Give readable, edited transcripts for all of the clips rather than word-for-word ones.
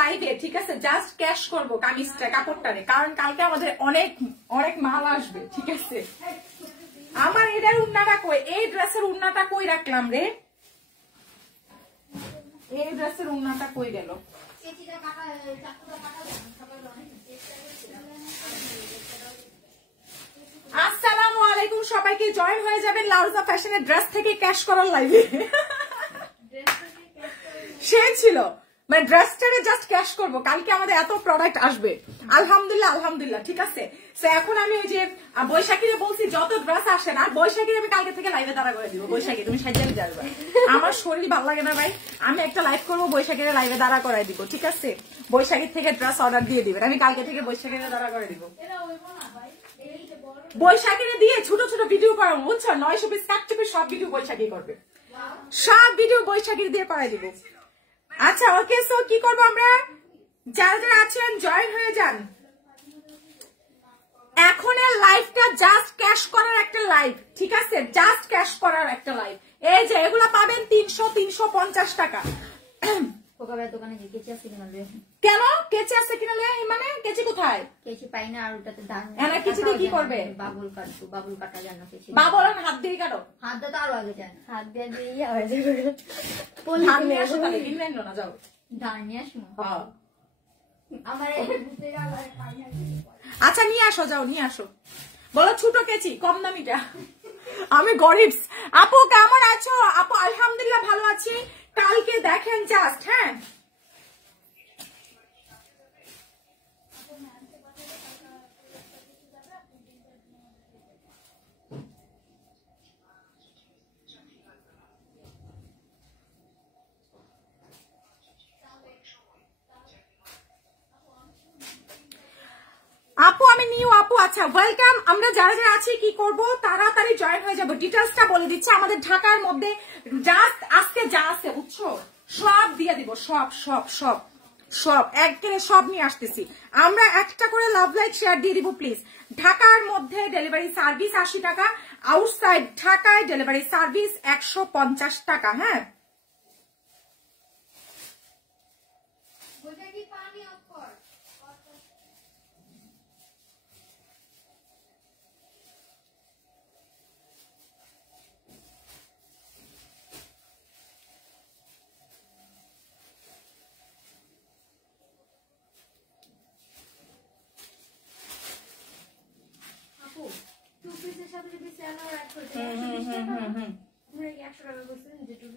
লাইভে, ঠিক আছে, জাস্ট ক্যাশ করবো কামিজটা, কাপড়টারে, কারণ কালকে আমাদের অনেক অনেক মাল আসবে, ঠিক আছে। আমার এটার উন্নাটা কই, এই ড্রেসের উন্নাটা কই রাখলাম রে, এই ড্রেসের উন্নাটা কই গেল? আসসালামু আলাইকুম সবাইকে, জয়েন হয়ে যাবেন লাউজা ফ্যাশনের ড্রেস থেকে ক্যাশ করার লাইভে। সে ছিল মানে ড্রেসটারে জাস্ট ক্যাশ করবো, কালকে আমাদের এত প্রোডাক্ট আসবে আলহামদুলিল্লাহ আলহামদুলিল্লাহ, ঠিক আছে। সো এখন আমি ওই যে বৈশাখীরে বলছি যত ড্রেস আসে না, বৈশাখীর আমি কালকে থেকে লাইভে দাঁড়া করে দিব। বৈশাখী তুমি সাজিয়ে যাবে, আমার শরীর ভালো লাগে না ভাই, আমি একটা লাইভ করবো, বৈশাখীরে লাইভে দাঁড়া করাই দিব, ঠিক আছে। বৈশাখীর থেকে ড্রেস অর্ডার দিয়ে দিবেন, আমি কালকে থেকে বৈশাখীরে দাঁড়া করে দিব। বৈশাখীরে দিয়ে ছোট ছোট ভিডিও করাবো, বুঝছো, 900 পিস কাটচুপি সব ভিডিও বৈশাখী করবে, সব ভিডিও বৈশাখীর দিয়ে করাই দিব। আচ্ছা ওকে, সো কি করবো আমরা, যারা যারা আছেন জয়েন হয়ে যান। এখন এর লাইভটা জাস্ট ক্যাশ করার একটা লাইভ, ঠিক আছে, জাস্ট ক্যাশ করার একটা লাইভ। এই যে এগুলা পাবেন 300-350 টাকা। দোকানে কেচি আছে কিনা? কেন কেচি আছে কিনা? মানে কেচি কোথায়? কেচি পাই না, আর ওটাতে দাম এনা কেচি দিয়ে কি করবে? বাবুল কাটবো, বাবুল কাটা যায় না কেচি। বাবুল হাত দিয়ে কাটো, হাত দিয়ে তো আরো আগে যায় না, হাত দিয়ে দিয়ে হয়ে যাবে। ধান নিয়ে আসো, তাহলে কিনে না যাও, ধান নিয়ে আসবো। আমার আচ্ছা নিয়ে আসো, যাও নিয়ে আসো, বলো ছোট কেচি কম দামিটা। আমি গরিব। আপু কেমন আছো? আপু আলহামদুলিল্লাহ ভালো আছি। কালকে দেখেন জাস্ট, হ্যাঁ আপু আমি নিউ আপু। আচ্ছা ওয়েলকাম। আমরা যারা যারা আছি কি করব, তাড়াতাড়ি জয়েন হয়ে যাবো। ডিটেলসটা বলে দিচ্ছি, আমাদের ঢাকার মধ্যে জাস্ট আজকে যা আছে বুঝছো সব দিয়ে দিব, সব সব সব সব একবারে সব নিয়ে আসতেছি আমরা। একটা করে লাভ লাইক শেয়ার দিয়ে দিব প্লিজ। ঢাকার মধ্যে ডেলিভারি সার্ভিস 80 টাকা, আউটসাইড ঢাকায় ডেলিভারি সার্ভিস 150 টাকা। হ্যাঁ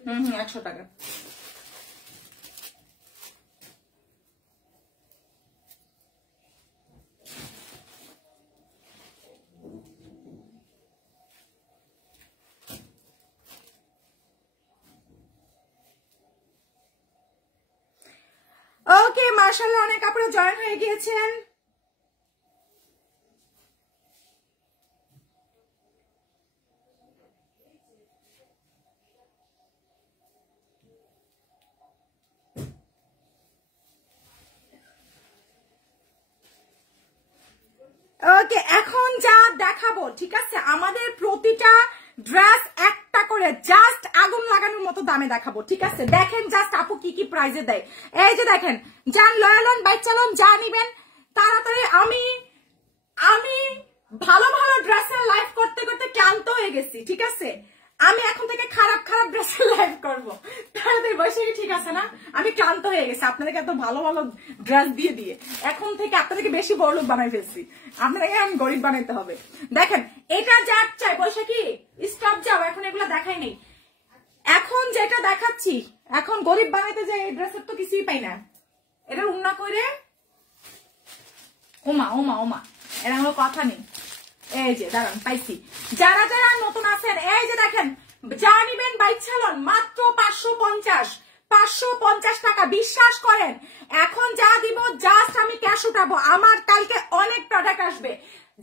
হুম 100 টাকা। ওকে মাশাআল্লাহ, অনেক আপনারা জয়েন হয়ে গিয়েছেন। ওকে এখন যা দেখাবো, ঠিক আছে, আমাদের প্রতিটা ড্রেস একটা করে জাস্ট আগুন লাগানোর মতো দামে দেখাবো, ঠিক আছে। দেখেন জাস্ট আপু কি কি প্রাইজে দেয়। এই যে দেখেন, যান লয়ালন বাইক চালন যা নিবেন তাড়াতাড়ি। আমি ভালো ভালো ড্রেসের লাইভ করতে করতে ক্লান্ত হয়ে গেছি, ঠিক আছে। আমি এখন থেকে খারাপ খারাপ ড্রেসের লাইভ করবো তাড়াতাড়ি। বৈশাখী ঠিক আছে না, আমি ক্লান্ত হয়ে গেছি আপনাদেরকে এত ভালো ভালো ড্রেস দিয়ে দিয়ে। এখন থেকে আপনাদেরকে বেশি বড়লোক বানাই ফেলছি, আপনাদেরকে আমি গরিব বানাইতে হবে। দেখেন এটা যা চাই বৈশাখী স্টপ যাও, এখন এগুলো দেখাই নেই। এখন যেটা দেখাচ্ছি, এখন গরিব বানাইতে যাই, এই ড্রেসের তো কিছুই পাই না। এটা উন্না করে ওমা ওমা ওমা, এর আমার কথা নেই। এই যে দাঁড়ান পাইছি। যারা যারা নতুন আছেন, এই যে দেখেন, যা নিবেন বাইক চালন মাত্র 550 টাকা। বিশ্বাস করেন এখন যা দিব জাস্ট আমি ক্যাশ উঠাবো। আমার কালকে অনেক প্রোডাক্ট আসবে,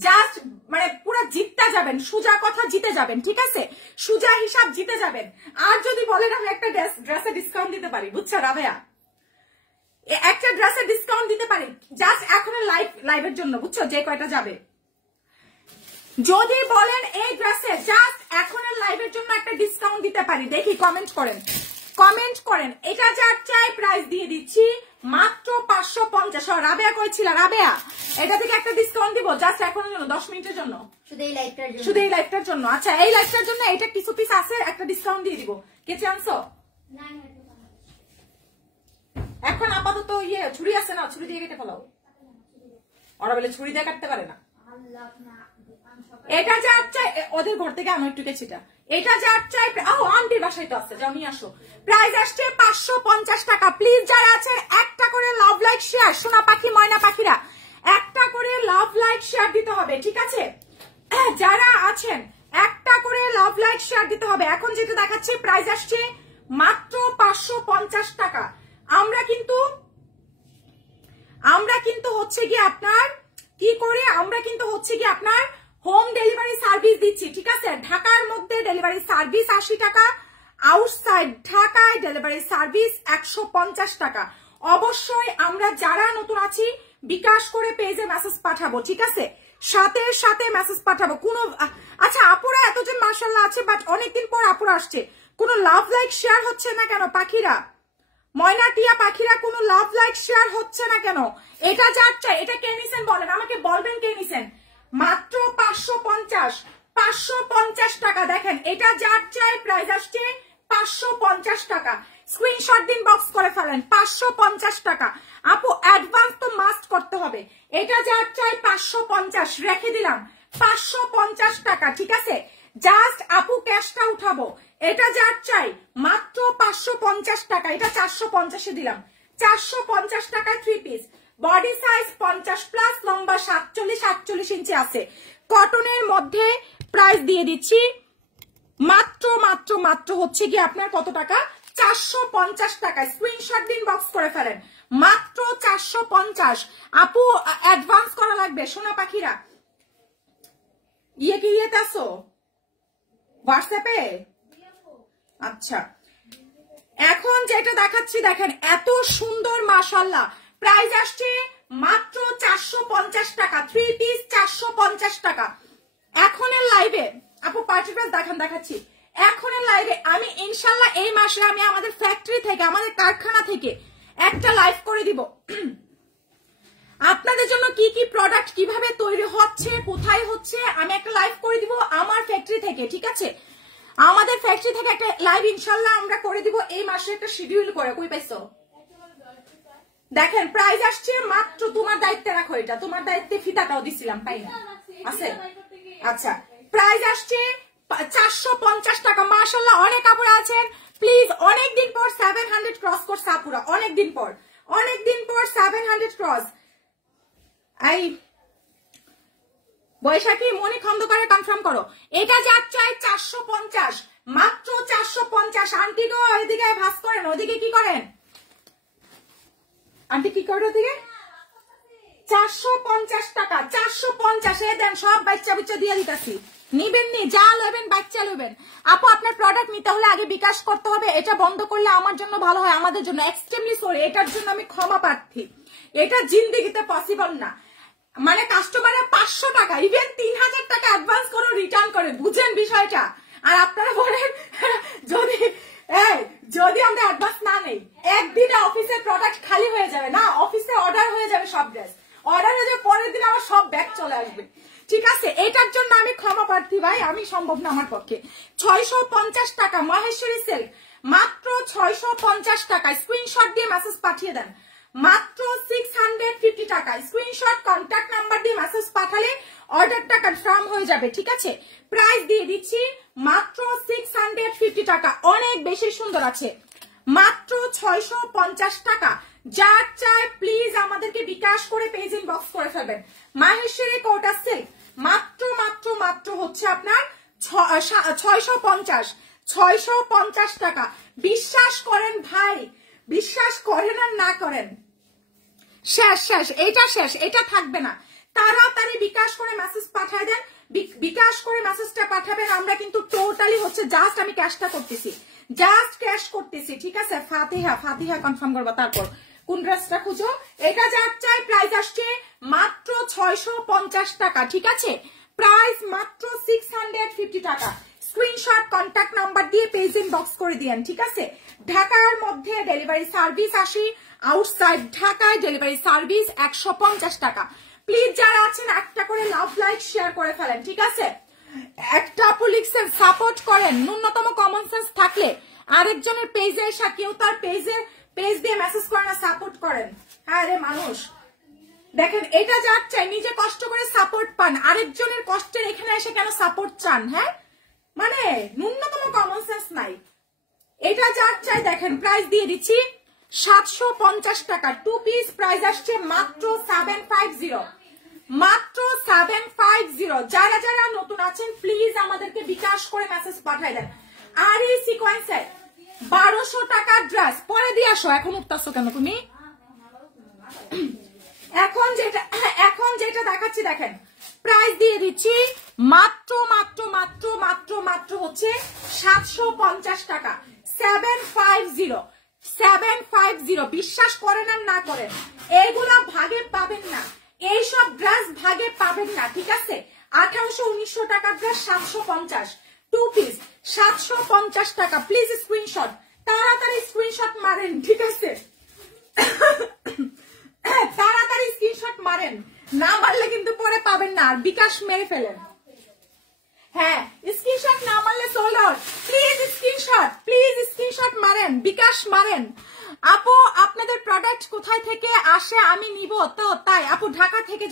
জাস্ট মানে পুরো জিততে যাবেন, সোজা কথা জিতে যাবেন, ঠিক আছে, সোজা হিসাব জিতে যাবেন। আর যদি বলেন আমি একটা ড্রেসে ডিসকাউন্ট দিতে পারি, বুঝছো রাবেয়া, একটা ড্রেসে ডিসকাউন্ট দিতে পারি জাস্ট এখন লাইভের জন্য, বুঝছো, যে কয়টা যাবে। যদি বলেন এই ড্রেসে জাস্ট এখনের লাইভের জন্য একটা ডিসকাউন্ট দিতে পারি, দেখি কমেন্ট করেন, কমেন্ট করেন। এটা যার চাই প্রাইস দিয়ে দিচ্ছি মাত্র রাবেয়া কইছিল, রাবেয়া এটা থেকে একটা ডিসকাউন্ট দিব জাস্ট এখনের জন্য, 10 মিনিটের জন্য, শুধু এই লাইভটার জন্য, শুধু এই লাইভটার জন্য। আচ্ছা এই লাইভটার জন্য এটা কিছু পিস আছে, একটা ডিসকাউন্ট দিয়ে দিব। কে চানছো? এখন আপাতত ইয়ে ছুরি আছে না, ছুরি দিয়ে কেটে ফেলাও। ওরা বলে ছুরি দিয়ে কাটতে পারে না। এটা যার চাই ওদের ঘর থেকে আমি একটু কেছিটা, এটা যার চাই আন্টির বাসায় তো আছে, যাও নিয়ে আসো। প্রাইস আসছে 550 টাকা। প্লিজ যারা আছেন একটা করে লাভ লাইক শেয়ার, সোনা পাখি ময়না পাখিরা একটা করে লাভ লাইক শেয়ার দিতে হবে, ঠিক আছে? যারা আছেন একটা করে লাভ লাইক শেয়ার দিতে হবে। এখন যেটা দেখাচ্ছে প্রাইস আসছে মাত্র 550 টাকা। আমরা কিন্তু হচ্ছে কি আপনার কি করে, আমরা কিন্তু হচ্ছে কি আপনার হোম ডেলিভারি সার্ভিস দিচ্ছি, ঠিক আছে? ঢাকার মধ্যে ডেলিভারি সার্ভিস 80 টাকা, আউটসাইড ঢাকায় ডেলিভারি সার্ভিস 150 টাকা। অবশ্যই আমরা যারা নতুন আছি বিকাশ করে পেজে মেসেজ পাঠাবো, ঠিক আছে? সাথে সাথে মেসেজ পাঠাবো। কোনো আচ্ছা আপুরা এতজন মাশাআল্লাহ আছে, বাট অনেকদিন পর আপুরা আসছে, কোনো লাভ লাইক শেয়ার হচ্ছে না কেন পাখিরা? ময়না টিয়া পাখিরা কোনো লাভ লাইক শেয়ার হচ্ছে না কেন? এটা যার চাই, এটা কে নিছেন বলেন, আমাকে বলবেন কে নিছেন। মাত্র 550 টাকা। দেখেন এটা যার চাই প্রাইস আসছে 550 টাকা। স্ক্রিনশট দিন, বক্স করে ফেলেন। 550 টাকা আপু, অ্যাডভান্স তো মাস্ট করতে হবে। এটা যার চাই 550 রেখে দিলাম, 550 টাকা, ঠিক আছে? জাস্ট আপু ক্যাশটা উঠাবো। এটা যার চাই মাত্র 550 টাকা। এটা 450 দিলাম, 450 টাকা 3 পিস। বডি সাইজ 50 প্লাস, লম্বা 47 ইঞ্চি আছে। কটনের মধ্যে প্রাইস দিয়ে দিচ্ছি মাত্র মাত্র মাত্র হচ্ছে কি আপনার কত টাকা? 450 টাকা। স্ক্রিনশট দিন, বক্স করে ফেলেন। মাত্র 450। আপু অ্যাডভান্স করা লাগবে সোনা পাখিরা। ইয়েতে আসো হোয়াটসঅ্যাপে। আচ্ছা এখন যেটা দেখাচ্ছি দেখেন, এত সুন্দর মাশাআল্লাহ। প্রাইস আসছে মাত্র 450 টাকা, 3 পিস 450 টাকা। এখনের লাইভে আপু পার্টি ড্রেস দেখাচ্ছি। এখনের লাইভে আমি ইনশাল্লাহ এই মাসে আমি আমাদের ফ্যাক্টরি থেকে, আমাদের কারখানা থেকে একটা লাইভ করে দিব আপনাদের জন্য। কি কি প্রোডাক্ট কিভাবে তৈরি হচ্ছে, কোথায় হচ্ছে, আমি একটা লাইভ করে দিব আমার ফ্যাক্টরি থেকে, ঠিক আছে? আমাদের ফ্যাক্টরি থেকে একটা লাইভ ইনশাল্লাহ আমরা করে দিব এই মাসে, একটা শিডিউল করে। কই পাইছো? দেখেন প্রাইস আসছে মাত্র, তোমার দায়িত্বে রাখো, এটা তোমার দায়িত্বে, ফিতাটাও দিছিলাম, তাই না? আছে আচ্ছা। প্রাইস আসছে 450 টাকা। মাশাআল্লাহ অনেক আপুরা আছেন, প্লিজ। অনেকদিন পর 700 ক্রস করছে আপুরা, অনেকদিন পর 700 ক্রস। এই বৈশাখী মনি খন্দকারে কনফার্ম করো। এটা যার চাই 450, মাত্র 450। আন্টি গো এদিকে ভাস করেন, ওদিকে কি করেন আন্টি, কি করে ওদিকে? 450 টাকা, 450 দেন। সব বাচ্চা বুচ্চা দিয়ে দিতেছি, নিবেন নি, যা নেবেন বাচ্চা নেবেন। আপু আপনার প্রোডাক্ট নিতে হলে আগে বিকাশ করতে হবে, এটা বন্ধ করলে আমার জন্য ভালো হয়, আমাদের জন্য। এক্সট্রিমলি সরি, এটার জন্য আমি ক্ষমা প্রার্থী। এটা জিন্দেগিতে পসিবল না। মানে কাস্টমারের 500 টাকা, ইভেন 3000 টাকা অ্যাডভান্স করে রিটার্ন করে, বুঝেন বিষয়টা? আর আপনারা বলেন যদি আমরা অ্যাডভান্স না নেই, একদিনে অফিসের প্রোডাক্ট খালি হয়ে যাবে না, অফিসে অর্ডার হয়ে যাবে, সব ড্রেস অর্ডার হয়ে যাবে, পরের দিন আমার সব ব্যাগ চলে আসবে, ঠিক আছে? এটার জন্য আমি ক্ষমা প্রার্থী ভাই, আমি সম্ভব না আমার পক্ষে। 650 টাকা মহেশ্বরী সিল্ক, মাত্র 650 টাকা। স্ক্রিনশট দিয়ে মেসেজ পাঠিয়ে দেন। মাত্র 650 টাকা। স্ক্রিনশট কন্ট্যাক্ট নাম্বার দিয়ে মেসেজ পাঠালে অর্ডারটা কনফার্ম হয়ে যাবে, ঠিক আছে? প্রাইস দিয়ে দিচ্ছি মাত্র 650 টাকা। অনেক বেশি সুন্দর আছে, মাত্র 650 টাকা। যার চায় প্লিজ আমাদেরকে বিকাশ করে পেজ ইনবক্স করে ফেলবেন। মাহেশ্বরী কোটা সিল্ক মাত্র মাত্র মাত্র হচ্ছে আপনার 650 টাকা। বিশ্বাস করেন ভাই, বিশ্বাস করেন আর না করেন, শেষ শেষ, এটা শেষ, এটা থাকবে না। তাড়াতাড়ি বিকাশ করে মেসেজ পাঠায় দেন, বিকাশ করে মেসেজটা পাঠাবেন। আমরা কিন্তু টোটালি হচ্ছে জাস্ট আমি ক্যাশটা করতেছি, জাস্ট ক্যাশ করতেছি, ঠিক আছে? ফাতিহা কনফার্ম করবো, তারপর কোন ড্রেসটা খুঁজো। এটা যার চাই প্রাইস আসছে মাত্র 650 টাকা, ঠিক আছে? প্রাইস মাত্র 650 টাকা। স্ক্রিনশট কন্ট্যাক্ট নাম্বার দিয়ে পেজ ইনবক্স করে দিয়েন, ঠিক আছে। ঢাকার মধ্যে ডেলিভারি সার্ভিস 80, আউটসাইড ঢাকায় ডেলিভারি সার্ভিস 150 টাকা। প্লিজ যারা আছেন একটা করে লাভ লাইক শেয়ার করে ফেলেন, ঠিক আছে। একটা আপু লিখছেন সাপোর্ট করেন, ন্যূনতম কমন সেন্স থাকলে আরেকজনের পেজে এসে কেউ তার পেজ দিয়ে মেসেজ করে না, সাপোর্ট করেন। হ্যাঁ রে মানুষ, দেখেন এটা যার চাই নিজে কষ্ট করে সাপোর্ট পান, আরেকজনের কষ্টের এখানে এসে কেন সাপোর্ট চান? হ্যাঁ মানে ন্যূনতম কমন সেন্স নাই। এটা যার চাই দেখেন প্রাইস দিয়ে দিচ্ছি 750 টাকা। 2 পিস প্রাইস আসছে মাত্র 750, মাত্র 750। যারা যারা নতুন আছেন প্লিজ আমাদেরকে বিকাশ করে মেসেজ পাঠিয়ে দেন। আর এই সিকোয়েন্সে 1200 টাকার ড্রেস পরে দিয়ে আসো, এখন উঠতেছো কেন তুমি? এখন যেটা দেখাচ্ছি দেখেন প্রাইস দিয়ে দিচ্ছি মাত্র মাত্র মাত্র মাত্র মাত্র হচ্ছে 750 টাকা। 750 বিশ্বাস করেন আর না করেন এইগুলা ভাগে পাবেন না, এইসব ড্রেস ভাগে পাবেন না, ঠিক আছে। 1800-1900 টাকার ড্রেস 750, 2 পিস 750 টাকা। প্লিজ স্ক্রিনশট, তাড়াতাড়ি স্ক্রিনশট মারেন, ঠিক আছে। তাড়াতাড়ি স্ক্রিনশট মারেন, না মারলে কিন্তু পরে পাবেন না, আর বিকাশ মেরে ফেলেন। হ্যাঁ স্ক্রিনশট না মারলে সোল্ড আউট। প্লিজ স্ক্রিনশট মারেন, বিকাশ মারেন। আপু আপনাদের প্রোডাক্ট কোথায় থেকে আসে আমি নিব তো তাই? আপু ঢাকা থেকে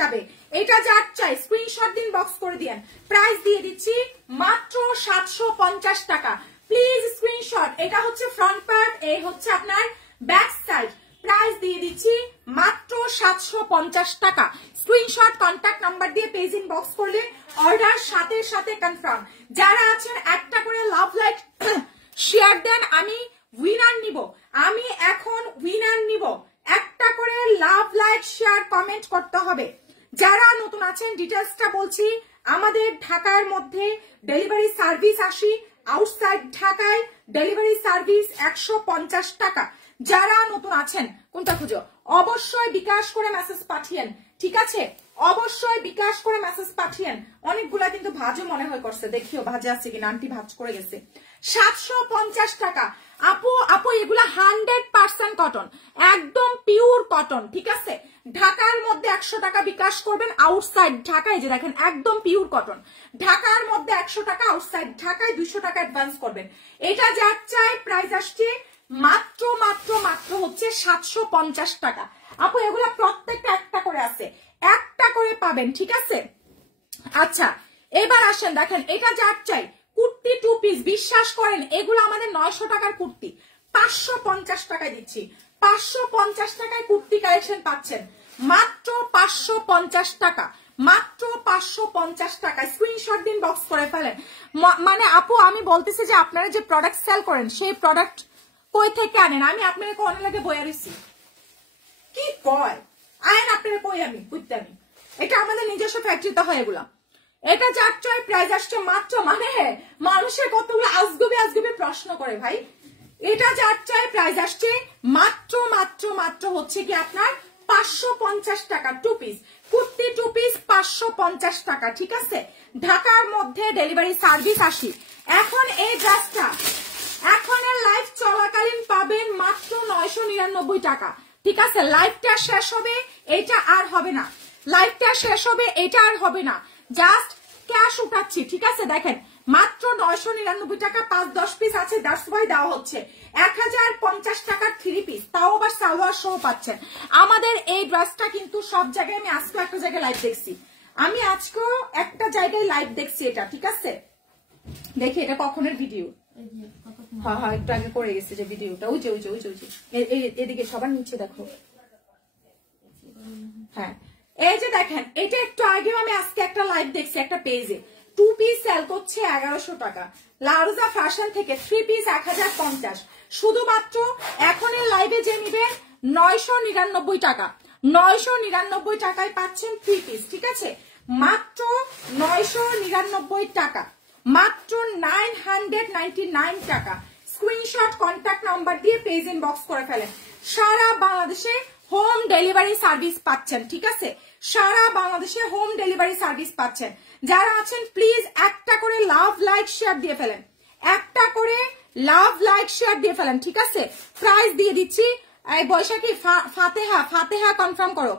যাবে, এটা যার চাই স্ক্রিনশট দিন, বক্স করে দিয়েন। প্রাইস দিয়ে দিচ্ছি মাত্র 750 টাকা। Please screenshot. এটা হচ্ছে ফ্রন্ট পার্ট, এই হচ্ছে আপনার ব্যাক সাইড। প্রাইস দিয়ে দিচ্ছি মাত্র 750 টাকা। স্ক্রিনশট কন্ট্যাক্ট নাম্বার দিয়ে পেজ ইনবক্স করলে অর্ডার সাথে সাথে কনফার্ম। যারা আছেন একটা করে লাভ লাইক শেয়ার দেন, আমি উইনার নিব, আমি এখন উইনার নিব। একটা করে লাভ লাইক শেয়ার কমেন্ট করতে হবে। যারা নতুন আছেন ডিটেলসটা বলছি, আমাদের ঢাকার মধ্যে ডেলিভারি সার্ভিস 80, আউটসাইড ঢাকায় ডেলিভারি সার্ভিস 150 টাকা। যারা নতুন আছেন কোনটা খুঁজো, অবশ্যই বিকাশ করে মেসেজ পাঠিয়েন, ঠিক আছে। অবশ্যই বিকাশ করে মেসেজ পাঠিয়েন। অনেকগুলা কিন্তু ভাজও মনে হয় করছে, দেখিও ভাজে আছে কিনা, আন্টি ভাজ করে গেছে। 750 টাকা। আপু এগুলা 100% কটন, একদম পিওর কটন, ঠিক আছে। ঢাকার মধ্যে 100 টাকা বিকাশ করবেন, আউটসাইড ঢাকায় যে দেখেন একদম পিওর কটন। ঢাকার মধ্যে 100 টাকা, আউটসাইড ঢাকায় 200 টাকা অ্যাডভান্স করবেন। এটা যার চাই প্রাইস আসছে মাত্র মাত্র মাত্র হচ্ছে 750 টাকা। আপু এগুলা প্রত্যেকটা একটা করে আছে, একটা করে পাবেন, ঠিক আছে। আচ্ছা এবার আসেন দেখেন এটা যার চাই কুর্তি 2 পিস, বিশ্বাস করেন এগুলো আমাদের 900 টাকার কুর্তি 550 টাকায় দিচ্ছি। 550 টাকায় কুর্তি কালেকশন পাচ্ছেন মাত্র 550 টাকা, মাত্র 550 টাকা। স্ক্রিনশট দিন, বক্স করে ফেলেন। মানে আপু আমি বলতেছি যে আপনারা যে প্রোডাক্ট সেল করেন সেই প্রোডাক্ট কই থেকে আনেন? আমি আপনারা কোন লাগে বইয়া রইছি কি কয় আইন আপনারা কই আমি বুঝতে আমি, এটা আমাদের নিজস্ব ফ্যাক্টরিতে হয় এগুলা। এটা যার চাই প্রাইস আসছে মাত্র, মানে মানুষের কতগুলো আজগুবি প্রশ্ন করে ভাই। এটা যার চাই প্রাইস আসছে মাত্র মাত্র মাত্র হচ্ছে কি আপনার 550 টাকা। 2 পিস কুর্তি 2 পিস 550 টাকা, ঠিক আছে। ঢাকার মধ্যে ডেলিভারি সার্ভিস 80। এখন এই ড্রেসটা এখন লাইভ চলাকালীন পাবেন মাত্র 999 টাকা, ঠিক আছে। লাইভটা শেষ হবে এটা আর হবে না, লাইভটা শেষ হবে এটা আর হবে না, জাস্ট ক্যাশ উঠাচ্ছি, ঠিক আছে। দেখেন মাত্র 999 টাকা, 5-10 পিস আছে, দ্যাটস ওয়াই দেওয়া হচ্ছে 1050 টাকার 3 পিস, তাও আবার সালোয়ার সহ পাচ্ছেন। আমাদের এই ড্রেসটা কিন্তু সব জায়গায় আমি আজকে একটা জায়গায় লাইভ দেখছি, আমি আজকেও একটা জায়গায় লাইভ দেখছি এটা, ঠিক আছে। দেখি এটা কখনের ভিডিও, হ্যাঁ একটু আগে করে গেছে যে ভিডিওটা, ওই যে এদিকে সবার নিচে দেখো। হ্যাঁ এই যে দেখেন এটা একটু আগেও আমি আজকে একটা লাইভ দেখছি একটা পেজে, 2 পিস সেল করছে 1100 টাকা। লারুজা ফ্যাশন থেকে 3 পিস 1050, শুধুমাত্র এখনের লাইভে যে নিবেন 999 টাকা। 999 টাকায় পাচ্ছেন 3 পিস, ঠিক আছে। মাত্র 999 টাকা, মাত্র 999 টাকা। স্ক্রিনশট কন্ট্যাক্ট নাম্বার দিয়ে পেজ ইনবক্স করে ফেলেন। সারা বাংলাদেশে হোম ডেলিভারি সার্ভিস পাচ্ছেন, ঠিক আছে। সারা বাংলাদেশে হোম ডেলিভারি সার্ভিস পাচ্ছেন। যারা আছেন প্লিজ একটা করে লাভ লাইক শেয়ার দিয়ে ফেলেন, একটা করে লাভ লাইক শেয়ার দিয়ে ফেলেন, ঠিক আছে? প্রাইস দিয়ে দিচ্ছি। এই বৈশাখী ফাতেহা কনফার্ম করো,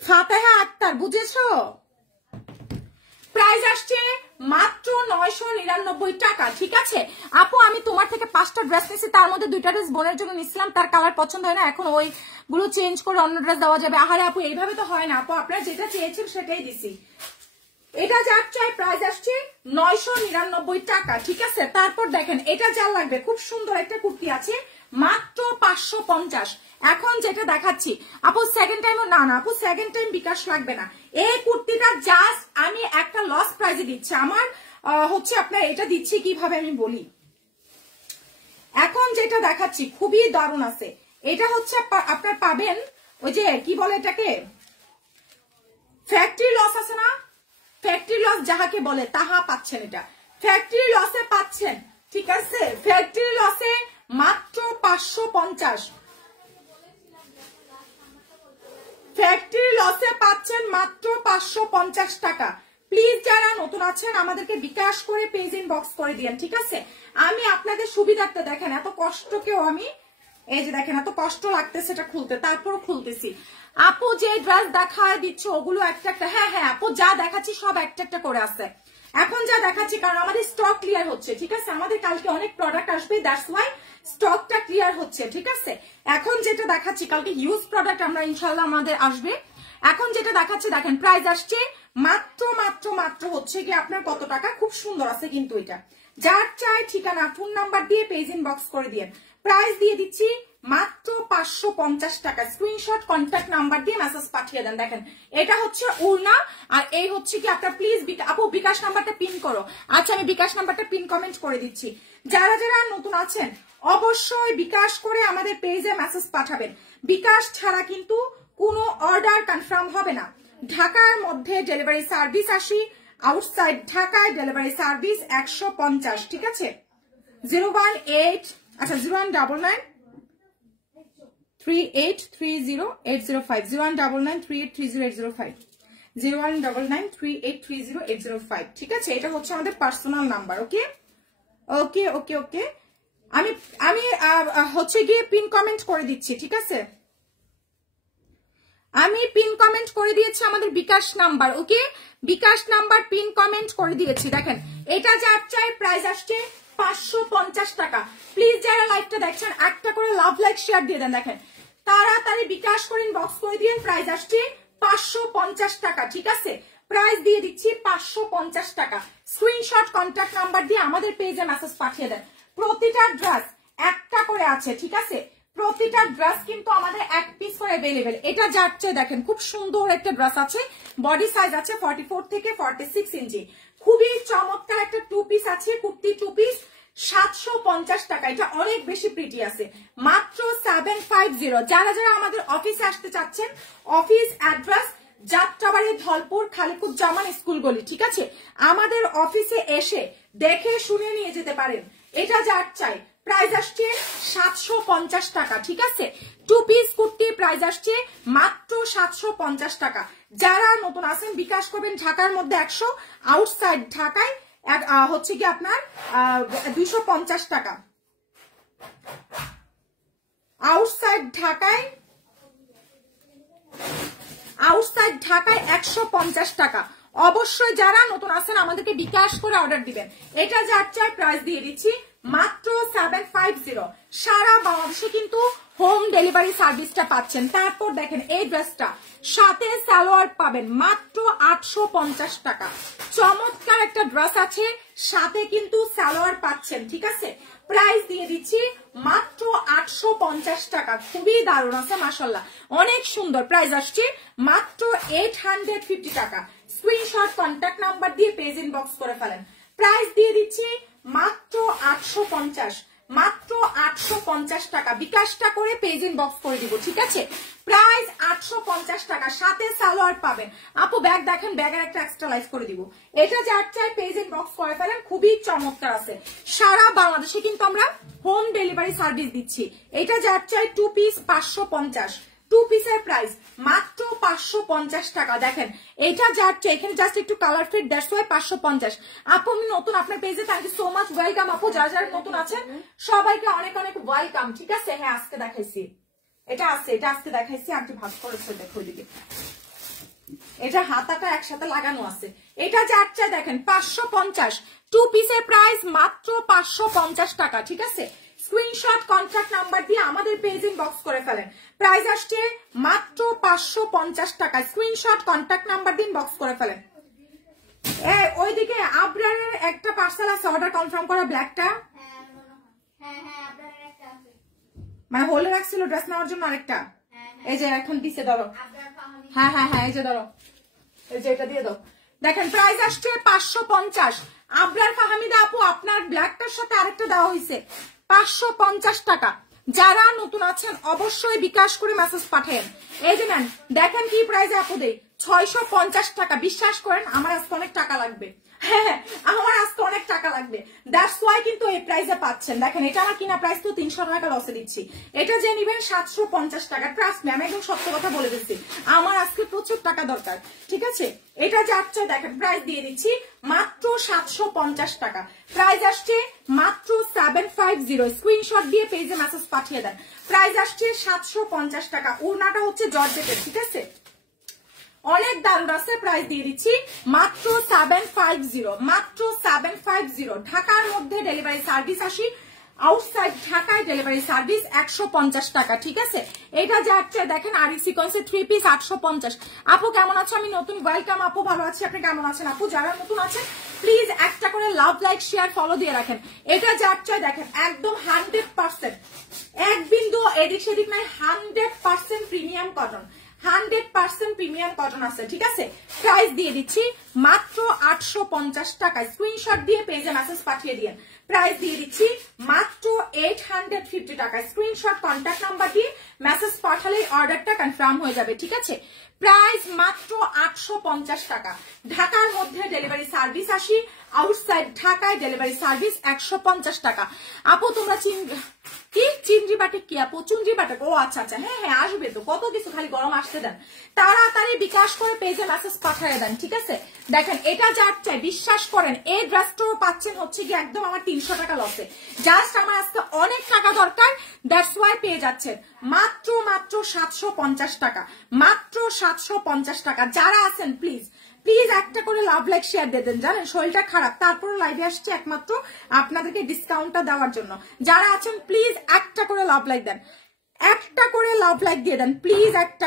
ফাতেহা আক্তার, বুঝেছো? প্রাইস আসছে মাত্র 999 টাকা, ঠিক আছে আপু? আমি তোমার থেকে 5টা ড্রেস নিয়েছি, তার মধ্যে 2টা ড্রেস বোনের জন্য নিছিলাম, তার কালার পছন্দ হয় না, এখন ওইগুলো চেঞ্জ করে অন্য ড্রেস দেওয়া যাবে। আহারে আপু এইভাবে তো হয় না আপু, আপনারা যেটা চেয়েছেন সেটাই দিছি। এটা যার চাই প্রাইস আসছে 999 টাকা, ঠিক আছে? তারপর দেখেন এটা যার লাগবে, খুব সুন্দর একটা কুর্তি আছে মাত্র 550। এখন যেটা দেখাচ্ছি আপু সেকেন্ড টাইমও না আপু, সেকেন্ড টাইম বিকাশ লাগবে না। এই কুর্তিটা জাস্ট আমি একটা লস প্রাইসে দিচ্ছি। আমার হচ্ছে আপনার এটা দিচ্ছি কিভাবে আমি বলি। এখন যেটা দেখাচ্ছি খুবই দারুণ আছে, এটা হচ্ছে আপনার পাবেন ওই যে কি বলে এটাকে, ফ্যাক্টরি লস আছে না, ফ্যাক্টরি লস যাহাকে বলে তাহা পাচ্ছেন, এটা ফ্যাক্টরি লসে পাচ্ছেন, ঠিক আছে? ফ্যাক্টরি লসে মাত্র 550, ফ্যাক্টরি লসে পাচ্ছেন মাত্র 550 টাকা। প্লিজ যারা নতুন আছেন আমাদেরকে বিকাশ করে পেজ ইনবক্স করে দিয়েন, ঠিক আছে? আমি আপনাদের সুবিধার্থে দেখেন এত কষ্টকেও আমি এই যে দেখেন এত কষ্ট লাগতেছে এটা খুলতে, তারপর খুলতেছি। আপু যে ড্রেস দেখায় দিচ্ছে ওগুলো একটা একটা, হ্যাঁ আপু যা দেখাচ্ছি সব একটা একটা করে আছে। এখন যা দেখাচ্ছি কারণ আমাদের স্টক ক্লিয়ার হচ্ছে, ঠিক আছে? আমাদের কালকে অনেক প্রোডাক্ট আসবে, দ্যাটস ওয়াই স্টকটা ক্লিয়ার হচ্ছে, ঠিক আছে? এখন যেটা দেখাচ্ছি কালকে হিউজ প্রোডাক্ট আমরা ইনশাআল্লাহ আমাদের আসবে। এখন যেটা দেখাচ্ছি দেখেন প্রাইস আসছে মাত্র মাত্র মাত্র হচ্ছে কি আপনার কত টাকা, খুব সুন্দর আছে কিন্তু এটা। যার চাই ঠিকানা ফোন নাম্বার দিয়ে পেজ ইনবক্স করে দিয়েন। প্রাইস দিয়ে দিচ্ছি মাত্র 550 টাকা। স্ক্রিনশট কন্ট্যাক্ট নাম্বার দিয়ে মেসেজ পাঠিয়ে দেন। দেখেন এটা হচ্ছে উড়না, আর এই হচ্ছে কি আপনার প্লিজ আপু বিকাশ নাম্বারটা পিন করো। আচ্ছা আমি বিকাশ নাম্বারটা পিন কমেন্ট করে দিচ্ছি। যারা যারা নতুন আছেন অবশ্যই বিকাশ করে আমাদের পেজে মেসেজ পাঠাবেন। বিকাশ ছাড়া কিন্তু কোনো অর্ডার কনফার্ম হবে না। ঢাকার মধ্যে ডেলিভারি সার্ভিস 80, আউটসাইড ঢাকায় ডেলিভারি সার্ভিস 150, ঠিক আছে? 018 আচ্ছা 0199 3830 01999 3830 01999 3830 ঠিক আছে? এটা হচ্ছে আমাদের পার্সোনাল নাম্বার। ওকে ওকে ওকে ওকে আমি হচ্ছে গিয়ে পিন কমেন্ট করে দিচ্ছি, ঠিক আছে? আমি পিন কমেন্ট করে দিয়েছি আমাদের বিকাশ নাম্বার। ওকে বিকাশ নাম্বার পিন কমেন্ট করে দিয়েছি। দেখেন এটা যার চাই প্রাইস আসছে 550 টাকা। প্লিজ যারা লাইভটা দেখছেন একটা করে লাভ লাইক শেয়ার দিয়ে দেন। দেখেন তাড়াতাড়ি বিকাশ করে ইনবক্স করে দিন। প্রাইস আসছে 550 টাকা, ঠিক আছে? প্রাইস দিয়ে দিচ্ছি 550 টাকা। স্ক্রিনশট কন্ট্যাক্ট নাম্বার দিয়ে আমাদের পেজে মেসেজ পাঠিয়ে দেন। প্রতিটা ড্রেস একটা করে আছে, ঠিক আছে? প্রতিটা ড্রেস কিন্তু আমাদের এক পিস করে अवेलेबल। এটা যাচ্ছে দেখেন খুব সুন্দর একটা ড্রেস আছে, বডি সাইজ আছে 44 থেকে 46 ইঞ্চি। খুবই চমৎকার একটা টু পিস আছে, কুর্তি টু পিস 750 টাকা। এটা অনেক বেশি প্রিটি আছে, মাত্র 750। যারা যারা আমাদের অফিসে আসতে চাচ্ছেন office address Jatrabari Dhalpur Khaliquzzaman school গলি, ঠিক আছে? আমাদের অফিসে এসে দেখে শুনে নিয়ে যেতে পারেন। এটা যার চাই প্রাইস আসছে 750 টাকা, ঠিক আছে? টু পিস কুর্তি প্রাইস আসছে মাত্র 750 টাকা। যারা নতুন আছেন বিকাশ করবেন ঢাকার মধ্যে 100, আউটসাইড ঢাকায় হচ্ছে কি আপনার 250 টাকা। আউটসাইড ঢাকায় 150 টাকা। অবশ্যই যারা নতুন আছেন আমাদেরকে বিকাশ করে অর্ডার দিবেন। এটা যার চাই প্রাইস দিয়ে দিচ্ছি মাত্র 750। সারা বাংলাদেশে কিন্তু হোম ডেলিভারি সার্ভিসটা পাচ্ছেন। তারপর দেখেন এই ড্রেসটা সাথে সালোয়ার পাবেন মাত্র 850 টাকা। চমৎকার একটা ড্রেস আছে, সাথে কিন্তু সালোয়ার পাচ্ছেন, ঠিক আছে? প্রাইস দিয়ে দিচ্ছি মাত্র 850 টাকা। খুবই দারুণ আছে মাশাআল্লাহ, অনেক সুন্দর। প্রাইস আসছে মাত্র 850 টাকা। স্ক্রিনশট কন্ট্যাক্ট নাম্বার দিয়ে পেজ ইনবক্স করে ফেলেন। প্রাইস দিয়ে দিচ্ছি মাত্র 850, মাত্র 850 টাকা। বিকাশটা করে পেজ ইনবক্স করে দিব, ঠিক আছে? প্রাইস 850 টাকা, সাথে সালোয়ার পাবেন। আপু ব্যাগ দেখেন, ব্যাগের একটা এক্সট্রা লাইফ করে দিব। এটা যার চাই পেজ ইনবক্স করে ফেলেন। খুবই চমৎকার আছে, সারা বাংলাদেশে কিন্তু আমরা হোম ডেলিভারি সার্ভিস দিচ্ছি। এটা যার চাই টু পিস 550। টু পিসের প্রাইস মাত্র 550 টাকা। দেখেন এটা যাচ্ছে এখানে জাস্ট একটু কালার ফিট, দ্যাটস ওয়াই 550। আপু আমি নতুন আপনার পেজে, thank you so much, welcome আপু। যারা যারা নতুন আছেন সবাইকে অনেক অনেক ওয়েলকাম, ঠিক আছে। হ্যাঁ আজকে দেখাইছি, এটা আছে, এটা আজকে দেখাইছি, আন্টি ভাগ করেছে, দেখো ওইদিকে এটা হাতাটা একসাথে লাগানো আছে। এটা যাচ্ছে দেখেন 550, টু পিসের প্রাইস মাত্র 550 টাকা, ঠিক আছে। স্ক্রিনশট কন্ট্যাক্ট নাম্বার দিয়ে আমাদের পেজ ইনবক্স করে ফেলেন। প্রাইস আসছে মাত্র 550 টাকা। স্ক্রিনশট কন্ট্যাক্ট নাম্বার দিয়ে ইনবক্স করে ফেলেন। ওইদিকে আবরারের একটা পার্সেল আছে, অর্ডার কনফার্ম করা ব্ল্যাকটা, মানে হোল্ডে রাখছিল ড্রেস নেওয়ার জন্য আরেকটা, এই যে এখন দিছে, ধরো। হ্যাঁ হ্যাঁ হ্যাঁ, এই যে ধরো, এই যে এটা দিয়ে দাও। দেখেন প্রাইস আসছে 550। আবরার ফাহামিদা আপু আপনার ব্ল্যাকটার সাথে আরেকটা দেওয়া হয়েছে 550 টাকা। যারা নতুন আছেন অবশ্যই বিকাশ করে মেসেজ পাঠান। এই যে নেন, দেখেন কি প্রাইসে আপু দেই, 650 টাকা। বিশ্বাস করেন আমার আজকে অনেক টাকা লাগবে, হ্যাঁ আমার আজকে অনেক টাকা লাগবে, দ্যাটস ওয়াই কিন্তু এই প্রাইসে পাচ্ছেন। দেখেন এটা আমার কিনা প্রাইস তো 300 টাকা লসে দিচ্ছি, এটা যে নিবেন 750 টাকা। ট্রাস্ট মি, আমি একদম সত্য কথা বলে দিচ্ছি, আমার আজকে প্রচুর টাকা দরকার, ঠিক আছে। এটা যাচ্ছে দেখেন প্রাইস দিয়ে দিচ্ছি মাত্র 750 টাকা। প্রাইস আসছে মাত্র 750। স্ক্রিনশট দিয়ে পেজে মেসেজ পাঠিয়ে দেন। প্রাইস আসছে 750 টাকা। ওড়নাটা হচ্ছে জর্জেটের, ঠিক আছে, অনেক দারুণ আছে। প্রাইস দিয়ে দিচ্ছি মাত্র 750, মাত্র 750। ঢাকার মধ্যে ডেলিভারি সার্ভিস আসি, আউটসাইড ঢাকায় ডেলিভারি সার্ভিস 150 টাকা, ঠিক আছে। এটা যাচ্ছে দেখেন আরি সিকোয়েন্সের 3 পিস 850। আপু কেমন আছো? আমি নতুন, ওয়েলকাম আপু, ভালো আছি, আপনি কেমন আছেন আপু? যারা নতুন আছেন প্লিজ একটা করে লাভ, লাইক, শেয়ার, ফলো দিয়ে রাখেন। এটা যাচ্ছে দেখেন একদম 100%, এক বিন্দু এদিক সেদিক নাই, 100% প্রিমিয়াম কটন, 100% প্রিমিয়াম কটন আছে, ঠিক আছে। প্রাইস দিয়ে দিচ্ছি মাত্র 850 টাকা। স্ক্রিনশট দিয়ে পেজে মেসেজ পাঠিয়ে দিন। প্রাইস দিয়ে দিচ্ছি মাত্র 850 টাকা। স্ক্রিনশট কন্ট্যাক্ট নাম্বার দিয়ে মেসেজ পাঠালেই অর্ডারটা কনফার্ম হয়ে যাবে, ঠিক আছে। প্রাইস মাত্র 850 টাকা। ঢাকার মধ্যে ডেলিভারি সার্ভিস আসি, আউটসাইড ঢাকায় ডেলিভারি সার্ভিস 150 টাকা। আপু তোমরা কি চিংড়ি বাটিক কি আপু? চুংড়ি বাটিক, ও আচ্ছা আচ্ছা, হ্যাঁ হ্যাঁ আসবে তো, কত কিছু, খালি গরম আসতে দেন, তাড়াতাড়ি বিকাশ করে পেজে মেসেজ পাঠিয়ে দেন, ঠিক আছে। দেখেন এটা যার চাই, বিশ্বাস করেন এই ড্রেসটাও পাচ্ছেন হচ্ছে কি একদম আমার 300 টাকা লসে। জাস্ট আমার আজকে অনেক টাকা দরকার, দ্যাটস ওয়াই পেয়ে যাচ্ছেন মাত্র মাত্র 750 টাকা, মাত্র 750 টাকা। যারা আছেন প্লিজ প্লিজ একটা করে লাভ, লাইক, শেয়ার দিয়ে দেন। জানেন শরীরটা খারাপ, তারপরে লাইভে আসছে একমাত্র আপনাদেরকে ডিসকাউন্টটা দেওয়ার জন্য। যারা আছেন প্লিজ একটা করে লাভ, লাইক দেন, একটা করে লাভ, লাইক দিয়ে দেন প্লিজ, একটা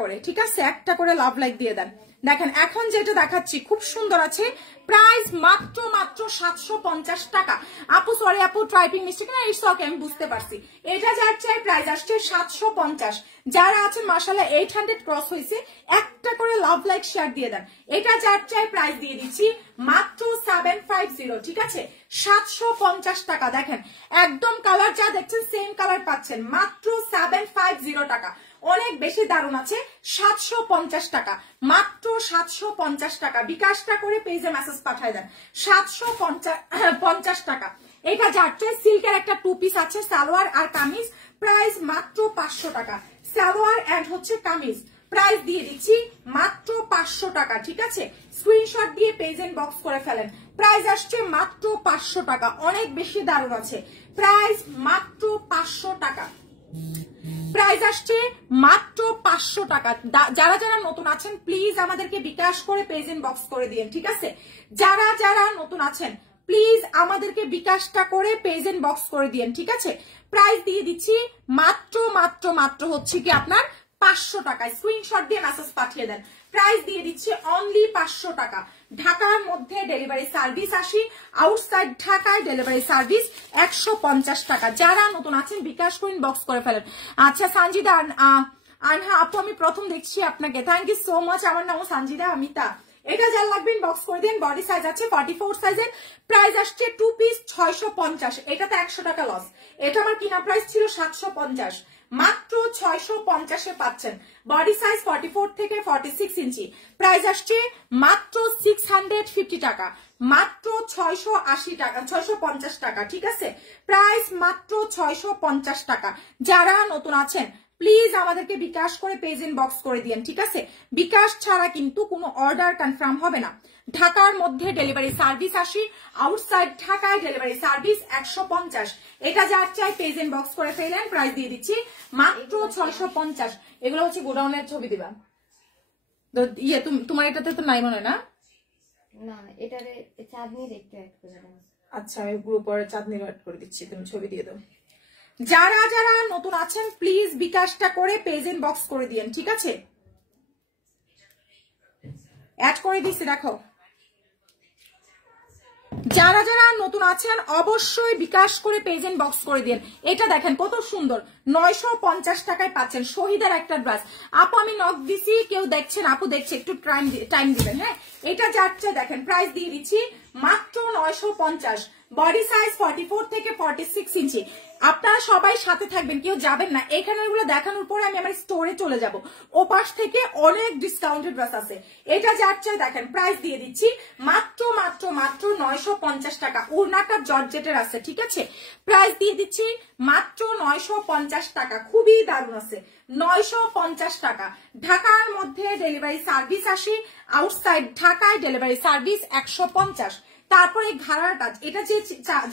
করে, ঠিক আছে, একটা করে লাভ, লাইক দিয়ে দেন। দেখেন এখন যেটা দেখাচ্ছি খুব সুন্দর আছে, প্রাইস মাত্র মাত্র 750 টাকা। আপু সরি আপু, টাইপিং মিস্টেক না, ইটস ওকে, আমি বুঝতে পারছি। এটা যার চাই প্রাইস আসছে 750। যারা আছেন মাশাআল্লাহ 800 ক্রস হয়েছে, একটা করে লাভ, লাইক, শেয়ার দিয়ে দেন। এটা যার চাই প্রাইস দিয়ে দিচ্ছি মাত্র 750, ঠিক আছে, 750 টাকা। দেখেন একদম কালার যা দেখছেন সেম কালার পাচ্ছেন মাত্র 750 টাকা। অনেক বেশি দারুণ আছে, 750 টাকা, মাত্র 750 টাকা। বিকাশটা করে পেজে মেসেজ পাঠায় দেন, 750 টাকা। এটা যাচ্ছে সিল্কের একটা টু পিস আছে, সালোয়ার আর কামিজ, প্রাইস মাত্র 500 টাকা। সালোয়ার এন্ড হচ্ছে কামিজ, প্রাইস দিয়ে দিচ্ছি মাত্র 500 টাকা, ঠিক আছে। স্ক্রিনশট দিয়ে পেজ ইনবক্স করে ফেলেন। প্রাইস আসছে মাত্র 500 টাকা, অনেক বেশি দারুণ আছে। প্রাইস মাত্র 500 টাকা, প্রাইস আসছে মাত্র 500 টাকা। যারা যারা নতুন আছেন প্লিজ আমাদেরকে বিকাশ করে পেজ ইনবক্স করে দিন, ঠিক আছে। যারা যারা নতুন আছেন প্লিজ আমাদেরকে বিকাশটা করে পেজ ইনবক্স করে দিন, ঠিক আছে। প্রাইস দিয়ে দিচ্ছি মাত্র মাত্র মাত্র হচ্ছে কি আপনার 500 টাকা। স্ক্রিনশট দিয়ে মেসেজ পাঠিয়ে দেন। প্রাইস দিয়ে দিচ্ছি অনলি 500 টাকা। ঢাকার মধ্যে ডেলিভারি সার্ভিস আসি, আউটসাইড ঢাকায় ডেলিভারি সার্ভিস 150 টাকা। যারা নতুন আছেন বিকাশ করে ইনবক্স করে ফেলেন। আচ্ছা সঞ্জিদা আনহা আপু আমি প্রথম দেখছি আপনাকে, থ্যাংক ইউ সো মাচ। আমার নাম সঞ্জিদা আমিতা। এটা যার লাগবে ইনবক্স করে দিন। বডি সাইজ আছে 44 সাইজের। প্রাইস আসছে টু পিস 650। এটাতে 100 টাকা লস। এটা আমার কিনা প্রাইস ছিল 750, মাত্র 650 পাচ্ছেন। বডি সাইজ 44 থেকে 46 ইঞ্চি। প্রাইস আসছে মাত্র 650 টাকা, মাত্র 680 টাকা, 650 টাকা, ঠিক আছে। প্রাইস মাত্র 650 টাকা। যারা নতুন আছেন প্লিজ আমাদেরকে বিকাশ করে পেজ ইনবক্স করে দিয়েন, ঠিক আছে? বিকাশ ছাড়া কিন্তু কোনো অর্ডার কনফার্ম হবে না। ঢাকার মধ্যে ডেলিভারি সার্ভিস 80, আউটসাইড ঢাকায় ডেলিভারি সার্ভিস 150। এটা যার চাই পেজ ইনবক্স করে ফেলেন, প্রাইস দিয়ে দিচ্ছি মাত্র 650। এগুলো হচ্ছে গোডাউনের ছবি দিবা। তো ইয়ে তোমার এটাতে তো নাই মনে না? না, এটারে চাঁদনির একটু অ্যাড করে দাও। আচ্ছা, আমি গ্রুপে চাঁদনি অ্যাড করে দিচ্ছি, তুমি ছবি দিয়ে দাও। যারা যারা নতুন আছেন প্লিজ বিকাশটা করে পেজ ইনবক্স করে দিয়েন, ঠিক আছে? অ্যাড করে দিচ্ছি, দেখো। যারা যারা নতুন আছেন অবশ্যই বিকাশ করে পেজ ইনবক্স করে দিন। এটা দেখেন কত সুন্দর, 950 টাকায় পাচ্ছেন শহীদের একটা ড্রেস। আপু আমি নক দিছি, কেউ দেখছেন, আপু দেখছে, একটু টাইম দিবেন। হ্যাঁ, এটা যাচ্ছে দেখেন, প্রাইস দিয়ে দিচ্ছি মাত্র 950। বডি সাইজ 44 থেকে 46 ইঞ্চি। আপনারা সবাই সাথে থাকবেন, কেউ যাবেন না। এখানে এগুলো দেখানোর পরে আমি আমার স্টোরে চলে যাব। ও পাশ থেকে অনেক ডিসকাউন্টেড ড্রেস আছে। এটা যাচ্ছে দেখেন, প্রাইস দিয়ে দিচ্ছি মাত্র মাত্র মাত্র 950 টাকা। ওড়নাটা জর্জেটের আছে, ঠিক আছে? প্রাইস দিয়ে দিচ্ছি মাত্র 950 টাকা। খুবই দারুণ আছে, 950 টাকা। ঢাকার মধ্যে ডেলিভারি সার্ভিস 80, আউটসাইড ঢাকায় ডেলিভারি সার্ভিস 150। তারপরে ঘাড়াটা, এটা যে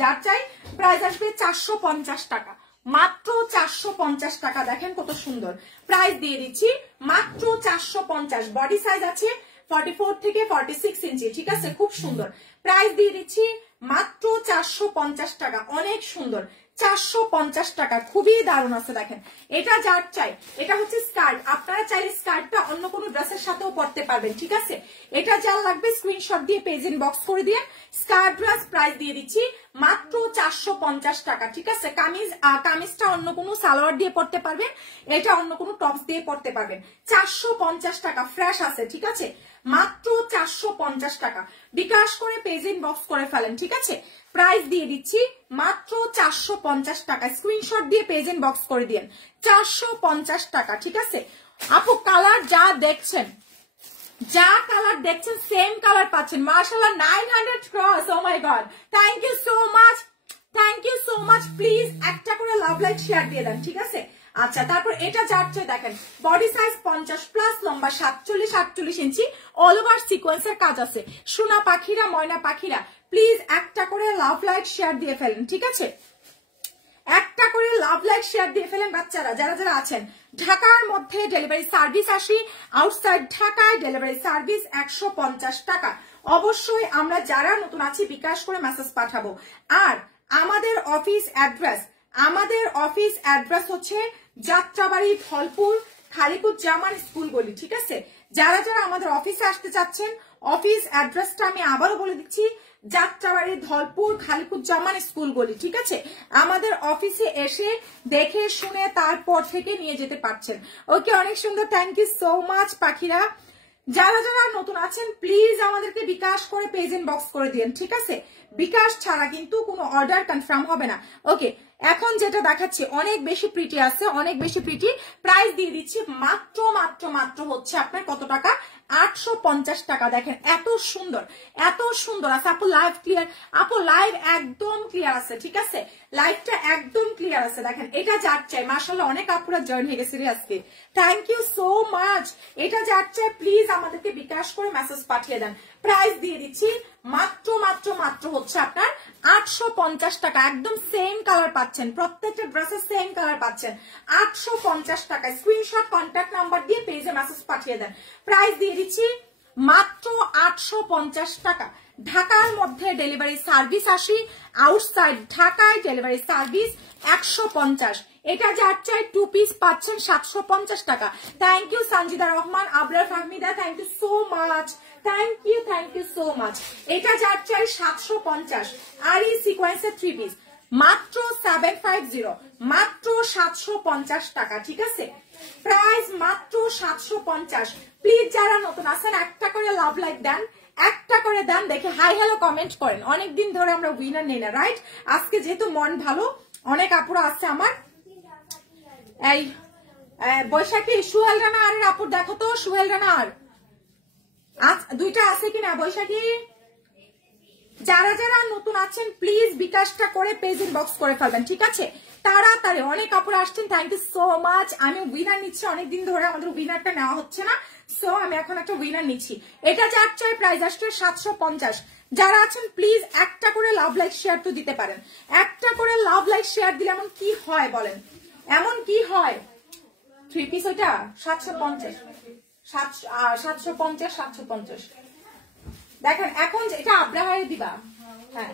যার চাই প্রাইস আসবে 450 টাকা, মাত্র 450 টাকা। দেখেন কত সুন্দর, প্রাইস দিয়ে দিচ্ছি মাত্র 450। বডি সাইজ আছে 44 থেকে 46 ইঞ্চি, ঠিক আছে? খুব সুন্দর, প্রাইস দিয়ে দিচ্ছি মাত্র 450 টাকা। অনেক সুন্দর, 450 টাকা, খুবই দারুণ আছে। দেখেন এটা যার চাই, এটা হচ্ছে স্কার্ট। আপনারা চাইলে স্কার্টটা অন্য কোনো ড্রেসের সাথেও পরতে পারবেন, ঠিক আছে? এটা যার লাগবে স্ক্রিনশট দিয়ে পেজ ইনবক্স করে দিয়ে স্কার্ট ড্রেস প্রাইস দিয়ে দিচ্ছি মাত্র 450 টাকা, ঠিক আছে? কামিজটা অন্য কোনো সালোয়ার দিয়ে পরতে পারবেন, এটা অন্য কোনো টপস দিয়ে পরতে পারবেন। 450 টাকা, ফ্রেশ আছে, ঠিক আছে? মাত্র 450 টাকা। বিকাশ করে পেজ ইনবক্স করে ফেলেন, ঠিক আছে? প্রাইস দিয়ে দিচ্ছি মাত্র 450 টাকা। স্ক্রিনশট দিয়ে পেজ ইনবক্স করে দিন, 450 টাকা, ঠিক আছে? আপু কালার যা দেখছেন সেম কালার পাচ্ছেন। মাশাআল্লাহ 900 cross. Oh my God, thank you so much, thank you so much. Please একটা করে লাভ লাইক শেয়ার দিয়ে দেন, ঠিক আছে? আচ্ছা, তারপর এটা যাচ্ছে দেখেন, বডি সাইজ 50 প্লাস, লম্বা 47-48 ইঞ্চি, অল ওভার সিকোয়েন্সের কাজ আছে। সোনা পাখিরা, ময়না পাখিরা, প্লিজ একটা করে লাভ লাইক শেয়ার দিয়ে ফেলেন, ঠিক আছে? একটা করে লাভ লাইক শেয়ার দিয়ে ফেলেন বাচ্চারা, যারা যারা আছেন। ঢাকার মধ্যে ডেলিভারি সার্ভিস 80, আউটসাইড ঢাকায় ডেলিভারি সার্ভিস 150 টাকা। অবশ্যই আমরা যারা নতুন আছি বিকাশ করে মেসেজ পাঠাবো। আর আমাদের অফিস অ্যাড্রেস হচ্ছে যাত্রাবাড়ি, ধলপুর, খালিকুজ্জামান স্কুল গলি, ঠিক আছে? যারা যারা আমাদের অফিসে আসতে চাচ্ছেন, অফিস অ্যাড্রেসটা আমি আবারও বলে দিচ্ছি, যাত্রাবাড়ি, ধলপুর, খালিকুজ্জামান স্কুল গলি, ঠিক আছে? আমাদের অফিসে এসে দেখে শুনে তারপর থেকে নিয়ে যেতে পারছেন। ওকে, অনেক সুন্দর, থ্যাংক ইউ সো মাচ পাখিরা। যারা যারা নতুন আছেন প্লিজ আমাদেরকে বিকাশ করে পেজ ইনবক্স করে দিন, ঠিক আছে? বিকাশ ছাড়া কিন্তু কোনো অর্ডার কনফার্ম হবে না। ওকে, এখন যেটা দেখাচ্ছি অনেক বেশি প্রিটি আছে, অনেক বেশি প্রিটি। প্রাইস দিয়ে দিচ্ছি মাত্র মাত্র মাত্র হচ্ছে আপনার কত টাকা? 850 টাকা। দেখেন এত সুন্দর, এত সুন্দর আছে। আপু লাইভ ক্লিয়ার? আপু লাইভ একদম ক্লিয়ার আছে, ঠিক আছে? লাইভটা একদম ক্লিয়ার আছে। দেখেন এটা যার চাই, মাশাআল্লাহ অনেক আপুরা জয়েন হয়ে গেছে আজকে, থ্যাংক ইউ সো মাচ। এটা যার চাই প্লিজ আমাদেরকে বিকাশ করে মেসেজ পাঠিয়ে দেন। প্রাইস দিয়ে দিচ্ছি মাত্র মাত্র মাত্র হচ্ছে আপনার 850 টাকা। একদম সেম কালার পাচ্ছেন, প্রত্যেকটা ড্রেসের সেম কালার পাচ্ছেন। 850 টাকা। স্ক্রিনশট কন্ট্যাক্ট নাম্বার দিয়ে পেজে মেসেজ পাঠিয়ে দেন। প্রাইস দিয়ে দিচ্ছি মাত্র 850 টাকা। ঢাকার মধ্যে ডেলিভারি সার্ভিস 80, আউটসাইড ঢাকায় ডেলিভারি সার্ভিস 150। এটা যার চাই 2 পিস পাচ্ছেন 750 টাকা। Thank you Sanjida Rahman, Abrar Fahmida, thank you so much, thank you so much. এটা যার চাই 750। আর এই সিকোয়েন্সের 3 পিস মাত্র 750, মাত্র 750 টাকা, ঠিক আছে? প্রাইস মাত্র 750। প্লিজ যারা নতুন আছেন একটা করে লাভ লাইক দেন, একটা করে দেন, দেখে হাই হ্যালো কমেন্ট করেন। অনেকদিন ধরে আমরা উইনার নেই না, রাইট? আজকে যেহেতু মন ভালো, অনেক আপুরা আছে আমার। এই বৈশাখী, সুহেল রানা আর আপুর দেখো তো, সুহেল রানা আর দুইটা আছে কিনা বৈশাখী? যারা যারা নতুন আছেন প্লিজ বিকাশটা করে পেজ ইনবক্স করে ফেলবেন, ঠিক আছে? তাড়াতাড়ি। অনেক কাপড় আসছেন, থ্যাংক ইউ সো মাচ। আমি উইনার নিচ্ছি, অনেকদিন ধরে আমাদের উইনারটা নেওয়া হচ্ছে না, সো আমি এখন একটা উইনার নিচ্ছি। এটা যার চাই প্রাইস আসছে 750। যারা আছেন প্লিজ একটা করে লাভ লাইক শেয়ার তো দিতে পারেন। একটা করে লাভ লাইক শেয়ার দিলে এমন কি হয় বলেন, এমন কি হয়? 3 পিস ওইটা 750, 750। দেখেন এখন এটা আব্রাহারে দিবা, হ্যাঁ।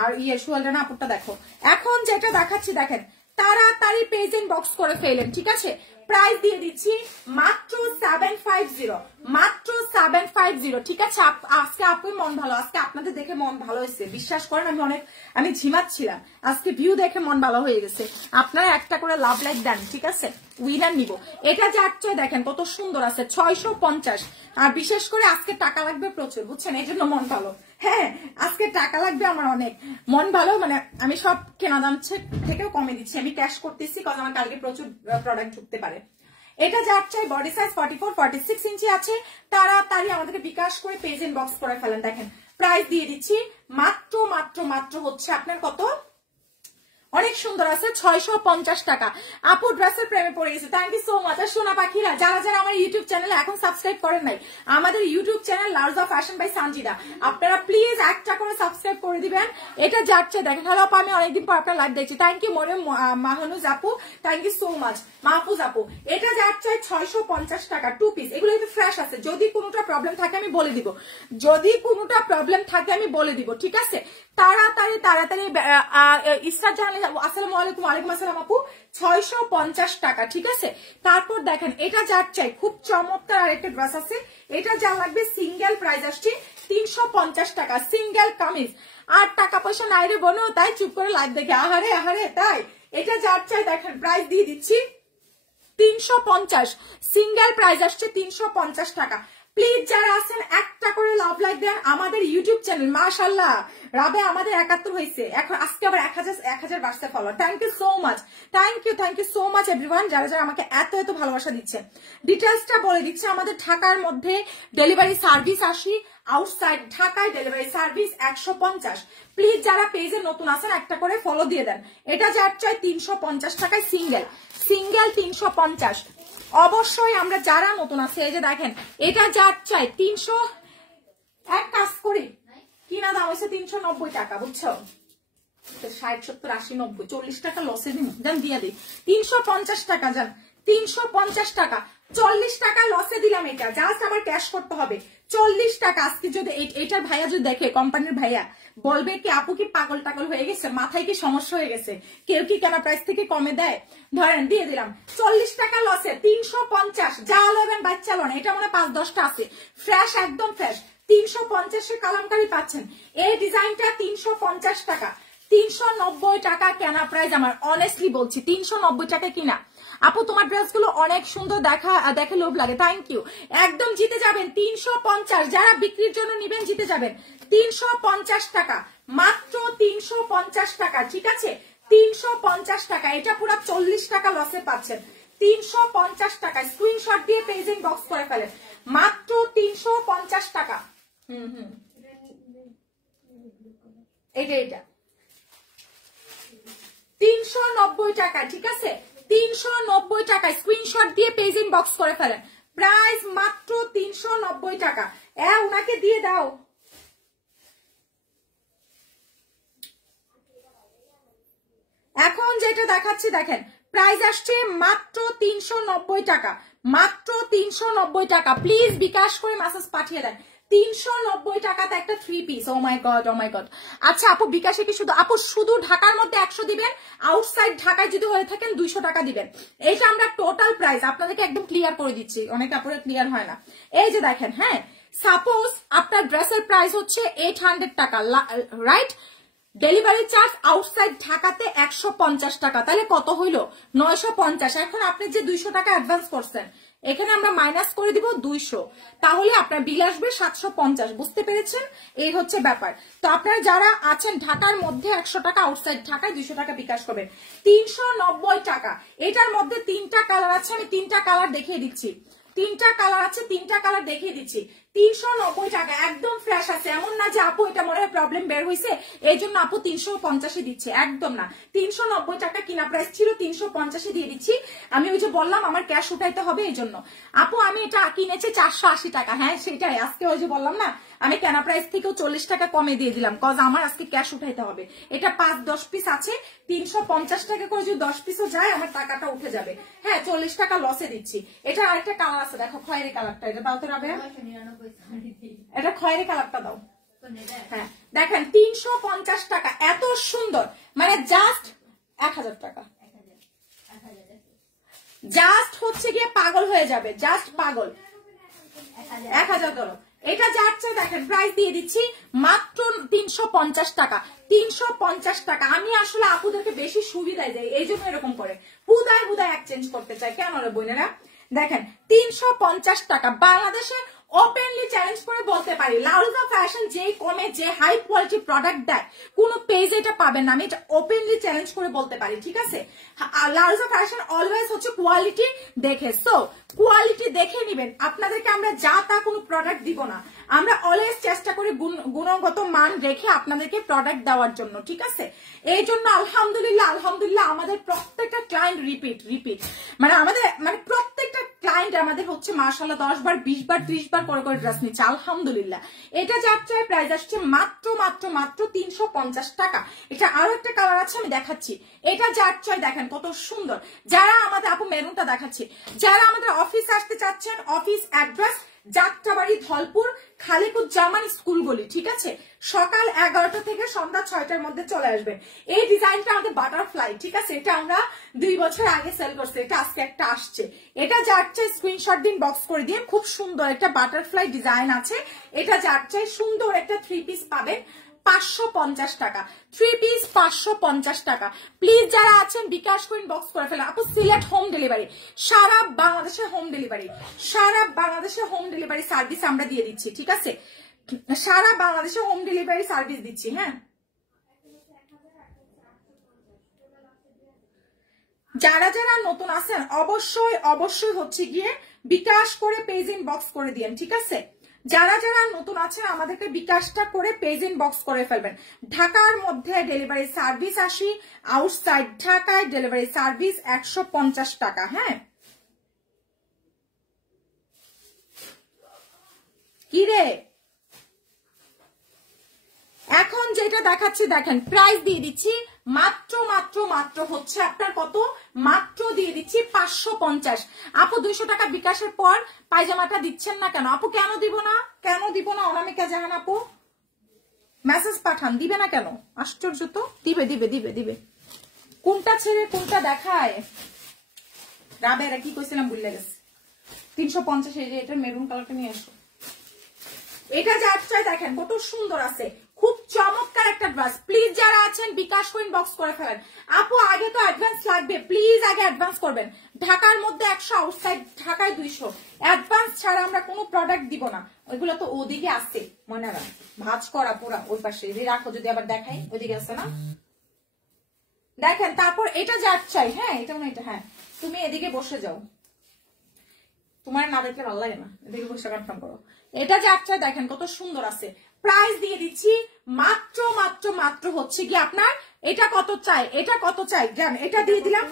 আর সোয়ালটা না আপুরটা দেখো। এখন যেটা দেখাচ্ছি দেখেন, তাড়াতাড়ি পেজ ইনবক্স করে ফেলেন, ঠিক আছে? প্রাইস দিয়ে দিচ্ছি মাত্র 750, মাত্র 750, ঠিক আছে? আজকে আপুর মন ভালো, আজকে আপনাদের দেখে মন ভালো হয়েছে, বিশ্বাস করেন। আমি ঝিমাচ্ছিলাম, আজকে ভিউ দেখে মন ভালো হয়ে গেছে। আপনারা একটা করে লাভ লাইক দেন, ঠিক আছে? উইনার নিব। এটা যাচ্ছে দেখেন কত সুন্দর আছে, 650। আর বিশেষ করে আজকে টাকা লাগবে প্রচুর, বুঝছেন? এই জন্য মন ভালো। হ্যাঁ, আজকে টাকা লাগবে আমার অনেক, মন ভালো। মানে আমি সব কেনা দাম থেকেও কমে দিচ্ছি, আমি ক্যাশ করতেছি, কারণ আমার কালকে প্রচুর প্রোডাক্ট ঢুকতে পারে। এটা যার চাই বডি সাইজ 44, 46 ইঞ্চি আছে। তাড়াতাড়ি আমাদেরকে বিকাশ করে পেজ ইনবক্স করে ফেলেন। দেখেন প্রাইস দিয়ে দিচ্ছি মাত্র মাত্র মাত্র হচ্ছে আপনার কত, অনেক সুন্দর আছে, 650 টাকা। আপু ড্রেসের প্রেমে পড়ে গেছে, থ্যাংক ইউ সো মাচ। আর সোনা পাখিরা, যারা যারা আমার ইউটিউব চ্যানেলে এখন সাবস্ক্রাইব করেন নাই, আমাদের ইউটিউব চ্যানেল লার্জা ফ্যাশন বাই সানজিদা, আপনারা প্লিজ একটা করে সাবস্ক্রাইব করে দিবেন। এটা যাচ্ছে দেখেন। হ্যালো আপু, আমি অনেকদিন পর আপনার লাইভ দেখছি, থ্যাংক ইউ মোরে মাহনুজ আপু, thank you so much. Mahfuz আপু, এটা যাচ্ছে 650 টাকা 2 পিস। এগুলো কিন্তু ফ্রেশ আছে, যদি কোনোটা প্রবলেম থাকে আমি বলে দিব, যদি কোনোটা প্রবলেম থাকে আমি বলে দিব, ঠিক আছে? তাড়াতাড়ি তাড়াতাড়ি। ইসরাত জাহান, আসসালামু আলাইকুম। ওয়ালাইকুম আসসালাম আপু, 650 টাকা, ঠিক আছে? তারপর দেখেন এটা যার চাই, খুব চমৎকার আরেকটা ড্রেস আছে। এটা যা লাগবে সিঙ্গেল প্রাইস আসছে 350 টাকা, সিঙ্গেল কামিজ। আর টাকা পয়সা নাই রে বোনো, তাই চুপ করে লাইভ দেখে আহারে আহারে, তাই এটা যার চাই দেখেন প্রাইস দিয়ে দিচ্ছি 350, সিঙ্গেল প্রাইস আসছে 350 টাকা। প্লিজ যারা আছেন একটা করে লাভ লাইক দেন। আমাদের ইউটিউব চ্যানেল মাশাআল্লাহ রাবে আমাদের 71 হয়েছে, এখন আজকে আবার 1000 বাড়ছে follower. Thank you so much, thank you so much everyone, যারা যারা আমাকে এত এত ভালোবাসা দিচ্ছেন। ডিটেলসটা বলে দিচ্ছি, আমাদের ঢাকার মধ্যে ডেলিভারি সার্ভিস 80, আউটসাইড ঢাকায় ডেলিভারি সার্ভিস 150। প্লিজ যারা পেজে নতুন আছেন একটা করে ফলো দিয়ে দেন। এটা যার চাই 350 টাকায় সিঙ্গেল, সিঙ্গেল 350। অবশ্যই আমরা যারা নতুন আছে, এই যে দেখেন এটা যার চাই 300, এক কাজ করি কিনা দাম হচ্ছে 390 টাকা, বুঝছো? 60, 70, 80, 90, 40 টাকা লসে দিন, দেন দিয়ে দিই 350 টাকা, যান 350 টাকা, 40 টাকা লসে দিলাম। এটা জাস্ট আবার ক্যাশ করতে হবে 40 টাকা। আজকে যদি এটার ভাইয়া যদি দেখে, কোম্পানির ভাইয়া বলবে কি আপু কি পাগল টাগল হয়ে গেছে, মাথায় কি সমস্যা হয়ে গেছে, কেউ কি কেনা প্রাইস থেকে কমে দেয়? ধরেন দিয়ে দিলাম 40 টাকা লসে 350। যা লবেন বাচ্চা লোন, এটা মনে 5-10টা আছে, ফ্রেশ, একদম ফ্রেশ। 350-এর কালামকারি পাচ্ছেন। এই ডিজাইনটা 350 টাকা, 390 টাকা কেনা প্রাইস আমার, অনেস্টলি বলছি 390 টাকা কিনা। আপু তোমার ড্রেসগুলো অনেক সুন্দর, দেখে লোভ লাগে, থ্যাংক ইউ। একদম জিতে যাবেন 350, যারা বিক্রির জন্য নিবেন জিতে যাবেন 350 টাকা, মাত্র 350 টাকা, ঠিক আছে? 350 টাকা, এটা পুরো 40 টাকা লসে পাচ্ছেন। 350 টাকা, স্ক্রিনশট দিয়ে পেজ ইনবক্স করে ফেলেন, মাত্র 350 টাকা। এটা 390 টাকা, ঠিক আছে? 390 টাকা, স্ক্রিনশট দিয়ে পেজ ইনবক্স করে ফেলেন, প্রাইস মাত্র 390 টাকা। উনাকে দিয়ে দাও। এখন যেটা দেখাচ্ছি দেখেন, প্রাইস আসছে মাত্র 390 টাকা, মাত্র 390 টাকা। প্লিজ বিকাশ করে মেসেজ পাঠিয়ে দেন। 390 টাকাতে একটা 3 piece. O my god, O my god. আচ্ছা আপু বিকাশে কি শুধু, আপু শুধু ঢাকার মধ্যে 100 দিবেন, আউটসাইড ঢাকায় যদি হয়ে থাকেন 200 টাকা দিবেন। এটা আমরা টোটাল প্রাইস আপনাদেরকে একদম ক্লিয়ার করে দিচ্ছি, অনেক আপুরে ক্লিয়ার হয় না। এই যে দেখেন, হ্যাঁ সাপোজ আপনার ড্রেসের প্রাইস হচ্ছে 800 টাকা, রাইট? ডেলিভারি চার্জ আউটসাইড ঢাকাতে 150 টাকা, তাহলে কত হইলো? 950। এখন আপনি যে 200 টাকা অ্যাডভান্স করছেন, এখানে আমরা মাইনাস করে দিব 200, তাহলে আপনার বিল আসবে 750। বুঝতে পেরেছেন? এই হচ্ছে ব্যাপার। তো আপনারা যারা আছেন ঢাকার মধ্যে 100 টাকা, আউটসাইড ঢাকায় 200 টাকা বিকাশ করবেন। 390 টাকা। এটার মধ্যে 3টা কালার আছে, আমি 3টা কালার দেখিয়ে দিচ্ছি। 3টা কালার আছে, 3টা কালার দেখিয়ে দিচ্ছি। 390 টাকা, একদম ফ্রেশ আছে। এমন না যে আপু এটা মনে হয় প্রবলেম বের হয়েছে এই জন্য আপু 350 দিচ্ছে, একদম না। 390 টাকা কিনা প্রাইস ছিল, 350 দিয়ে দিচ্ছি। আমি ওই যে বললাম আমার ক্যাশ উঠাইতে হবে এই জন্য। আপু আমি এটা কিনেছি 480 টাকা, হ্যাঁ সেটাই। আজকে ওই যে বললাম না আমি কেনা প্রাইস থেকেও 40 টাকা কমে দিয়ে দিলাম, কজ আমার আজকে ক্যাশ উঠাইতে হবে। এটা 5-10 পিস আছে, 350 টাকা করে যদি 10 পিসও যায় আমার টাকাটা উঠে যাবে। হ্যাঁ 40 টাকা লসে দিচ্ছি। এটা আরেকটা কালার আছে, দেখো খয়েরি কালারটা, এটা দাও তো রাবে, এটা খয়েরি কালারটা দাও। হ্যাঁ দেখেন 350 টাকা, এত সুন্দর, মানে জাস্ট 1000 টাকা, জাস্ট হচ্ছে গিয়ে পাগল হয়ে যাবে, জাস্ট পাগল। 1000 ধরো। এটা যাচ্ছে দেখেন প্রাইস দিয়ে দিচ্ছি মাত্র 350 টাকা, 350 টাকা। আমি আসলে আপুদেরকে বেশি সুবিধায় দেয় এই জন্য এরকম করে হুদায় হুদায় এক্সচেঞ্জ করতে চাই, কেন রে বোনেরা। দেখেন 350 টাকা, বাংলাদেশে ওপেনলি চ্যালেঞ্জ করে বলতে পারি লাউজা ফ্যাশন যে কমে যে হাই কোয়ালিটি প্রোডাক্ট দেয় কোন পেজ এটা পাবেন না, আমি এটা ওপেনলি চ্যালেঞ্জ করে বলতে পারি, ঠিক আছে। লাউজা ফ্যাশন অলওয়েজ হচ্ছে কোয়ালিটি দেখে, সো কোয়ালিটি দেখে নিবেন। আপনাদেরকে আমরা যা তা কোনো প্রোডাক্ট দিব না, আমরা অলওয়েজ চেষ্টা করি গুণগত মান রেখে আপনাদেরকে প্রোডাক্ট দেওয়ার জন্য, ঠিক আছে। এই জন্য আলহামদুলিল্লাহ আলহামদুলিল্লাহ আমাদের প্রত্যেকটা ক্লায়েন্ট রিপিট মানে আমাদের মানে প্রত্যেকটা ক্লায়েন্ট আমাদের হচ্ছে মাশাআল্লাহ 10 বার 20 বার 30 বার করে ড্রেস নিচ্ছে আলহামদুলিল্লাহ। এটা যাচ্ছে প্রাইস আসছে মাত্র মাত্র মাত্র 350 টাকা। এটা আরো একটা কালার আছে আমি দেখাচ্ছি, এটা যাচ্ছে দেখেন কত সুন্দর। যারা আমাদের আপু মেরুনটা দেখাচ্ছি, যারা আমাদের অফিস আসতে চাচ্ছেন, office address Jatrabari Dhalpur Khaliquzzaman school গলি, ঠিক আছে। সকাল 11টা থেকে সন্ধ্যা 6টার মধ্যে চলে আসবেন। এই ডিজাইনটা আমাদের বাটারফ্লাই, ঠিক আছে, এটা আমরা 2 বছর আগে সেল করছি, এটা আজকে একটা আসছে। এটা যাচ্ছে স্ক্রিনশট দিন, বক্স করে দিয়ে, খুব সুন্দর একটা বাটারফ্লাই ডিজাইন আছে। এটা যাচ্ছে সুন্দর একটা 3 পিস পাবেন 550 টাকা, 3 পিস 550 টাকা। প্লিজ যারা আছেন বিকাশ করে বক্স করে ফেলেন। আপু সিলেট হোম ডেলিভারি, সারা বাংলাদেশে হোম ডেলিভারি, সারা বাংলাদেশে হোম ডেলিভারি সার্ভিস আমরা দিয়ে দিচ্ছি, ঠিক আছে। সারা বাংলাদেশে হোম ডেলিভারি সার্ভিস দিচ্ছি। হ্যাঁ যারা যারা নতুন আছেন অবশ্যই অবশ্যই হচ্ছে গিয়ে বিকাশ করে পেজ ইন বক্স করে দিয়েন, ঠিক আছে। যারা যারা নতুন আছেন আমাদেরকে বিকাশটা করে পেজ ইন বক্স করে ফেলবেন। ঢাকার মধ্যে ডেলিভারি সার্ভিস 80, আউটসাইড ঢাকায় ডেলিভারি সার্ভিস 150 টাকা। হ্যাঁ কি রে, এখন যেটা দেখাচ্ছি দেখেন প্রাইস দিয়ে দিচ্ছি মাত্র মাত্র মাত্র হচ্ছে আপনার কত, মাত্র দিয়ে দিচ্ছি 550। আপু 200 টাকা বিকাশের পর পায়জামাটা দিচ্ছেন না কেন? আপু কেন দিব না, কেন দিব না? অনামিকা জাহান আপু মেসেজ পাঠান, দিবে না কেন? আশ্চর্য তো, দিবে দিবে দিবে দিবে। কোনটা ছেড়ে কোনটা দেখায়? রাবেরা কি কইছিলাম ভুলে গেছে। 350 এই যে এটা মেরুন কালারটা নিয়ে আসো। এটা যাচ্ছে দেখেন কত সুন্দর আছে, খুব চমৎকার একটা ড্রেস। প্লিজ যারা আছেন বিকাশ কইন বক্স করে ফেলেন। আপু আগে তো অ্যাডভান্স লাগবে, প্লিজ আগে অ্যাডভান্স করবেন। ঢাকার মধ্যে 100, আউটসাইড ঢাকায় 200। অ্যাডভান্স ছাড়া আমরা কোনো প্রোডাক্ট দিব না। ওইগুলো তো ওদিকে আছে মনে রাখ, ভাঁজ করা পুরা ওই পাশে রাখো, যদি আবার দেখাই ওইদিকে আছে না, দেখেন। তারপর এটা যাচ্ছে, হ্যাঁ এটা না এটা, হ্যাঁ তুমি এদিকে বসে যাও, তোমার না দেখলে ভালো লাগে না, এদিকে বসে কনফার্ম করো। এটা যাচ্ছে দেখেন কত সুন্দর আছে। প্রাইস দিয়ে দিচ্ছি মাত্র মাত্র মাত্র হচ্ছে কি আপনার, এটা কত চাই, এটা কত চাই জান, এটা দিয়ে দিলাম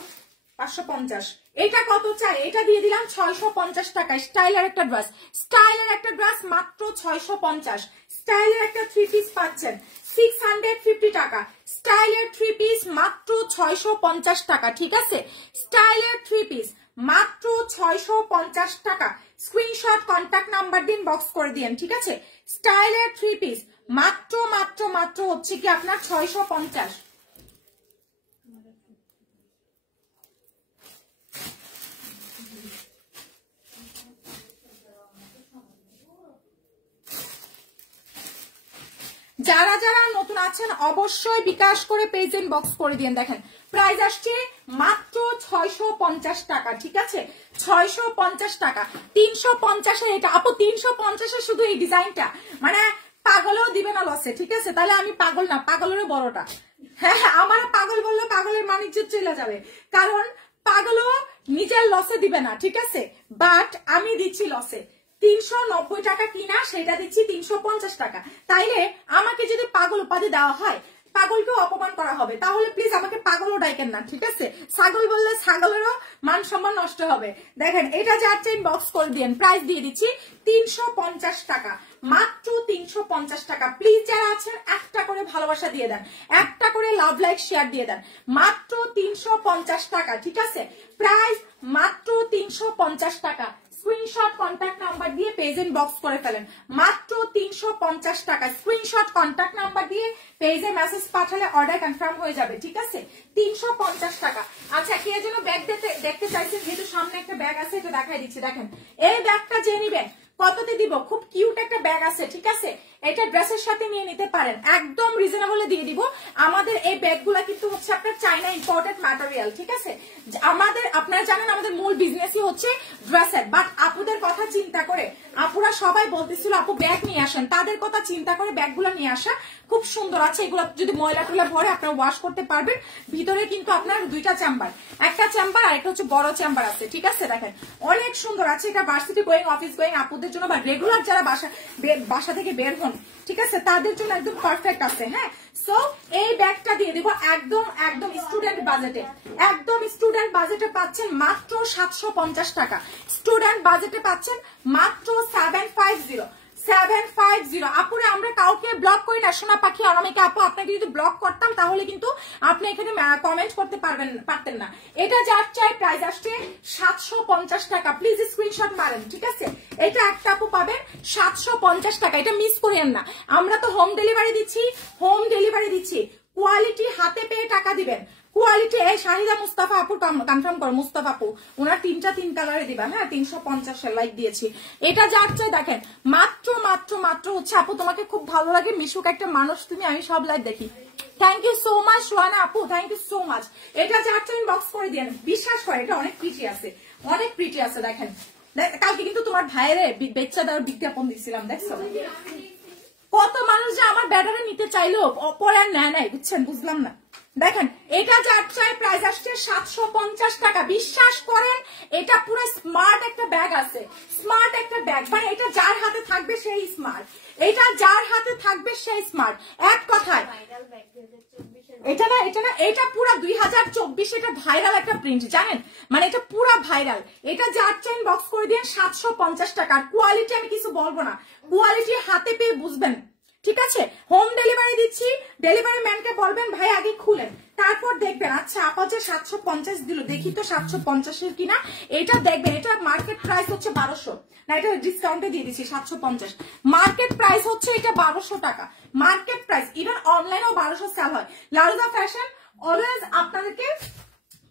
550। এটা কত চাই, এটা দিয়ে দিলাম 650 টাকা। স্টাইলের একটা ড্রেস, স্টাইলের একটা ড্রেস মাত্র 650। স্টাইলের একটা 3 পিস পাচ্ছেন 650 টাকা। স্টাইলের 3 পিস মাত্র 650 টাকা, ঠিক আছে। স্টাইলের 3 পিস মাত্র 650 টাকা। স্ক্রিনশট কন্টাক্ট নাম্বার দিন, বক্স করে দিন, ঠিক আছে। স্টাইলের 3 পিস মাত্র মাত্র মাত্র হচ্ছে কি আপনার 650। যারা যারা নতুন আছেন অবশ্যই বিকাশ করে পেজ ইন বক্স করে দিন। দেখেন প্রাইস আসছে মাত্র 650 টাকা, ঠিক আছে। 650 টাকা, 350 এটা আপু 350 শুধু এই ডিজাইনটা, মানে পাগলও দিবে না লসে, ঠিক আছে। তাহলে আমি পাগল না, পাগলেরও বড়টা। হ্যাঁ আমার পাগল বললে পাগলের বাণিজ্য চলে যাবে, কারণ পাগলও নিজের লসে দিবে না, ঠিক আছে। বাট আমি দিচ্ছি লসে। 390 টাকা কিনা সেটা দিচ্ছি 350 টাকা। তাইলে আমাকে যদি পাগল উপাধি দেওয়া হয়, পাগলকেও অপমান করা হবে, তাহলে প্লিজ আমাকে পাগলও ডাইকেন না, ঠিক আছে? ছাগল বললে ছাগলেরও মান সম্মান নষ্ট হবে। দেখেন এটা যার চেইন বক্স করে দিয়েন, প্রাইস দিয়ে দিচ্ছি 350 টাকা, মাত্র 350 টাকা। প্লিজ যারা আছেন একটা করে ভালোবাসা দিয়ে দেন, একটা করে লাভ লাইক শেয়ার দিয়ে দেন, মাত্র 350 টাকা, ঠিক আছে? প্রাইস মাত্র 350 টাকা। স্ক্রিনশট কন্টাক্ট নাম্বার দিয়ে পেজ ইনবক্স করে ফেলেন, মাত্র 350 টাকা। স্ক্রিনশট কন্টাক্ট নাম্বার দিয়ে পেজে মেসেজ পাঠালে অর্ডার কনফার্ম হয়ে যাবে, ঠিক আছে? 350 টাকা। আচ্ছা, কে যেন ব্যাগ দেখতে চাইছেন, যেহেতু সামনে একটা ব্যাগ আছে এটা দেখাই দিচ্ছি। দেখেন এই ব্যাগটা যে নিবেন কততে দিব, খুব কিউট একটা ব্যাগ আছে, ঠিক আছে? এটা ড্রেসের সাথে নিয়ে নিতে পারেন, একদম রিজনেবলে দিয়ে দিব। আমাদের এই ব্যাগগুলা কিন্তু হচ্ছে আপনার চাইনা ইম্পোর্টেড ম্যাটেরিয়াল, ঠিক আছে? আমাদের আপনারা জানেন আমাদের মূল বিজনেসই হচ্ছে ড্রেসের, বাট আপুদের কথা চিন্তা করে আপুরা সবাই বলতেছিল আপু ব্যাগ নিয়ে আসেন, তাদের কথা চিন্তা করে ব্যাগগুলো নিয়ে আসা। খুব সুন্দর আছে এগুলো, যদি ময়লা টুলা ভরে আপনারা ওয়াশ করতে পারবেন। ভিতরে কিন্তু আপনার দুইটা চেম্বার, একটা চেম্বার আর একটা হচ্ছে বড় চেম্বার আছে, ঠিক আছে? দেখেন অনেক সুন্দর আছে। এটা ভার্সিটি গোয়িং, অফিস গোয়িং আপুদের জন্য বা রেগুলার যারা বাসা থেকে বের হন, ঠিক আছে, তাদের জন্য একদম পারফেক্ট আছে। হ্যাঁ, সো এই ব্যাগটা দিয়ে দিব একদম একদম স্টুডেন্ট বাজেটে, একদম স্টুডেন্ট বাজেটে পাচ্ছেন মাত্র 750 টাকা। স্টুডেন্ট বাজেটে পাচ্ছেন মাত্র 750। আপুরে আমরা কাউকে ব্লক করি না, সোনা পাখি অনামিকা আপু, আপনাকে যদি ব্লক করতাম তাহলে কিন্তু আপনি এখানে কমেন্ট করতে পারতেন না। এটা যার চাই প্রাইস আসছে 750 টাকা। প্লিজ স্ক্রিনশট মারেন, ঠিক আছে? এটা একটা আপু পাবেন 750 টাকা, এটা মিস করেন না। আমরা তো হোম ডেলিভারি দিচ্ছি, হোম ডেলিভারি দিচ্ছি, কোয়ালিটি হাতে পেয়ে টাকা দিবেন। কোয়ালিটি এই শাহিদা মুস্তাফা আপুর কনফার্ম করো, মুস্তাফা আপু ওনার তিন কালারে দিবা। হ্যাঁ, 350 লাইক দিয়েছি। এটা যাচ্ছে দেখেন মাত্র মাত্র মাত্র হচ্ছে আপু, তোমাকে খুব ভালো লাগে, মিশুক একটা মানুষ তুমি, আমি সব লাইক দেখি। Thank you so much Sohana আপু, থ্যাংক ইউ সো মাচ। এটা যাচ্ছে ইনবক্স করে দিয়েন, বিশ্বাস করে এটা অনেক প্রিটি আছে, অনেক প্রিটি আছে। দেখেন কালকে কিন্তু তোমার ভাইয়েরে বেচ্চা দেওয়ার বিজ্ঞাপন দিচ্ছিলাম, দেখছো? কত মানুষ যে আমার ব্যাটারে নিতে চাইলো পরে আর নেয় নাই, বুঝছেন? বুঝলাম না। দেখেন এটা যার চাই প্রাইস আসছে 750 টাকা। বিশ্বাস করেন এটা পুরো স্মার্ট একটা ব্যাগ আছে, স্মার্ট একটা ব্যাগ, মানে এটা যার হাতে থাকবে সেই স্মার্ট, এটা যার হাতে থাকবে সেই স্মার্ট। এক কথায় এটা পুরো 2024 এটা ভাইরাল একটা প্রিন্ট, জানেন? মানে এটা পুরো ভাইরাল। এটা যার চেইন বক্স করে দিয়ে 750 টাকা। কোয়ালিটি আমি কিছু বলবো না, কোয়ালিটি হাতে পেয়ে বুঝবেন, ঠিক আছে? হোম ডেলিভারি দিচ্ছি, ডেলিভারি ম্যানকে বলবেন ভাই আগে খুলেন, তারপর দেখবেন। আচ্ছা আপা যে 750 দিল, দেখি তো 750 কিনা, এটা দেখবেন। এটা মার্কেট প্রাইস হচ্ছে 1200, না এটা ডিসকাউন্টে দিয়ে দিচ্ছি 750। মার্কেট প্রাইস হচ্ছে এটা 1200 টাকা, মার্কেট প্রাইস। ইভেন অনলাইনেও 1200 সেল হয়। লারুজা ফ্যাশন অলওয়েজ আপনাদেরকে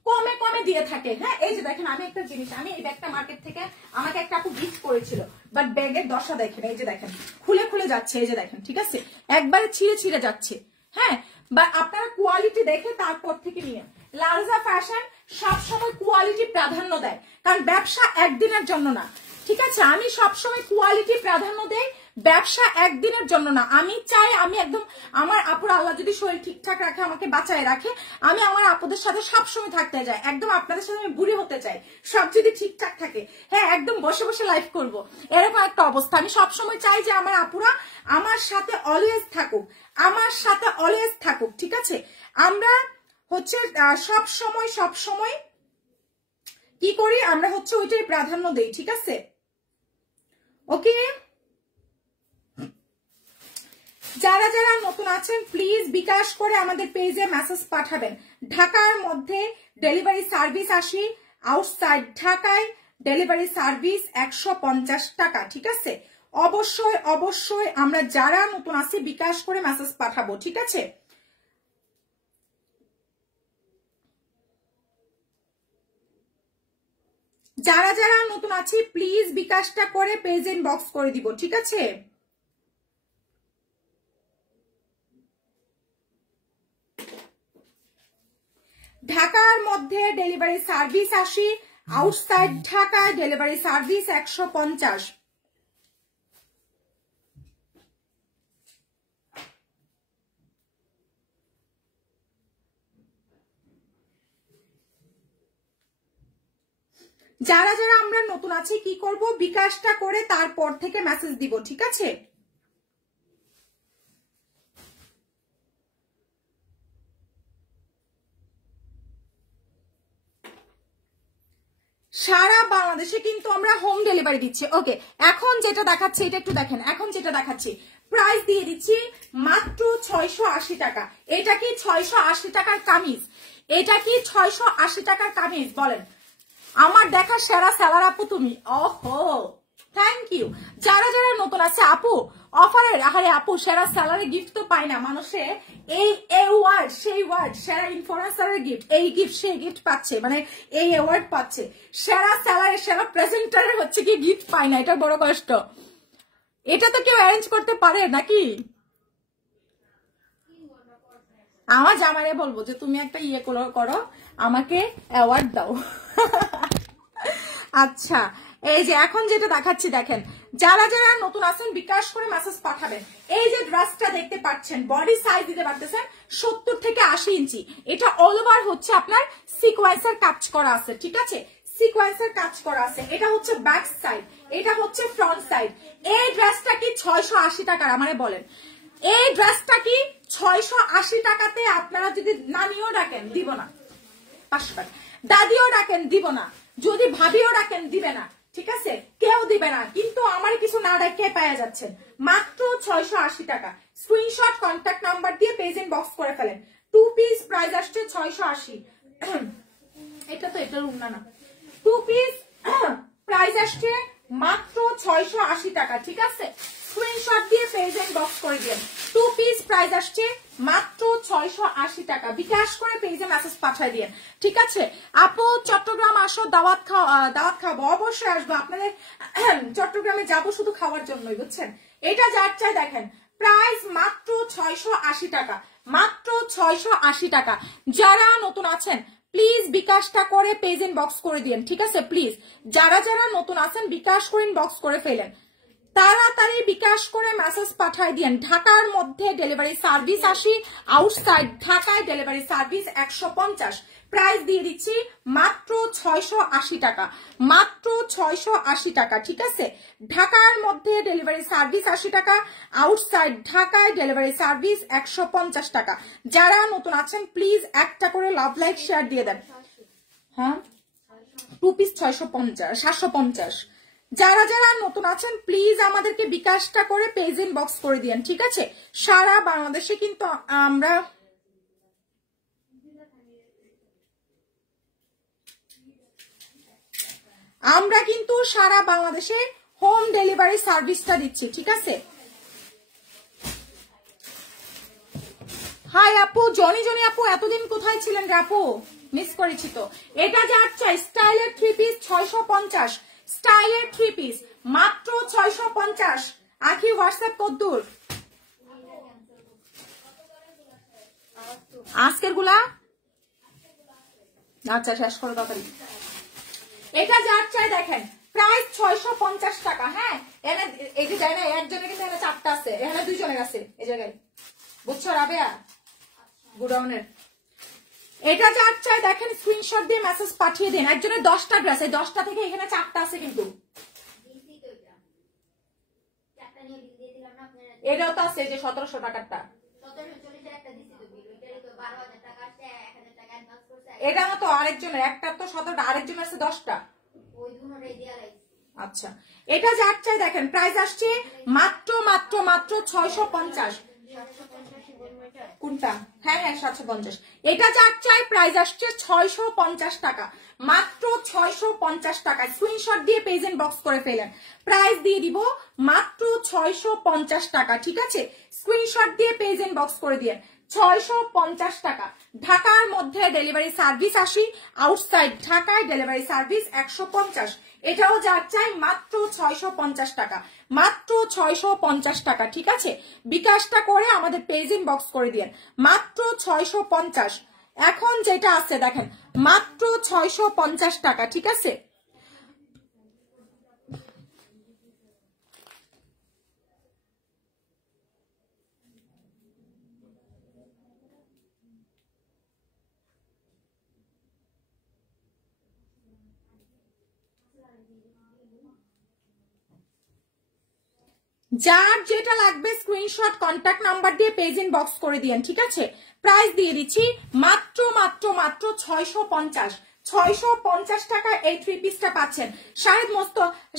কমে কমে দিয়ে থাকে। হ্যাঁ, এই যে দেখেন আমি একটা জিনিস, আমি এই ব্যাগটা মার্কেট থেকে আমাকে একটা আপু গিফট করেছিল, বাট ব্যাগের দশা দেখেন, এই যে দেখেন খুলে খুলে যাচ্ছে, এই যে দেখেন, ঠিক আছে? একবারে ছিঁড়ে ছিঁড়ে যাচ্ছে। হ্যাঁ, বা আপনারা কোয়ালিটি দেখে তারপর থেকে নিয়ে। লারুজা ফ্যাশন সবসময় কোয়ালিটি প্রাধান্য দেয়, কারণ ব্যবসা একদিনের জন্য না, ঠিক আছে? আমি সবসময় কোয়ালিটি প্রাধান্য দেই, ব্যবসা একদিনের জন্য না। আমি চাই আমি একদম আমার আপুর আল্লাহ যদি শরীর ঠিকঠাক রাখে, আমাকে বাঁচায় রাখে, আমি আমার আপুদের সাথে সবসময় থাকতে চাই, একদম আপনাদের সাথে আমি বুড়ি হতে চাই, সব যদি ঠিকঠাক থাকে। হ্যাঁ, একদম বসে বসে লাইফ করব, এরকম একটা অবস্থা। আমি সবসময় চাই যে আমার আপুরা আমার সাথে অলওয়েজ থাকুক, আমার সাথে অলওয়েজ থাকুক, ঠিক আছে? আমরা হচ্ছে সব সময় কি করি, আমরা হচ্ছে ওইটাই প্রাধান্য দেই, ঠিক আছে? ওকে, যারা যারা নতুন আছেন প্লিজ বিকাশ করে আমাদের পেজে মেসেজ পাঠাবেন। ঢাকার মধ্যে ডেলিভারি সার্ভিস 80, আউটসাইড ঢাকায় ডেলিভারি সার্ভিস 150 টাকা, ঠিক আছে? অবশ্যই অবশ্যই আমরা যারা নতুন আছি বিকাশ করে মেসেজ পাঠাবো, ঠিক আছে? যারা যারা নতুন আছি প্লিজ বিকাশটা করে পেজ ইনবক্স করে দিব, ঠিক আছে? ঢাকার মধ্যে ডেলিভারি সার্ভিস 80, আউটসাইড ঢাকায় ডেলিভারি সার্ভিস 150। যারা যারা আমরা নতুন আছি কি করব, বিকাশটা করে তারপর থেকে মেসেজ দিব, ঠিক আছে? সারা বাংলাদেশে কিন্তু আমরা হোম ডেলিভারি দিচ্ছি। ওকে, এখন যেটা দেখাচ্ছি এটা একটু দেখেন। এখন যেটা দেখাচ্ছি প্রাইস দিয়ে দিচ্ছি মাত্র 680 টাকা। এটা কি 680 টাকার কামিজ? এটা কি 680 টাকার কামিজ? বলেন। আমার দেখা সেরা সেলার আপু তুমি। ওহো, থ্যাংক ইউ। যারা যারা নতুন আছে আপু অফারের, আরে আপু সেরা সেলারে গিফট তো পায় না মানুষে, এই ওয়ার্ড সেই ওয়ার্ড, সেরা ইনফ্লুয়েন্সারের গিফট, এই গিফট সেই গিফট পাচ্ছে, মানে এই অ্যাওয়ার্ড পাচ্ছে। সেরা সেলারের সেরা প্রেজেন্টারের হচ্ছে কি গিফট পায় না, এটা বড় কষ্ট। এটা তো কেউ অ্যারেঞ্জ করতে পারে নাকি? আমার জামাইরে বলবো যে তুমি একটা ইয়ে করো, আমাকে অ্যাওয়ার্ড দাও। আচ্ছা, এই যে এখন যেটা দেখাচ্ছি দেখেন, যারা যারা নতুন আছেন বিকাশ করে মেসেজ পাঠাবেন। এই যে ড্রেসটা দেখতে পাচ্ছেন, বডি সাইজ দিতে পারতেছেন 70 থেকে 80 ইঞ্চি। এটা অল ওভার হচ্ছে আপনার সিকোয়েন্সের কাজ করা আছে, ঠিক আছে? সিকোয়েন্সের কাজ করা আছে। এটা হচ্ছে ব্যাক সাইড, এটা হচ্ছে ফ্রন্ট সাইড। এই ড্রেসটা কি 680 টাকার? আমারে বলেন, এই ড্রেসটা কি 680 টাকাতে আপনারা যদি নানিও ডাকেন দিব না, 500 টাকা দাদিও ডাকেন দিব না, যদি ভাবিও ডাকেন দিবে না, ঠিক আছে? কেউ দিবে না, কিন্তু আমার কিছু না ডাকে পাওয়া যাচ্ছেন মাত্র 680 টাকা। স্ক্রিনশট কন্ট্যাক্ট নাম্বার দিয়ে পেজ ইনবক্স করে ফেলেন। 2 পিস প্রাইস আসছে 680। এটা তো এটা রুম না, 2 পিস প্রাইস আসছে মাত্র 680 টাকা, ঠিক আছে? স্ক্রিনশট দিয়ে পেজ ইনবক্স করে দিন। 2 পিস প্রাইস আসছে মাত্র 680 টাকা। বিকাশ করে পেজে মেসেজ পাঠিয়ে দিন, ঠিক আছে? আপু চট্টগ্রাম আসো, দাওয়াত খাবো, অবশ্যই আসবো। আপনাদের চট্টগ্রামে যাবো শুধু খাওয়ার জন্যই, বুঝছেন? এটা যার চাই দেখেন, প্রাইস মাত্র 680 টাকা, মাত্র 680 টাকা। যারা নতুন আছেন প্লিজ বিকাশটা করে পেজ ইনবক্স করে দিন, ঠিক আছে? প্লিজ যারা যারা নতুন আছেন বিকাশ করে ইনবক্স করে ফেলেন, তাড়াতাড়ি বিকাশ করে মেসেজ পাঠায় দিন। ঢাকার মধ্যে ডেলিভারি সার্ভিস 80, আউটসাইড ঢাকায় ডেলিভারি সার্ভিস 150। প্রাইস দিয়ে দিচ্ছি মাত্র 680 টাকা, মাত্র 680 টাকা, ঠিক আছে? ঢাকার মধ্যে ডেলিভারি সার্ভিস 80 টাকা, আউটসাইড ঢাকায় ডেলিভারি সার্ভিস 150 টাকা। যারা নতুন আছেন প্লিজ একটা করে লাভ লাইক শেয়ার দিয়ে দেন। হ্যাঁ, 2 পিস 750। যারা যারা নতুন আছেন প্লিজ আমাদেরকে বিকাশটা করে পেজ ইনবক্স করে দিন, ঠিক আছে? সারা বাংলাদেশে কিন্তু আমরা কিন্তু সারা বাংলাদেশে হোম ডেলিভারি সার্ভিসটা দিচ্ছি, ঠিক আছে? হাই আপু, জনি আপু, এতদিন কোথায় ছিলেন রে আপু? মিস করেছি তো। এটা যার চাই স্টাইলের 3 পিস 650, স্টাইলের 3 পিস মাত্র 650। আখি হোয়াটসঅ্যাপ কদ্দুর আজকের গুলা? আচ্ছা শেষ করো তাড়াতাড়ি। এটা যার চাই দেখেন, প্রাইস 650 টাকা। হ্যাঁ, এখানে এই যে যায় না, একজনের কিন্তু এখানে 4টা আছে, এখানে 2 জনের আছে এই জায়গায়, বুঝছো রাবেয়া? গুডাউনের এটা যার চাই দেখেন, স্ক্রিনশট দিয়ে মেসেজ পাঠিয়ে দিন। একজনের 10টা ড্রেস, এই 10টা থেকে এখানে 4টা আছে কিন্তু। এটাও তো আছে যে 1700 টাকারটা, এটা তো আরেকজনের, একটা তো 17টা, আরেকজনের আছে 10টা। আচ্ছা, এটা যার চাই দেখেন, প্রাইস আসছে মাত্র মাত্র মাত্র 650। কোনটা? হ্যাঁ 750। এটা যার চাই প্রাইস আসছে 650 টাকা, মাত্র 650 টাকা। স্ক্রিনশট দিয়ে পেজ ইনবক্স করে ফেলেন। প্রাইস দিয়ে দিব মাত্র 650 টাকা, ঠিক আছে? স্ক্রিনশট দিয়ে পেজ ইনবক্স করে দিয়ে 650 টাকা। ঢাকার মধ্যে ডেলিভারি সার্ভিস 80, আউটসাইড ঢাকায় ডেলিভারি সার্ভিস 150। এটাও যার চাই মাত্র 650 টাকা, মাত্র 650 টাকা, ঠিক আছে? বিকাশটা করে আমাদের পেজ ইনবক্স করে দিন, মাত্র 650। এখন যেটা আছে দেখেন, মাত্র 650 টাকা, ঠিক আছে? যার যেটা লাগবে স্ক্রিনশট কন্ট্যাক্ট নাম্বার দিয়ে পেজ ইনবক্স করে দিয়েন, ঠিক আছে? প্রাইস দিয়ে দিচ্ছি মাত্র মাত্র মাত্র 650 টাকা এই 3 পিসটা পাচ্ছেন।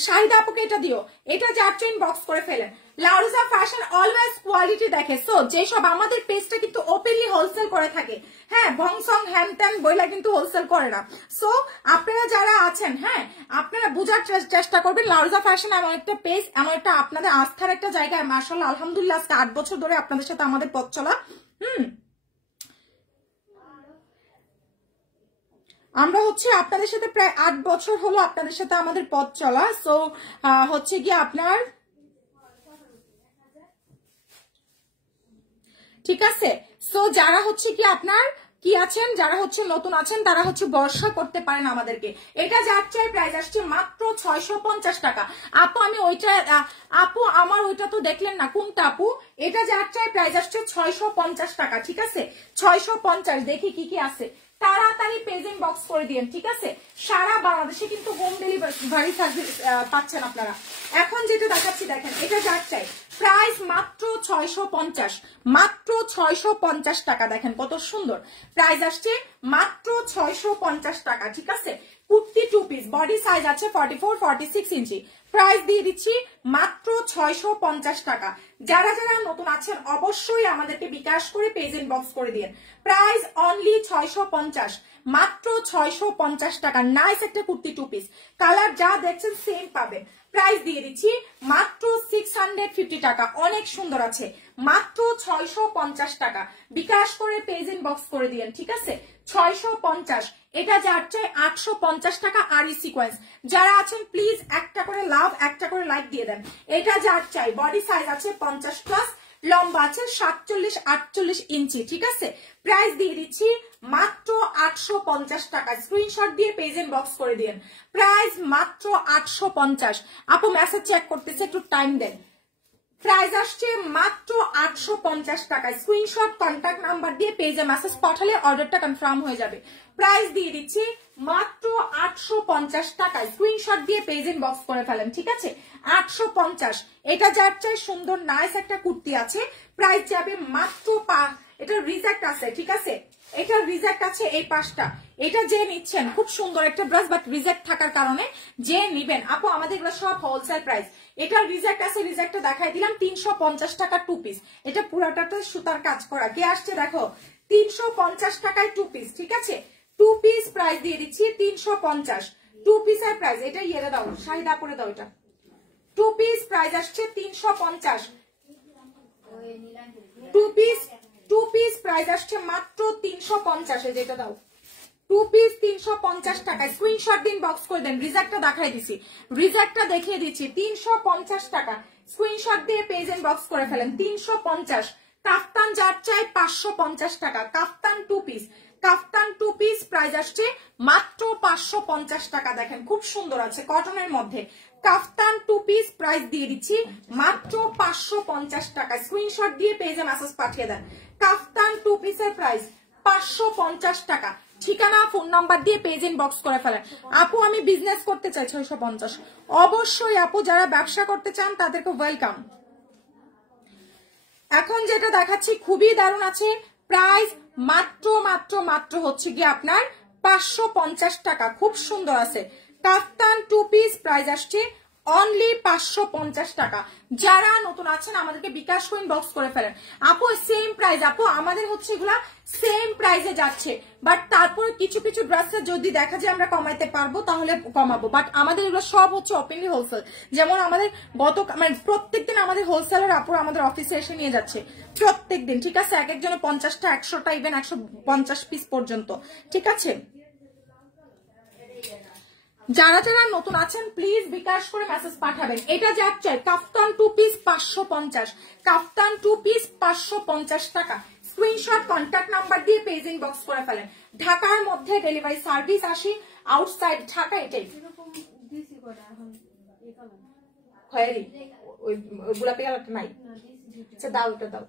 শাহিদ আপুকে এটা দিও, এটা যার ইনবক্স করে ফেলেন। লাউরিজা ফ্যাশন অলওয়েজ কোয়ালিটি দেখে, সো যেসব আমাদের পেজটা কিন্তু ওপেনলি হোলসেল করে থাকে, হ্যাঁ, ভংসং হ্যান ত্যান বইলা কিন্তু হোলসেল করে না। সো আপনারা যারা আছেন, হ্যাঁ, আপনারা বোঝার চেষ্টা করবেন লাউরিজা ফ্যাশন এমন একটা পেজ, এমন একটা আপনাদের আস্থার একটা জায়গায়। মাশাআল্লাহ, আলহামদুলিল্লাহ, আজকে 8 বছর ধরে আপনাদের সাথে আমাদের পথ চলা। আমরা হচ্ছে আপনাদের সাথে প্রায় 8 বছর হলো আপনাদের সাথে আমাদের পথ চলা। সো হচ্ছে কি আপনার, ঠিক আছে? সো যারা হচ্ছে কি আপনার কি আছেন, যারা হচ্ছে নতুন আছেন, তারা হচ্ছে ভরসা করতে পারেন আমাদেরকে। এটা যার চাই প্রাইস আসছে মাত্র 650 টাকা। আপু আমি ওইটা, আপু আমার ওইটা তো দেখলেন না, কোনটা আপু? এটা যার চাই প্রাইস আসছে 650 টাকা, ঠিক আছে? 650। দেখি কি কি আছে, তাড়াতাড়ি পেজ ইনবক্স করে দিন, ঠিক আছে? সারা বাংলাদেশে কিন্তু হোম ডেলিভারি সার্ভিস পাচ্ছেন আপনারা। এখন যেটা দেখাচ্ছি দেখেন, এটা যার চাই প্রাইস মাত্র 650, মাত্র 650 টাকা। দেখেন কত সুন্দর প্রাইস আসছে, মাত্র 650 টাকা, ঠিক আছে? কুর্তি 2 পিস, বডি সাইজ আছে 44, 46 ইঞ্চি। প্রাইস দিয়ে দিচ্ছি মাত্র 650 টাকা। যারা যারা নতুন আছেন অবশ্যই আমাদেরকে বিকাশ করে পেজ ইনবক্স করে দিন। প্রাইস অনলি 650, মাত্র 650 টাকা। নাইস একটা কুর্তি 2 পিস, কালার যা দেখছেন সেম পাবেন। প্রাইস দিয়ে দিচ্ছি মাত্র 650 টাকা। অনেক সুন্দর আছে, মাত্র 650 টাকা। বিকাশ করে পেজ ইনবক্স করে দিন, ঠিক আছে? 650। এটা যার চাই 850 টাকা। আর ই সিকোয়েন্স যারা আছেন প্লিজ একটা করে লাভ, একটা করে লাইক দিয়ে দেন। এটা যার চাই বডি সাইজ আছে 50 প্লাস, লম্বা আছে 47, 48 ইঞ্চি, ঠিক আছে? প্রাইস দিয়ে দিচ্ছি মাত্র 850 টাকা। স্ক্রিনশট দিয়ে পেজ ইনবক্স করে দিন। প্রাইস মাত্র 850। আপু মেসেজ চেক করতেছে, একটু টাইম দেন। প্রাইস আসছে মাত্র 850 টাকা। স্ক্রিনশট কন্ট্যাক্ট নাম্বার দিয়ে পেজে মেসেজ পাঠালে অর্ডারটা কনফার্ম হয়ে যাবে। প্রাইস দিয়ে দিচ্ছি মাত্র 850 টাকা। স্ক্রিনশট দিয়ে পেজ ইনবক্স করে ফেলেন, ঠিক আছে? 850। এটা যার চাই সুন্দর নাইস একটা কুর্তি আছে, প্রাইস যাবে মাত্র এটা রিজেক্ট আছে, ঠিক আছে? এটা রিজেক্ট আছে এই পাঁচটা। এটা যে নিচ্ছেন খুব সুন্দর একটা ড্রেস, বাট রিজেক্ট থাকার কারণে যে নিবেন আপু আমাদের এগুলো সব হোলসেল প্রাইস। এটা রিজেক্ট আছে, রিজেক্টটা দেখাই দিলাম। 350 টাকা 2 পিস। এটা পুরাটাতে সুতার কাজ করা। কে আসছে দেখো, 350 টাকায় 2 পিস, ঠিক আছে? 2 পিস প্রাইস দিয়ে দিচ্ছি 350। 2 পিসের প্রাইস, এটা ইয়েরে দাও, শাহিদা করে দাও। এটা 2 পিস প্রাইস আসছে 350। 2 পিস প্রাইস আসছে মাত্র 350। যেটা দাও 2 পিস 350 টাকা। স্ক্রিনশট দিন, বক্স করে দেন। রিজেক্টটা দেখাই দিছি, রিজেক্টটা দেখিয়ে দিচ্ছি। 350 টাকা। স্ক্রিনশট দিয়ে পেজ ইনবক্স করে ফেলেন। 350। কাফতান যার চাই 550 টাকা। কাফতান 2 পিস, কাফতান 2 পিস প্রাইস আসছে মাত্র 550 টাকা। দেখেন খুব সুন্দর আছে কটনের মধ্যে। কাফতান 2 পিস প্রাইস দিয়ে দিচ্ছি মাত্র 550 টাকা। স্ক্রিনশট দিয়ে পেজে মেসেজ পাঠিয়ে দেন। কাফতান 2 পিসের প্রাইস 550 টাকা। ঠিকানা ফোন নাম্বার দিয়ে পেজ ইনবক্স করে ফেলেন। আপু আমি বিজনেস করতে চাই 650। অবশ্যই আপু, যারা ব্যবসা করতে চান তাদেরকে ওয়েলকাম। এখন যেটা দেখাচ্ছি খুবই দারুণ আছে, প্রাইস মাত্র মাত্র মাত্র হচ্ছে কি আপনার 550 টাকা। খুব সুন্দর আছে। কাফতান 2 পিস প্রাইস আসছে অনলি 550 টাকা। যারা নতুন আছেন আমাদেরকে বিকাশ কইন বক্স করে ফেলেন। আপু সেম প্রাইস, আপু আমাদের হচ্ছে এগুলা সেম প্রাইসে যাচ্ছে, বাট তারপরে কিছু কিছু ড্রেসে যদি দেখা যায় আমরা কমাইতে পারবো তাহলে কমাবো, বাট আমাদের এগুলো সব হচ্ছে ওপেনলি হোলসেল। যেমন আমাদের মানে প্রত্যেকদিন আমাদের হোলসেলার আপুরা আমাদের অফিসে এসে নিয়ে যাচ্ছে প্রত্যেকদিন, ঠিক আছে? এক একজনে 50টা, 100টা, ইভেন 150 পিস পর্যন্ত, ঠিক আছে? যারা যারা নতুন আছেন প্লিজ বিকাশ করে মেসেজ পাঠাবেন। এটা যার চাই কাফতান 2 পিস 550। কাফতান 2 পিস 550 টাকা। স্ক্রিনশট কন্ট্যাক্ট নাম্বার দিয়ে পেজ ইনবক্স করে ফেলেন। ঢাকার মধ্যে ডেলিভারি সার্ভিস আসি, আউটসাইড ঢাকা এটাই হয়নি। ওই গোলাপি কালারটা নাই, আচ্ছা দাও, ওটা দাও।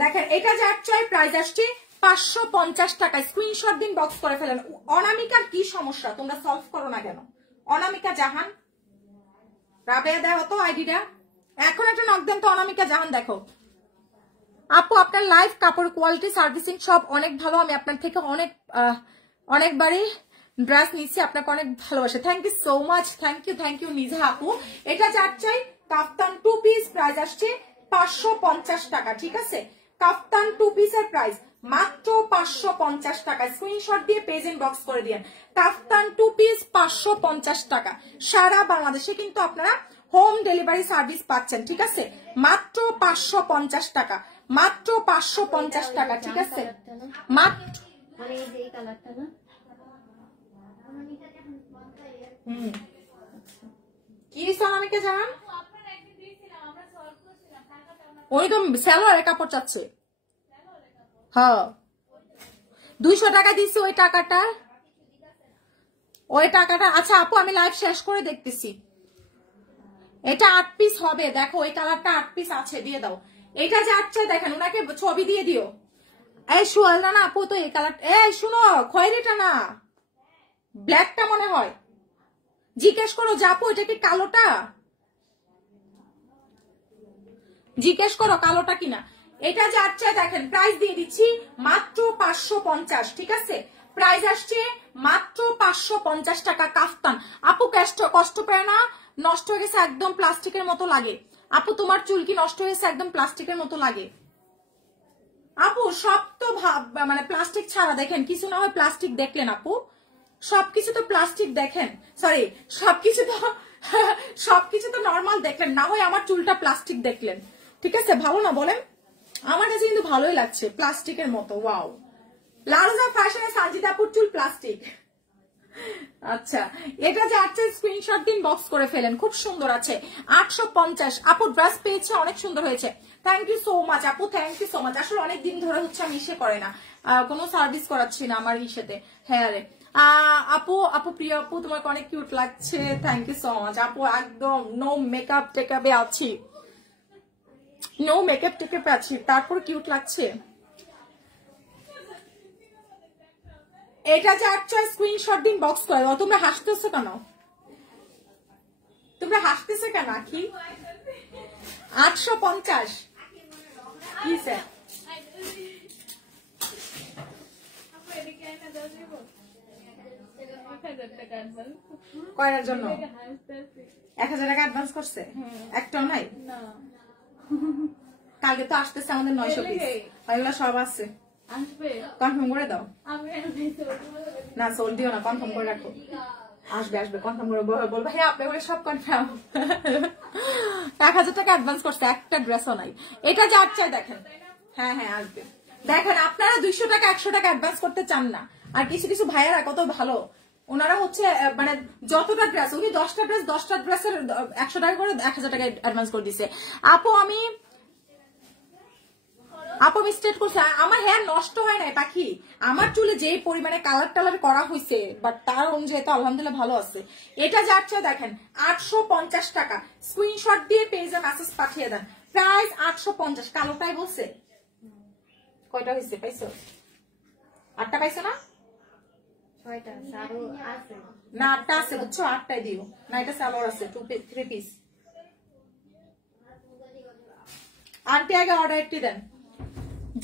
দেখেন এটা যার চাই প্রাইস আসছে 550 টাকা। স্ক্রিনশট দিন, বক্স করে ফেলেন। অনামিকার কি সমস্যা তোমরা সলভ করো না কেন? অনামিকা জাহান, রাবেয়া দেও তো আইডিটা, এখন একটা নক দেন তো। অনামিকা জাহান দেখো আপু, আপনার লাইভ কাপড় কোয়ালিটি সার্ভিসিং সব অনেক ভালো। আমি আপনার থেকে অনেকবারই ড্রেস নিচ্ছি, আপনাকে অনেক ভালোবাসে। Thank you so much, thank you Nija আপু। এটা যার চাই কাফতান 2 পিস, প্রাইস আসছে 550 টাকা। ঠিক আছে, কাফতান 2 পিসের প্রাইস মাত্র 550 টাকা। স্ক্রিনশট দিয়ে পেজ ইনবক্স করে দিয়েন। কাফতান 2 পিস 550 টাকা। সারা বাংলাদেশে কিন্তু আপনারা হোম ডেলিভারি সার্ভিস পাচ্ছেন। ঠিক আছে, মাত্র 550 টাকা, মাত্র 550 টাকা। ঠিক আছে, মাত্র কি সোনামিকে জানান, ওই তো স্যালোয়ারের কাপড় চাচ্ছে। হ্যাঁ 200 টাকা দিচ্ছি ওই টাকাটা। আচ্ছা আপু আমি লাইভ শেষ করে দেখতেছি। এটা 8 পিস হবে, দেখো ওই কালারটা 8 পিস আছে, দিয়ে দাও। এটা যে আচ্ছা দেখেন, ওনাকে ছবি দিয়ে দিও। এই শুয়ালটা না আপু, তো এই কালার, এই শুনো খয়েরিটা না, ব্ল্যাকটা মনে হয়। জিজ্ঞেস করো যে আপু এটা কি কালোটা, জিজ্ঞেস করো কালোটা কিনা। এটা যে আচ্ছা দেখেন, প্রাইস দিয়ে দিচ্ছি মাত্র 550। ঠিক আছে, প্রাইস আসছে মাত্র 550 টাকা। কাফতান আপু কষ্ট পেয়ে না, নষ্ট হয়ে গেছে একদম প্লাস্টিকের মতো লাগে। আপু তোমার চুল কি নষ্ট হয়েছে, একদম প্লাস্টিকের মতো লাগে। আপু সব তো মানে প্লাস্টিক ছাড়া দেখেন কিছু না হয়, প্লাস্টিক দেখলেন আপু, সবকিছু তো প্লাস্টিক দেখেন, সরি সবকিছু তো নর্মাল দেখলেন, না হয় আমার চুলটা প্লাস্টিক দেখলেন। ঠিক আছে, ভালো না বলেন? আমার কাছে কিন্তু ভালোই লাগছে, প্লাস্টিকের মতো। ওয়াও, লারোজা ফ্যাশনে সানজিদাপুর চুল প্লাস্টিক। আচ্ছা এটা যে আছে স্ক্রিনশট দিন, বক্স করে ফেলেন, খুব সুন্দর আছে। 850 আপু ড্রেস পেয়েছে, অনেক সুন্দর হয়েছে। থ্যাংক ইউ সো মাচ আপু, থ্যাংক ইউ সো মাচ। আসলে অনেকদিন ধরে হচ্ছে আমি ইসে করে না, কোনো সার্ভিস করাচ্ছি না আমার ইসেতে, হেয়ারে। আপু প্রিয় আপু তোমাকে অনেক কিউট লাগছে, থ্যাংক ইউ সো মাচ আপু। একদম নো মেকআপ টেকআপে আছি, নো মেকআপ টেকআপে আছি, তারপর কিউট লাগছে। এটা যে আচ্ছা স্ক্রিনশট দিন, বক্স করে দাও। তোমরা হাসতেছো কেন, তোমরা হাসতেছো কেন আখি? 850 কি স্যার, কয়টার জন্য 1000 টাকা অ্যাডভান্স করছে? একটাও নাই। কালকে তো আসতেছে আমাদের 900 পিস, এগুলো সব আছে, কনফার্ম করে দাও। না সোল দিও না, কনফার্ম করে রাখো। আসবে কনফার্ম করে বলবো হ্যাঁ আপনি বলে সব কনফার্ম। 1000 টাকা অ্যাডভান্স করছে, একটা ড্রেসও নাই। এটা যার চাই দেখেন, হ্যাঁ আসবে। দেখেন আপনারা 200 টাকা 100 টাকা অ্যাডভান্স করতে চান না, আর কিছু ভাইয়ারা কত ভালো, ওনারা হচ্ছে মানে যতটা ড্রেস, উনি 10টা ড্রেসের 100 টাকা করে 1000 টাকা অ্যাডভান্স করে দিছে। আপু মিস্টেক করছে, আমার হেয়ার নষ্ট হয় নাই পাখি, আমার চুলে যে পরিমাণে কালার টালার করা হয়েছে, বাট তার অনুযায়ী তো আলহামদুলিল্লাহ ভালো আছে। এটা যাচ্ছে দেখেন 850 টাকা। স্ক্রিনশট দিয়ে পেজে মেসেজ পাঠিয়ে দেন, প্রাইস 850। কালোটাই বলছে, কয়টা হয়েছে পাইছো? 8টা পাইছো না? 6টা আছে না 8টা আছে বুঝছো, 8টাই দিও না। এটা সালোয়ার আছে 3 পিস। আন্টি আগে অর্ডারটি দেন।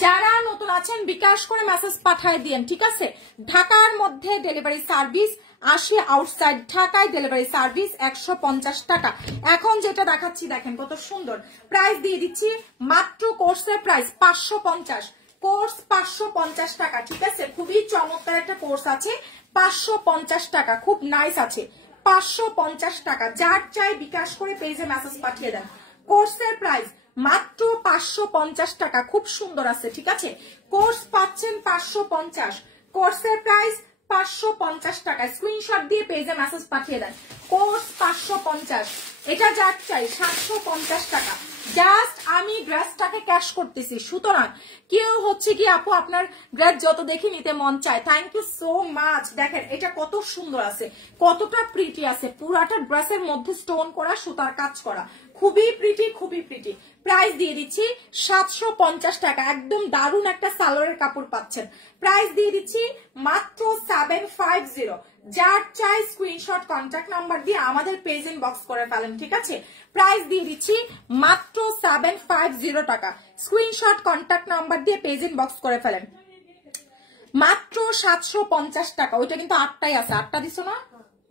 যারা নতুন আছেন বিকাশ করে মেসেজ পাঠিয়ে দিয়েন। ঠিক আছে, ঢাকার মধ্যে ডেলিভারি সার্ভিস 80, আউটসাইড ঢাকায় ডেলিভারি সার্ভিস 150 টাকা। এখন যেটা দেখাচ্ছি দেখেন কত সুন্দর, প্রাইস দিয়ে দিচ্ছি মাত্র কোর্সের প্রাইস 550। কোর্স 550 টাকা। ঠিক আছে, খুবই চমৎকার একটা কোর্স আছে, 550 টাকা, খুব নাইস আছে, 550 টাকা। যার চাই বিকাশ করে পেজে মেসেজ পাঠিয়ে দেন। কোর্সের প্রাইস মাত্র 550 টাকা, খুব সুন্দর আছে। ঠিক আছে, কোর্স পাচ্ছেন 550, কোর্সের প্রাইস 550 টাকা। স্ক্রিনশট দিয়ে পেজে মেসেজ পাঠিয়ে দেন। কোর্স 550, এটা যার চাই 750 টাকা। জাস্ট আমি ড্রেসটাকে ক্যাশ করতেছি, সুতরাং কেউ হচ্ছে কি আপু আপনার ড্রেস যত দেখে নিতে মন চায়। Thank you so much. দেখেন এটা কত সুন্দর আছে, কতটা প্রিটি আছে, পুরাটা ড্রেসের মধ্যে স্টোন করা, সুতার কাজ করা, খুবই প্রিটি, খুবই প্রিটি। প্রাইস দিয়ে দিচ্ছি 750 টাকা। একদম দারুণ একটা সালোয়ারের কাপড় পাচ্ছেন। প্রাইস দিয়ে দিচ্ছি মাত্র 750। যার চাই স্ক্রিনশট কন্ট্যাক্ট নাম্বার দিয়ে আমাদের পেজ ইনবক্স করে ফেলেন, ঠিক আছে? প্রাইস দিয়ে দিচ্ছি মাত্র 750 টাকা। স্ক্রিনশট কন্ট্যাক্ট নাম্বার দিয়ে পেজ ইনবক্স করে ফেলেন, মাত্র 750 টাকা। ওইটা কিন্তু 8টাই আছে, 8টা দিছো না?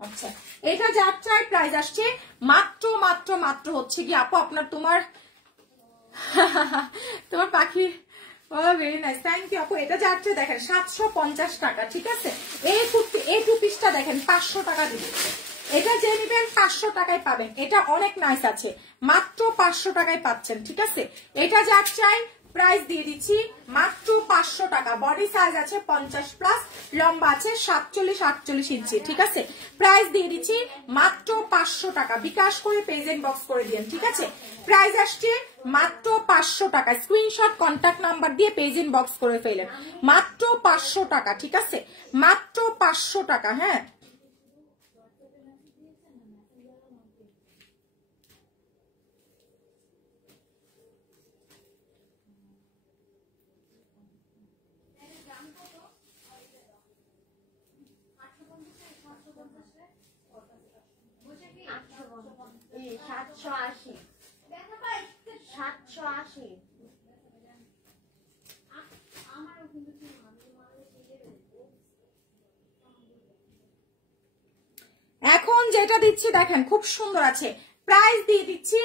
আচ্ছা, এটা যার চাই প্রাইস আসছে মাত্র মাত্র মাত্র হচ্ছে কি আপু আপনার তোমার তোমার পাখি ভেরি নাইস, থ্যাংক ইউ আপু। এটা যাচ্ছে দেখেন 750 টাকা, ঠিক আছে? এই টু পিসটা দেখেন 500 টাকা দিবে। এটা যে নিবেন 500 টাকায় পাবেন। এটা অনেক নাইস আছে, মাত্র 500 টাকায় পাচ্ছেন, ঠিক আছে? এটা যার চাই প্রাইস দিয়ে দিচ্ছি মাত্র 500 টাকা। বডি সাইজ আছে 50+, লম্বা আছে 47-48 ইঞ্চি, ঠিক আছে? প্রাইস দিয়ে দিচ্ছি মাত্র 500 টাকা। বিকাশ করে পেজ ইনবক্স করে দিন, ঠিক আছে? প্রাইস আসছে মাত্র 500 টাকা। স্ক্রিনশট কন্ট্যাক্ট নাম্বার দিয়ে পেজ ইনবক্স করে ফেলেন, মাত্র 500 টাকা, ঠিক আছে? মাত্র 500 টাকা। হ্যাঁ, এখন যেটা দিচ্ছি দেখেন খুব সুন্দর আছে। প্রাইস দিয়ে দিচ্ছি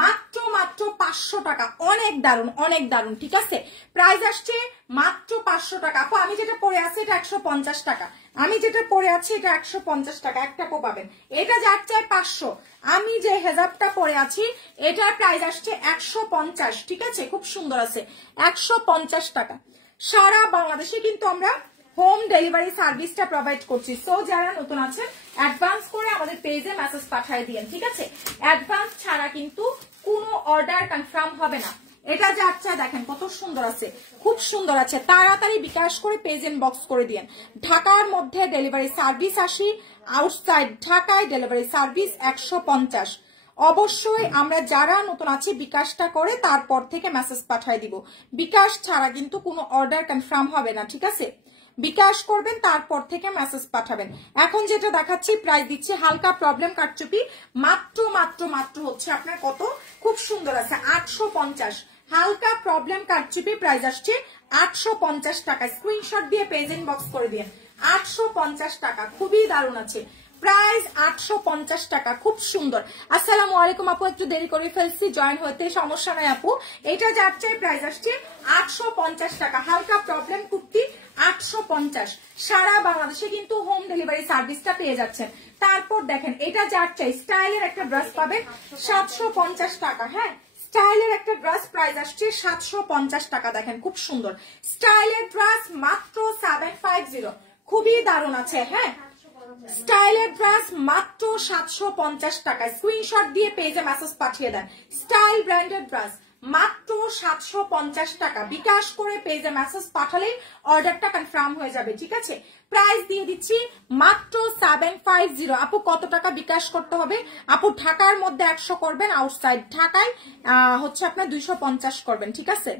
মাত্র মাত্র 500 টাকা। অনেক দারুন, অনেক দারুন, ঠিক আছে? প্রাইস আসছে মাত্র 500 টাকা। আপু আমি যেটা পরে আছি এটা 150 টাকা। আমি যেটা পরে আছি এটা 150 টাকা। একটা পো পাবেন। এটা যার চাই 500। আমি যে হেজাবটা পরে আছি এটার প্রাইস আসছে 150, ঠিক আছে? খুব সুন্দর আছে, 150 টাকা। সারা বাংলাদেশে কিন্তু আমরা হোম ডেলিভারি সার্ভিসটা প্রোভাইড করছি। সো যারা নতুন আছেন অ্যাডভান্স করে আমাদের পেজে মেসেজ পাঠিয়ে দিন, ঠিক আছে? অ্যাডভান্স ছাড়া কিন্তু কোনো অর্ডার কনফার্ম হবে না। এটা যাচ্ছে দেখেন কত সুন্দর আছে, খুব সুন্দর আছে। তাড়াতাড়ি বিকাশ করে পেজ ইনবক্স করে দিন। ঢাকার মধ্যে ডেলিভারি সার্ভিস 80, আউটসাইড ঢাকায় ডেলিভারি সার্ভিস 150। অবশ্যই আমরা যারা নতুন আছি বিকাশটা করে তারপর থেকে মেসেজ পাঠিয়ে দিব। বিকাশ ছাড়া কিন্তু কোনো অর্ডার কনফার্ম হবে না, ঠিক আছে? বিকাশ করবেন তারপর থেকে মেসেজ পাঠাবেন। এখন যেটা দেখাচ্ছি প্রাইস দিচ্ছি হালকা প্রবলেম কারচুপি, মাত্র মাত্র মাত্র হচ্ছে আপনার কত, খুব সুন্দর আছে 850। হালকা প্রবলেম কারচুপি প্রাইস আসছে 850 টাকা। স্ক্রিনশট দিয়ে পেজ ইনবক্স করে দিন। 850 টাকা, খুবই দারুণ আছে। প্রাইস 850 টাকা, খুব সুন্দর। আসসালামু আলাইকুম আপু, একটু দেরি করে ফেলছি জয়েন হতে, সমস্যা নাই আপু। এটা যার চাই প্রাইস আসছে 850 টাকা। হালকা প্রবলেম কুর্তি 850। সারা বাংলাদেশে কিন্তু হোম ডেলিভারি সার্ভিসটা পেয়ে যাচ্ছেন। তারপর দেখেন এটা যার চাই স্টাইলের একটা ড্রেস পাবেন 750 টাকা। হ্যাঁ, স্টাইলের একটা ড্রেস প্রাইস আসছে 750 টাকা। দেখেন খুব সুন্দর স্টাইলের ড্রেস, মাত্র 750। খুবই দারুণ আছে। হ্যাঁ, স্টাইলের ড্রেস মাত্র 750 টাকা। স্ক্রিনশট দিয়ে পেজে মেসেজ পাঠিয়ে দেন। স্টাইল ব্র্যান্ডেড ড্রেস মাত্র 750 টাকা। বিকাশ করে পেজে মেসেজ পাঠালেই অর্ডারটা কনফার্ম হয়ে যাবে, ঠিক আছে? প্রাইস দিয়ে দিচ্ছি মাত্র 750। আপু কত টাকা বিকাশ করতে হবে? আপু ঢাকার মধ্যে 100 করবেন, আউটসাইড ঢাকায় হচ্ছে আপনার 250 করবেন, ঠিক আছে?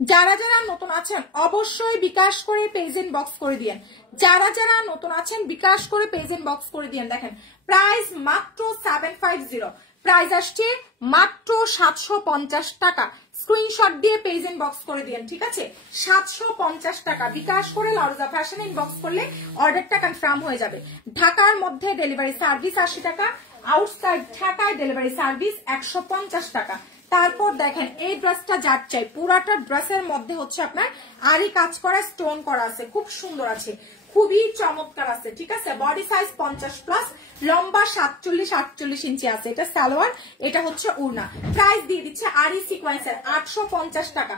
যারা যারা নতুন আছেন অবশ্যই বিকাশ করে পেজ ইনবক্স করে দিয়েন। যারা যারা নতুন আছেন বিকাশ করে পেজ ইনবক্স করে দিয়েন। দেখেন প্রাইস মাত্র 750। প্রাইস আসছে মাত্র 750 টাকা। স্ক্রিনশট দিয়ে পেজ ইনবক্স করে দিয়েন, ঠিক আছে? 750 টাকা বিকাশ করে লরজা ফ্যাশন ইনবক্স করলে অর্ডারটা কনফার্ম হয়ে যাবে। ঢাকার মধ্যে ডেলিভারি সার্ভিস 80 টাকা, আউটসাইড ঢাকায় ডেলিভারি সার্ভিস 150 টাকা। তারপর দেখেন এই ড্রেসটা যার চাই, পুরাটা ড্রেসের মধ্যে হচ্ছে আপনার আরি কাজ করা, স্টোন করা আছে, খুব সুন্দর আছে, খুবই চমৎকার আছে, ঠিক আছে? বডি সাইজ 50+, লম্বা 47-48 ইঞ্চি আছে। এটা সালোয়ার, এটা হচ্ছে উড়না। প্রাইস দিয়ে দিচ্ছে আরি সিকোয়েন্সের 850 টাকা।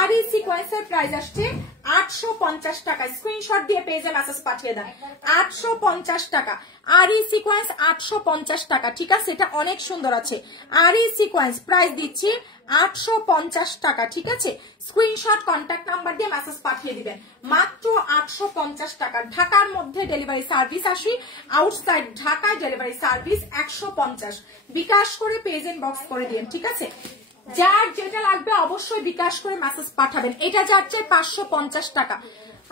আরি সিকোয়েন্সের প্রাইস আসছে 850 টাকা। স্ক্রিনশট দিয়ে পেজে মেসেজ পাঠিয়ে দেন। 850 টাকা আরি সিকোয়েন্স, 850 টাকা, ঠিক আছে? এটা অনেক সুন্দর আছে। আরি সিকোয়েন্স প্রাইস দিচ্ছি 850 টাকা, ঠিক আছে? স্ক্রিনশট কন্ট্যাক্ট নাম্বার দিয়ে মেসেজ পাঠিয়ে দিবেন। মাত্র 850 টাকা। ঢাকার মধ্যে ডেলিভারি সার্ভিস 80, আউটসাইড ঢাকায় ডেলিভারি সার্ভিস 150। বিকাশ করে পেজ ইনবক্স করে দিন, ঠিক আছে? যার যেটা লাগবে অবশ্যই বিকাশ করে মেসেজ পাঠাবেন। এটা যাচ্ছে 550 টাকা।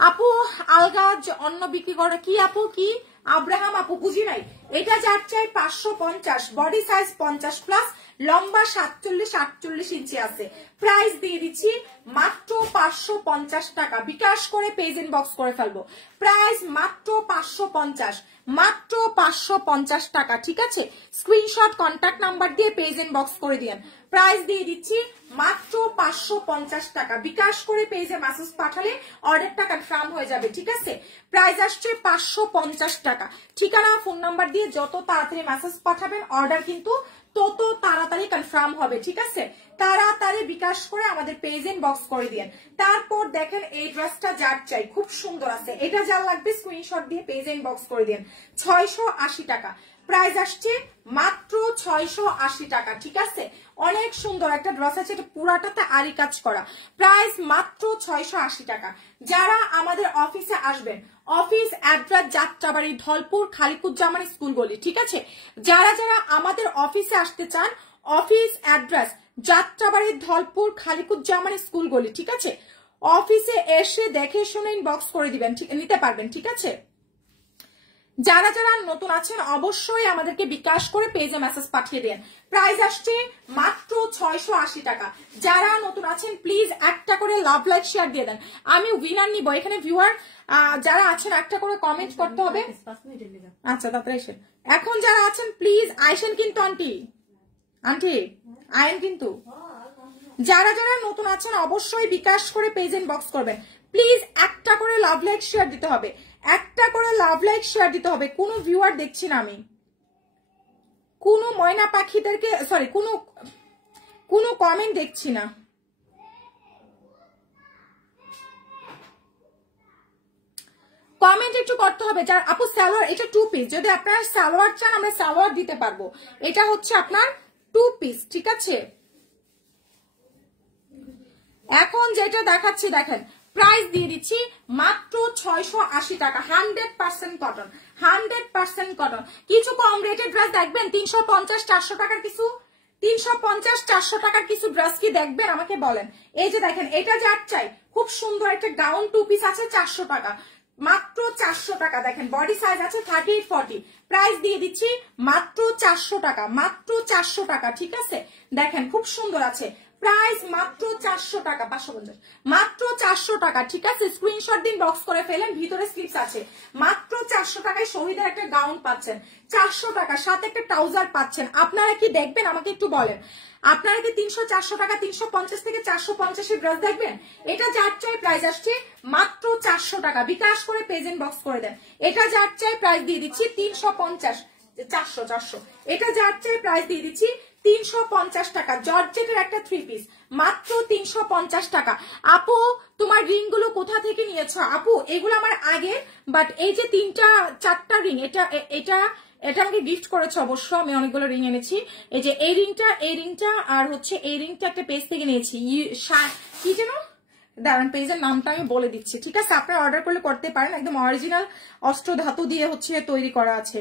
আপু আলগা অন্য বিক্রি করে কি আপু কি আব্রাহাম আপু বুঝি নাই। এটা যাচ্ছে 550, বডি সাইজ 50+, লম্বা 47-48 ইঞ্চি আছে। প্রাইস দিয়ে দিচ্ছি মাত্র 550 টাকা। বিকাশ করে পেজ ইনবক্স করে ফেলবো। প্রাইস মাত্র 550, মাত্র 550 টাকা। ঠিক আছে, স্ক্রিনশট কন্ট্যাক্ট নাম্বার দিয়ে পেজ ইনবক্স করে দিন। প্রাইস দিয়ে দিচ্ছি মাত্র 550 টাকা। বিকাশ করে পেজে মেসেজ পাঠালে অর্ডারটা কনফার্ম হয়ে যাবে। ঠিক আছে, প্রাইস আসছে 550 টাকা। ঠিকানা ফোন নাম্বার দিয়ে যত তাড়াতাড়ি মেসেজ পাঠাবেন অর্ডার কিন্তু তত তাড়াতাড়ি কনফার্ম হবে। ঠিক আছে, তাড়াতাড়ি বিকাশ করে আমাদের পেজ ইনবক্স করে দিন। তারপর দেখেন এই ড্রেসটা যার চাই খুব সুন্দর আছে। এটা যার লাগবে স্ক্রিনশট দিয়ে পেজ ইনবক্স করে দিন। 680 টাকা। প্রাইস আসছে মাত্র 680 টাকা। ঠিক আছে, অনেক সুন্দর একটা ড্রেস আছে, এটা পুরাটাতে আরি কাজ করা। প্রাইস মাত্র 680 টাকা। যারা আমাদের অফিসে আসবেন, office address Jatrabari, Dhalpur, Khaliquzzaman school গলি। ঠিক আছে, যারা যারা আমাদের অফিসে আসতে চান, office address Jatrabari, Dhalpur, Khaliquzzaman school গলি। ঠিক আছে, অফিসে এসে দেখে শুনে ইনবক্স করে দিবেন, নিতে পারবেন। ঠিক আছে, যারা যারা নতুন আছেন অবশ্যই আমাদেরকে বিকাশ করে পেজে মেসেজ পাঠিয়ে দেন। প্রাইস আসছে মাত্র 680 টাকা। যারা নতুন আছেন প্লিজ একটা করে লাভ লাইক শেয়ার দিয়ে দেন। আমি উইনার নিব। এখানে ভিউয়ার যারা আছেন একটা করে কমেন্ট করতে হবে। আচ্ছা তাড়াতাড়ি এসেন। এখন যারা আছেন প্লিজ আইসেন কিন্তু আন্টি আইন কিন্তু। যারা যারা নতুন আছেন অবশ্যই বিকাশ করে পেজ ইনবক্স করবেন। প্লিজ একটা করে লাভ লাইক শেয়ার দিতে হবে, একটা করে লাভ লাইক শেয়ার দিতে হবে। কোনো ভিউয়ার দেখছি না আমি, কোনো ময়না পাখিদেরকে সরি কোনো কমেন্ট দেখছি না। কমেন্ট একটু করতে হবে। যার আপু সালোয়ার, এটা 2 পিস, যদি আপনারা সালোয়ার চান আমরা সালোয়ার দিতে পারবো। এটা হচ্ছে আপনার 2 পিস। ঠিক আছে, এখন যেটা দেখাচ্ছি দেখেন, প্রাইস দিয়ে দিচ্ছি মাত্র 680 টাকা। 100% কটন, 100% কটন। কিছু কম রেটের ড্রেস দেখবেন 350-400 টাকার কিছু, 350-400 টাকার কিছু ড্রেস কি দেখবেন আমাকে বলেন। এই যে দেখেন, এটা যার চাই খুব সুন্দর একটা গাউন 2 পিস আছে 400 টাকা, মাত্র 400 টাকা। দেখেন বডি সাইজ আছে 38-40। প্রাইস দিয়ে দিচ্ছি মাত্র 400 টাকা, মাত্র 400 টাকা। ঠিক আছে, দেখেন খুব সুন্দর আছে। প্রাইস মাত্র 400 টাকা, 550, মাত্র 400 টাকা। ঠিক আছে, স্ক্রিনশট দিন, বক্স করে ফেলেন, ভিতরে স্লিপস আছে। মাত্র 400 টাকায় শহীদের একটা গাউন পাচ্ছেন, 400 টাকা, সাথে একটা ট্রাউজার পাচ্ছেন। আপনারা কি দেখবেন আমাকে একটু বলেন। আপনারা কি 300-400 টাকা, 350 থেকে 450 ড্রেস দেখবেন? এটা যার চাই প্রাইস আসছে মাত্র 400 টাকা। বিকাশ করে পেজ ইনবক্স করে দেন। এটা যার চাই প্রাইস দিয়ে দিচ্ছি 350, 400। এটা যার চাই প্রাইস দিয়ে দিচ্ছি 350 টাকা। জর্জেটের একটা 3 পিস, মাত্র 350 টাকা। আপু তোমার রিং গুলো কোথা থেকে নিয়েছো? আপু এগুলো আমার আগে, বাট এই যে 3-4টা রিং, এটা আমাকে গিফট করেছে অবশ্য। আমি অনেকগুলো রিং এনেছি। এই যে এই রিংটা আর হচ্ছে এই রিংটা একটা পেজ থেকে নিয়েছি। কি যেন দাঁড়ান, পেজের নামটা আমি বলে দিচ্ছি। ঠিক আছে, আপনারা অর্ডার করলে করতে পারেন। একদম অরিজিনাল অস্ত্র ধাতু দিয়ে হচ্ছে তৈরি করা আছে,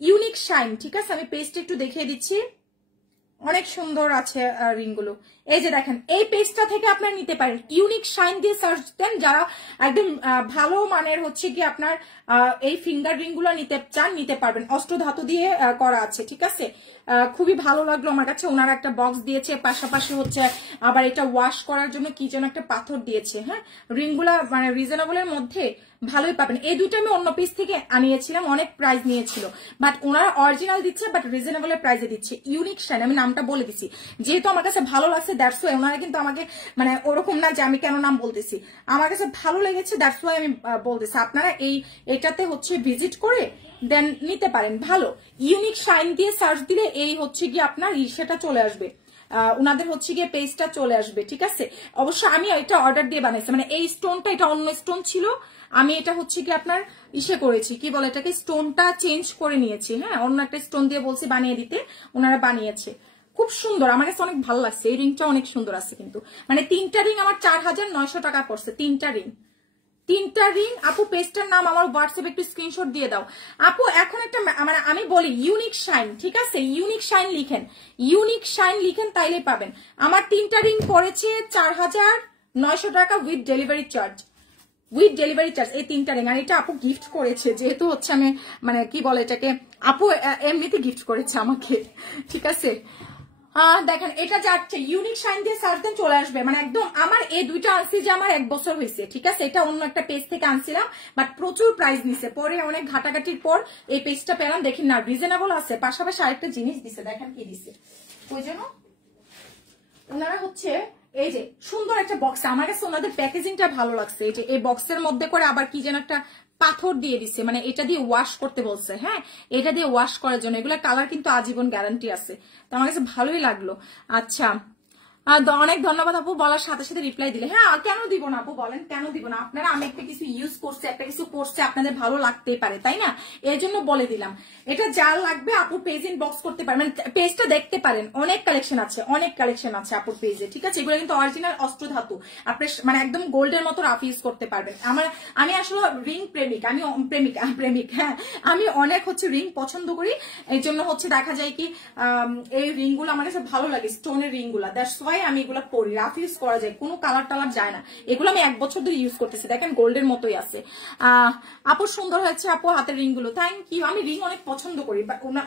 ইউনিক শাইন। ঠিক আছে, আমি পেজটা একটু দেখিয়ে দিচ্ছি, অনেক সুন্দর আছে রিংগুলো। এই যে দেখেন, এই পেজটা থেকে আপনারা নিতে পারেন। ইউনিক শাইন দিয়ে সার্চ দেন, যারা একদম ভালো মানের হচ্ছে কি আপনার এই ফিঙ্গার রিং গুলো নিতে চান, নিতে পারবেন। অস্ত্র ধাতু দিয়ে করা আছে। ঠিক আছে, খুবই ভালো লাগলো আমার কাছে। ওনারা একটা বক্স দিয়েছে, পাশাপাশি হচ্ছে আবার এটা ওয়াশ করার জন্য কি যেন একটা পাথর দিয়েছে। হ্যাঁ, রিংগুলা মানে রিজনেবলের মধ্যে ভালোই পাবেন। এই দুইটা আমি অন্য পিস থেকে আনিয়েছিলাম, অনেক প্রাইস নিয়েছিল, বাট ওনারা অরিজিনাল দিচ্ছে, বাট রিজনেবলের প্রাইসে দিচ্ছে। ইউনিক শাইন, আমি নামটা বলে দিচ্ছি যেহেতু আমার কাছে ভালো লাগছে, দ্যাটস ওয়াই। ওনারা কিন্তু আমাকে মানে ওরকম না যে আমি কেন নাম বলতেছি, আমার কাছে ভালো লেগেছে, দ্যাটস ওয়াই আমি বলতেছি। আপনারা এটাতে হচ্ছে ভিজিট করে দেন নিতে পারেন। ভালো ইউনিক শাইন দিয়ে সার্চ দিলে এই হচ্ছে কি আপনার সেটা চলে আসবে, উনাদের হচ্ছে গিয়ে পেজটা চলে আসবে। ঠিক আছে, অবশ্য আমি এটা অর্ডার দিয়ে বানাইছি, মানে এই স্টোনটা এটা অন্য স্টোন ছিল, আমি এটা হচ্ছে কি আপনার করেছি, কি বলে এটাকে, স্টোনটা চেঞ্জ করে নিয়েছি। হ্যাঁ, অন্য একটা স্টোন দিয়ে বলছি বানিয়ে দিতে, ওনারা বানিয়েছে। খুব সুন্দর, আমার কাছে অনেক ভালো লাগছে। এই রিংটা অনেক সুন্দর আছে কিন্তু, মানে 3টা রিং আমার 4900 টাকা পড়ছে। 3টা রিং 3টা রিং। আপু পেজটার নাম আমার হোয়াটসঅ্যাপে একটু স্ক্রিনশট দিয়ে দাও আপু। এখন একটা মানে আমি বলি ইউনিক শাইন, ঠিক আছে, ইউনিক শাইন লিখেন, ইউনিক শাইন লিখেন, তাইলে পাবেন। আমার 3টা রিং পড়েছে 4900 টাকা with delivery charge, with delivery charge এই 3টা রিং। আর এটা আপু গিফট করেছে, যেহেতু হচ্ছে আমি মানে কি বলে এটাকে, আপু এমনিতে গিফট করেছে আমাকে, ঠিক আছে। দেখেন এটা যাচ্ছে ইউনিক শাইন দিয়ে সার্চ দেন চলে আসবে, মানে একদম আমার এই দুইটা আনছি যে আমার 1 বছর হয়েছে, ঠিক আছে। এটা অন্য একটা পেজ থেকে আনছিলাম, বাট প্রচুর প্রাইস নিছে, পরে অনেক ঘাটাঘাটির পর এই পেজটা পেলাম। দেখেন না রিজনেবল আছে, পাশাপাশি আরেকটা জিনিস দিছে, দেখেন কি দিছে। ওই জন্য ওনারা হচ্ছে এই যে সুন্দর একটা বক্স, আমার কাছে ওনাদের প্যাকেজিংটা ভালো লাগছে। এই যে এই বক্সের মধ্যে করে আবার কি যেন একটা পাথর দিয়ে দিচ্ছে, মানে এটা দিয়ে ওয়াশ করতে বলছে। হ্যাঁ, এটা দিয়ে ওয়াশ করার জন্য, এগুলা কালার কিন্তু আজীবন গ্যারান্টি আছে, তো আমার কাছে ভালোই লাগলো। আচ্ছা অনেক ধন্যবাদ আপু, বলার সাথে সাথে রিপ্লাই দিলে। হ্যাঁ কেন দিব না আপু, বলেন কেন দিব না। আপনারা আমি একটা কিছু ইউজ করছি, একটা কিছু করছে, আপনাদের ভালো লাগতেই পারে, তাই না, এর জন্য বলে দিলাম। এটা যা লাগবে আপু পেজ ইনবক্স করতে পারেন, মানে পেজটা দেখতে পারেন, অনেক কালেকশন আছে, অনেক কালেকশন আছে আপুর পেজে, ঠিক আছে। এগুলো কিন্তু অরিজিনাল অস্ত্র ধাতু, আপনি মানে একদম গোল্ডের মতো রাফ ইউজ করতে পারবেন। আমি আসলে রিং প্রেমিক, আমি প্রেমিক, হ্যাঁ আমি অনেক হচ্ছে রিং পছন্দ করি, এই জন্য হচ্ছে দেখা যায় কি এই রিং গুলো আমার কাছে ভালো লাগে, স্টোনের রিং গুলা, দ্যাটস ওয়াই আমি এগুলো পরি, রাফ ইউজ করা যায়, কোনো কালার টালার যায় না। এগুলো আমি 1 বছর ধরে ইউজ করতেছি, দেখেন গোল্ডের মতোই আছে। আপু সুন্দর হয়েছে আপু হাতের রিং গুলো, থ্যাংক ইউ। আমি রিং অনেক পছন্দ করি,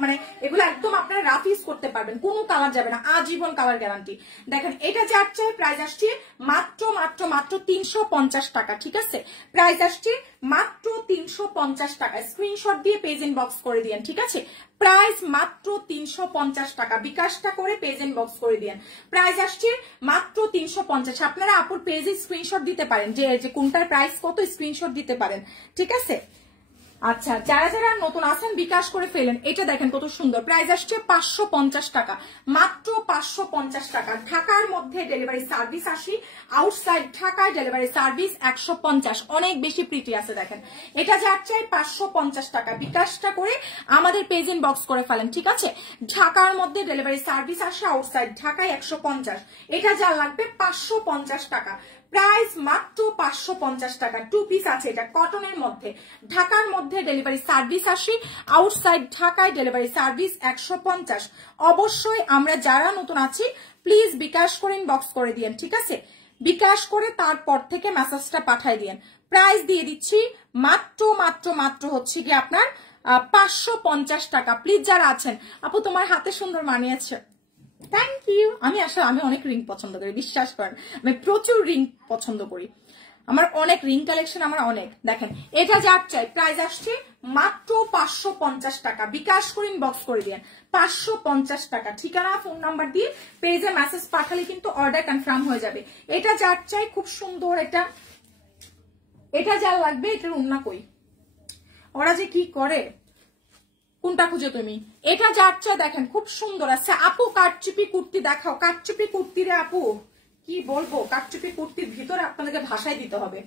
মানে এগুলো একদম আপনারা রাফ ইউজ করতে পারবেন, কোনো কালার যাবে না, আজীবন কালার গ্যারান্টি। দেখেন এটা যার চাই প্রাইস আসছে মাত্র মাত্র মাত্র 350 টাকা, ঠিক আছে। প্রাইস আসছে মাত্র 350 টাকা, স্ক্রিনশট দিয়ে পেজ ইনবক্স করে দিয়েন, ঠিক আছে। প্রাইস মাত্র 350 টাকা, বিকাশটা করে পেজ ইনবক্স করে দিয়েন। প্রাইস আসছে মাত্র 350। আপনারা আপুর পেজে স্ক্রিনশট দিতে পারেন, যে কোনটার প্রাইস কত, স্ক্রিনশট দিতে পারেন, ঠিক আছে। আচ্ছা যারা যারা নতুন আছেন বিকাশ করে ফেলেন। এটা দেখেন কত সুন্দর, প্রাইস আসছে 550 টাকা, মাত্র 550 টাকা। ঢাকার মধ্যে ডেলিভারি সার্ভিস 80, আউটসাইড ঢাকায় ডেলিভারি সার্ভিস 150, অনেক বেশি প্রিটি আছে। দেখেন এটা যাচ্ছে 550 টাকা, বিকাশটা করে আমাদের পেজ ইনবক্স করে ফেলেন, ঠিক আছে। ঢাকার মধ্যে ডেলিভারি সার্ভিস আসে, আউটসাইড ঢাকায় 150, এটা যা লাগবে 550 টাকা। প্রাইস মাত্র 550 টাকা, 2 পিস আছে, এটা কটনের মধ্যে, ঢাকার মধ্যে ডেলিভারি সার্ভিস 80, আউটসাইড ঢাকায় ডেলিভারি সার্ভিস 150। অবশ্যই আমরা যারা নতুন আছি প্লিজ বিকাশ করে ইনবক্স করে দিয়েন, ঠিক আছে। বিকাশ করে তারপর থেকে মেসেজটা পাঠিয়ে দিয়েন। প্রাইস দিয়ে দিচ্ছি মাত্র মাত্র মাত্র হচ্ছে কি আপনার 550 টাকা। প্লিজ যারা আছেন, আপু তোমার হাতে সুন্দর মানিয়েছে, থ্যাংক ইউ। আমি অনেক রিং পছন্দ করি, বিশ্বাস করেন আমি প্রচুর রিং পছন্দ করি, আমার অনেক রিং কালেকশন, আমার অনেক। দেখেন এটা যার চাই প্রাইস আসছে মাত্র 550 টাকা, বিকাশ করে ইনবক্স করে দিয়েন 550 টাকা। ঠিকানা ফোন নাম্বার দিয়ে পেজে মেসেজ পাঠালে কিন্তু অর্ডার কনফার্ম হয়ে যাবে। এটা যার চাই খুব সুন্দর, এটা যার লাগবে, এটার উন্না কই, ওরা যে কি করে, কোনটা খুঁজো তুমি, এটা যাচ্ছে দেখেন খুব সুন্দর আছে। আপু কাটচুপি কুর্তি দেখাও, কাটচুপি কুর্তি রে আপু কি বলবো, কাটচুপি কুর্তির ভিতরে আপনাদেরকে ভাষায় দিতে হবে।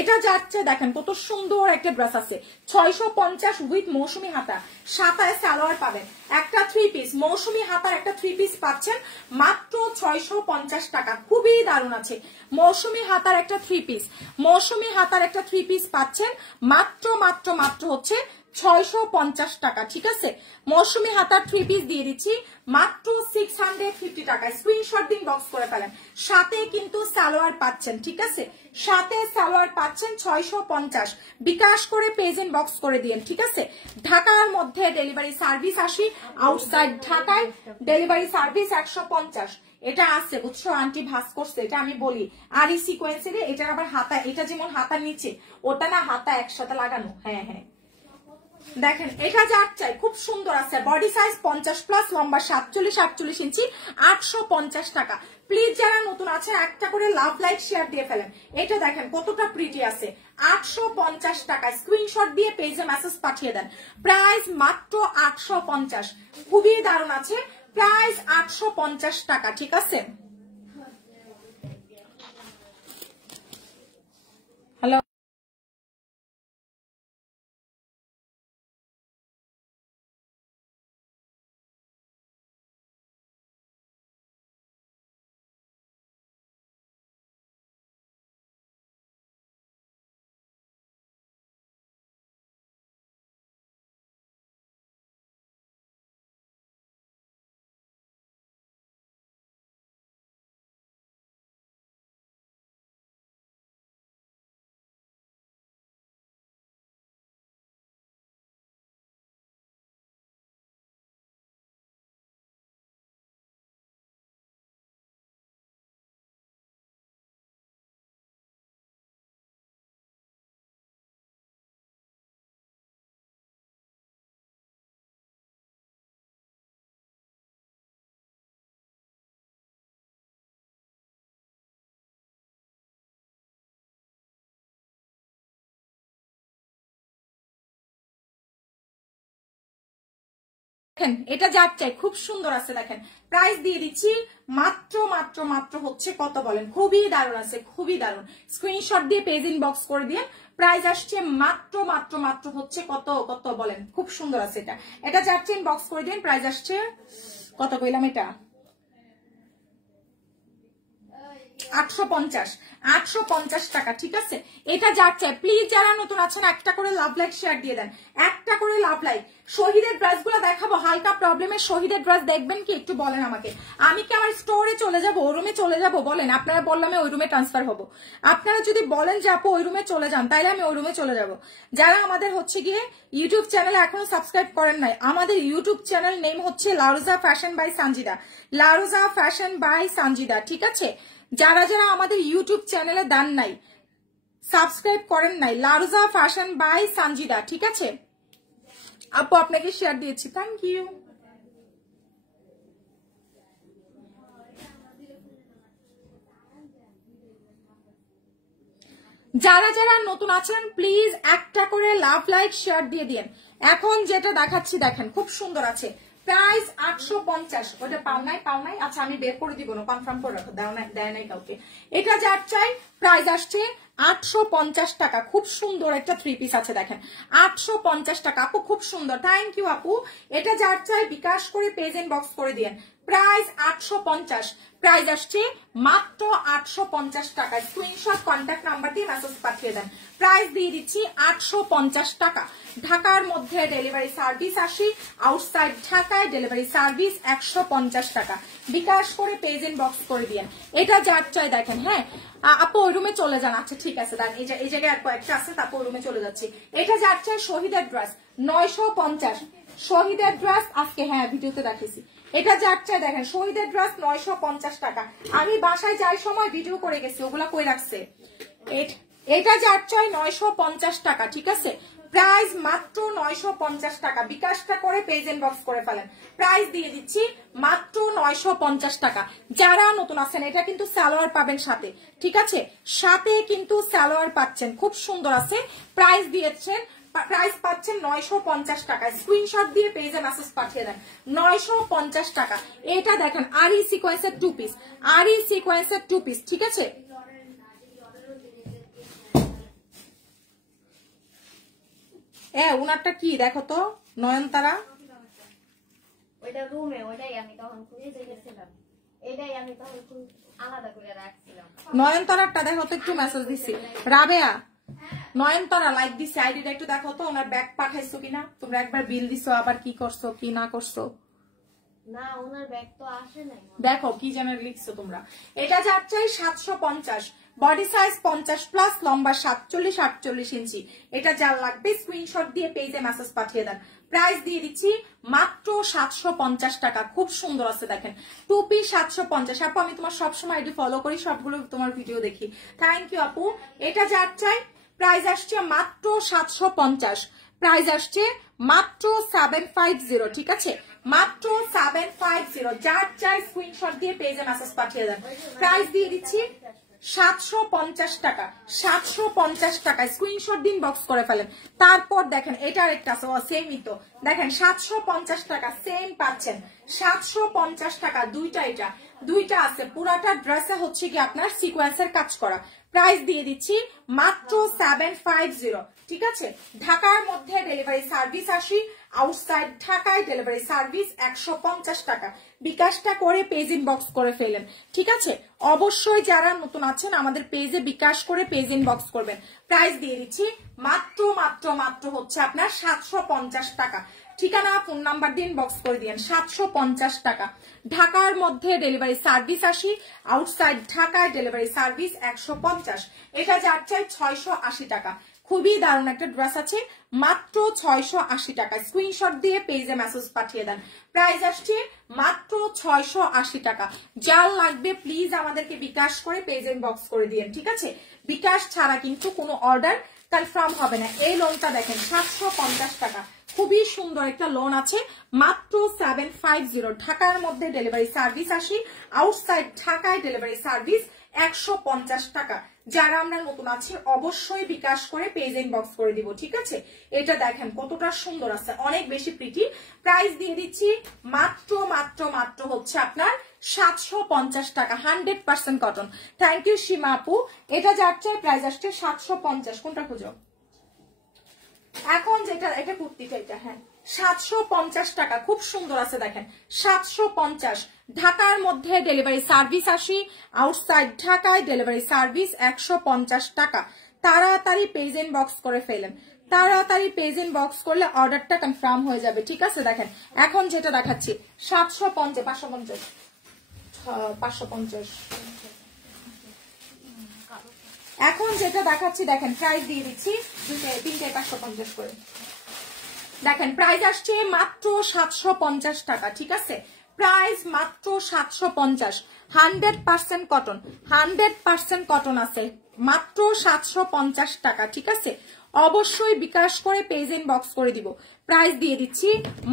এটা যাচ্ছে দেখেন কত সুন্দর একটা ড্রেস আছে, 650 উইথ মৌসুমী হাতা, সাতায় সালোয়ার পাবেন, একটা 3 পিস মৌসুমী হাতার একটা 3 পিস পাচ্ছেন মাত্র 650 টাকা, খুবই দারুণ আছে। মৌসুমী হাতার একটা 3 পিস, মৌসুমী হাতার একটা 3 পিস পাচ্ছেন মাত্র মাত্র মাত্র হচ্ছে 650 টাকা, ঠিক আছে। মৌসুমী হাতার 3 পিস দিয়ে দিচ্ছি মাত্র 650 টাকা, স্ক্রিনশট দিন বক্স করে ফেলেন। সাথে কিন্তু সালোয়ার পাচ্ছেন, ঠিক আছে, সাথে সালোয়ার পাচ্ছেন 650, বিকাশ করে পেজ ইন বক্স করে দিয়েন, ঠিক আছে। ঢাকার মধ্যে ডেলিভারি সার্ভিস 80, আউটসাইড ঢাকায় ডেলিভারি সার্ভিস 150। এটা আছে বুঝছো, আন্টি ভাস করছে, এটা আমি বলি। আর এই সিকোয়েন্সের এটার আবার হাতা, এটা যেমন হাতার নিচে, ওটা না হাতা একসাথে লাগানো। হ্যাঁ হ্যাঁ দেখেন এটা যার চাই খুব সুন্দর আছে, বডি সাইজ 50+, লম্বা 47 ইঞ্চি, 850 টাকা। প্লিজ যারা নতুন আছে একটা করে লাভ লাইক শেয়ার দিয়ে ফেলেন। এটা দেখেন কতটা প্রিটি আছে, 850 টাকা, স্ক্রিনশট দিয়ে পেজে মেসেজ পাঠিয়ে দেন। প্রাইস মাত্র 850, খুবই দারুণ আছে, প্রাইস 850 টাকা, ঠিক আছে। হ্যালো। দেখেন এটা যার চাই খুব সুন্দর আছে দেখেন প্রাইস দিয়ে দিচ্ছি মাত্র মাত্র মাত্র হচ্ছে কত বলেন খুবই দারুণ আছে খুবই দারুণ স্ক্রিনশট দিয়ে পেজ ইনবক্স করে দিয়ে প্রাইস আসছে মাত্র মাত্র মাত্র হচ্ছে কত কত বলেন খুব সুন্দর আছে এটা যার চাই ইনবক্স করে দিন প্রাইস আসছে কত কইলাম এটা 850 টাকা ঠিক আছে এটা যার চাই প্লিজ যারা নতুন আছেন একটা করে লাভ লাইক শেয়ার দিয়ে দেন একটা করে লাভ লাইক শহীদের ড্রেসগুলো দেখাবো হালকা প্রবলেমের শহীদের ড্রেস দেখবেন কি একটু বলেন আমাকে আমি কি আমার স্টোরে চলে যাব ওই রুমে চলে যাব বলেন আপনারা বললাম আমি ওই রুমে ট্রান্সফার হব আপনারা যদি বলেন যে আপু ওই রুমে চলে যান তাহলে আমি ওই রুমে চলে যাব যারা আমাদের হচ্ছে গিয়ে ইউটিউব চ্যানেলে এখনো সাবস্ক্রাইব করেন নাই আমাদের ইউটিউব চ্যানেল নেম হচ্ছে Laroza fashion by Sanjida Laroza fashion by Sanjida ঠিক আছে যারা যারা আমাদের ইউটিউব চ্যানেলে দেন নাই সাবস্ক্রাইব করেন নাই লারোজা ফ্যাশন বাই সানজিদা ঠিক আছে আপু আপনাকে শেয়ার দিয়েছি থ্যাংক ইউ যারা যারা নতুন আছেন প্লিজ একটা করে লাভ লাইক শেয়ার দিয়ে দিন এখন যেটা দেখাচ্ছি দেখেন খুব সুন্দর আছে প্রাইস 850 ওটা পাও নাই আচ্ছা আমি বের করে দিব না কনফার্ম করে রাখো দেয় নাই কাউকে এটা যার চাই প্রাইস আসছে 850 টাকা খুব সুন্দর একটা থ্রি পিস আছে দেখেন 850 টাকা আপু খুব সুন্দর থ্যাংক ইউ আপু এটা যার চাই বিকাশ করে পেজ ইনবক্স করে দিন প্রাইস 850 প্রাইস আসছে মাত্র 850 টাকা স্ক্রিনশট কন্টাক্ট নাম্বার দিয়ে মেসেজ পাঠিয়ে দেন প্রাইস দিয়ে দিচ্ছি 850 টাকা ঢাকার মধ্যে ডেলিভারি সার্ভিস আসি আউটসাইড ঢাকায় ডেলিভারি সার্ভিস 150 টাকা বিকাশ করে পেজ ইনবক্স করে দিন এটা যার চাই দেখেন হ্যাঁ আপু ওই রুমে চলে যান আচ্ছা ঠিক আছে দেন এই জায়গায় আর কয়েকটা আছে তারপর রুমে চলে যাচ্ছি এটা যার চাই শহীদের ড্রেস 950 শহীদের ড্রেস আজকে হ্যাঁ ভিডিওতে দেখিয়েছি এটা যার চাই দেখেন শহীদের ড্রেস 950 টাকা আমি বাসায় যাই সময় ভিডিও করে গেছি ওগুলা কই রাখছে এটা যার চাই 950 টাকা ঠিক আছে প্রাইস মাত্র 950 টাকা বিকাশটা করে পেজ ইনবক্স করে ফেলেন প্রাইস দিয়ে দিচ্ছি মাত্র 950 টাকা যারা নতুন আছেন এটা কিন্তু সালোয়ার পাবেন সাথে ঠিক আছে সাথে কিন্তু সালোয়ার পাচ্ছেন খুব সুন্দর আছে প্রাইস দিয়েছেন প্রাইস পাচ্ছেন 950 টাকা স্ক্রিনশট দিয়ে পেজে মেসেজ পাঠিয়ে দেন 950 টাকা এটা দেখেন আরি সিকোয়েন্সের টু পিস আরি সিকোয়েন্সের টু পিস ঠিক আছে উনারটা কি দেখো তো নয়নতারা ওইটা রুমে ওইটাই আমি তখন খুঁজে দেখেছিলাম এটাই আমি তখন আলাদা করে রাখছিলাম নয়নতারাটা দেখো তো একটু মেসেজ দিছি রাবেয়া নয়নতারা লাইক দিছে আইডিটা একটু দেখো তো ওনার ব্যাগ পাঠাইছো কিনা তোমরা একবার বিল দিছো আবার কি করছো কি না করছো না ওনার ব্যাগ তো আসে নাই দেখো কি যেন লিখছো তোমরা এটা যার চাই 750 বডি সাইজ 50 প্লাস লম্বা 47-48 ইঞ্চি এটা যার লাগবে স্ক্রিনশট দিয়ে পেজে মেসেজ পাঠিয়ে দেন প্রাইস দিয়ে দিচ্ছি মাত্র 750 টাকা খুব সুন্দর আছে দেখেন টু পিস 750 আপু আমি তোমার সবসময় আইডি ফলো করি সবগুলো তোমার ভিডিও দেখি থ্যাংক ইউ আপু এটা যার চাই প্রাইস আসছে মাত্র 750 প্রাইস আসছে মাত্র 750 ঠিক আছে মাত্র 750 যার চাই স্ক্রিনশট দিয়ে পেজে মেসেজ পাঠিয়ে দেন প্রাইস দিয়ে দিচ্ছি 750 টাকা 750 টাকা স্ক্রিনশট দিন বক্স করে ফেলেন তারপর দেখেন এটা আরেকটা আছে সেমই তো দেখেন 750 টাকা সেম পাচ্ছেন 750 টাকা দুইটা আছে পুরাটা ড্রেসে হচ্ছে কি আপনার সিকোয়েন্সের কাজ করা প্রাইস দিয়ে দিচ্ছি মাত্র 750 ঠিক আছে ঢাকার মধ্যে ডেলিভারি সার্ভিস আসি আউটসাইড ঢাকায় ডেলিভারি সার্ভিস 150 টাকা বিকাশটা করে পেজ ইনবক্স করে ফেলেন ঠিক আছে অবশ্যই যারা নতুন আছেন আমাদের পেজে বিকাশ করে পেজ ইনবক্স করবেন প্রাইস দিয়ে দিচ্ছি মাত্র মাত্র মাত্র হচ্ছে আপনার 750 টাকা ঠিকানা ফোন নাম্বার দিন বক্স করে দিন 750 টাকা ঢাকার মধ্যে ডেলিভারি সার্ভিস আসি আউটসাইড ঢাকায় ডেলিভারি সার্ভিস 150 এটা যার চাই 680 টাকা খুবই দারুণ একটা ড্রেস আছে মাত্র 680 টাকা স্ক্রিনশট দিয়ে পেজে মেসেজ পাঠিয়ে দেন প্রাইস আসছে মাত্র 680 টাকা যার লাগবে প্লিজ আমাদেরকে বিকাশ করে পেজ ইনবক্স করে দিন ঠিক আছে বিকাশ ছাড়া কিন্তু কোনো অর্ডার কনফার্ম হবে না এই লোনটা দেখেন 750 টাকা খুবই সুন্দর একটা লোন আছে মাত্র 750 ঢাকার মধ্যে ডেলিভারি সার্ভিস আসি আউটসাইড ঢাকায় ডেলিভারি সার্ভিস 150 টাকা যারা আমরা নতুন আছি অবশ্যই বিকাশ করে পেজ ইনবক্স করে দিব, ঠিক আছে? এটা দেখেন কতটা সুন্দর আছে, অনেক বেশি প্রিটি। প্রাইস দিয়ে দিচ্ছি মাত্র মাত্র মাত্র হচ্ছে আপনার 750 টাকা, 100% কটন। থ্যাংক ইউ সীমা আপু। এটা যার চাই প্রাইস আসছে 750। কোনটা খুঁজো এখন? যেটা এটা কুর্তিটা, এটা হ্যাঁ 750 টাকা, খুব সুন্দর আছে দেখেন 750। ঢাকার মধ্যে ডেলিভারি সার্ভিস 80, আউটসাইড ঢাকায় ডেলিভারি সার্ভিস 150 টাকা। তাড়াতাড়ি পেজ ইনবক্স করে ফেলেন, তাড়াতাড়ি পেজ ইনবক্স করলে অর্ডারটা কনফার্ম হয়ে যাবে, ঠিক আছে? দেখেন এখন যেটা দেখাচ্ছি 750, 550, 550। এখন যেটা দেখাচ্ছি দেখেন প্রাইস দিয়ে দিচ্ছি তিনটে 550 করে। দেখেন প্রাইস আসছে মাত্র 750 টাকা, ঠিক আছে? প্রাইস মাত্র 750, 100% কটন, 100% কটন আছে, মাত্র 750 টাকা, ঠিক আছে? অবশ্যই বিকাশ করে পেজ ইনবক্স করে দিব। প্রাইস দিয়ে দিচ্ছি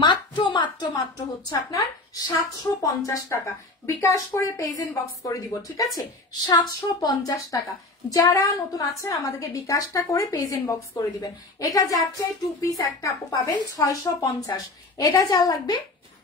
মাত্র মাত্র মাত্র হচ্ছে আপনার 750 টাকা, বিকাশ করে পেজ ইনবক্স করে দিব, ঠিক আছে? 750 টাকা। যারা নতুন আছেন আমাদেরকে বিকাশটা করে পেজ ইনবক্স করে দিবেন। এটা যার চাই 2 পিস একটা আপু পাবেন 650। এটা যার লাগবে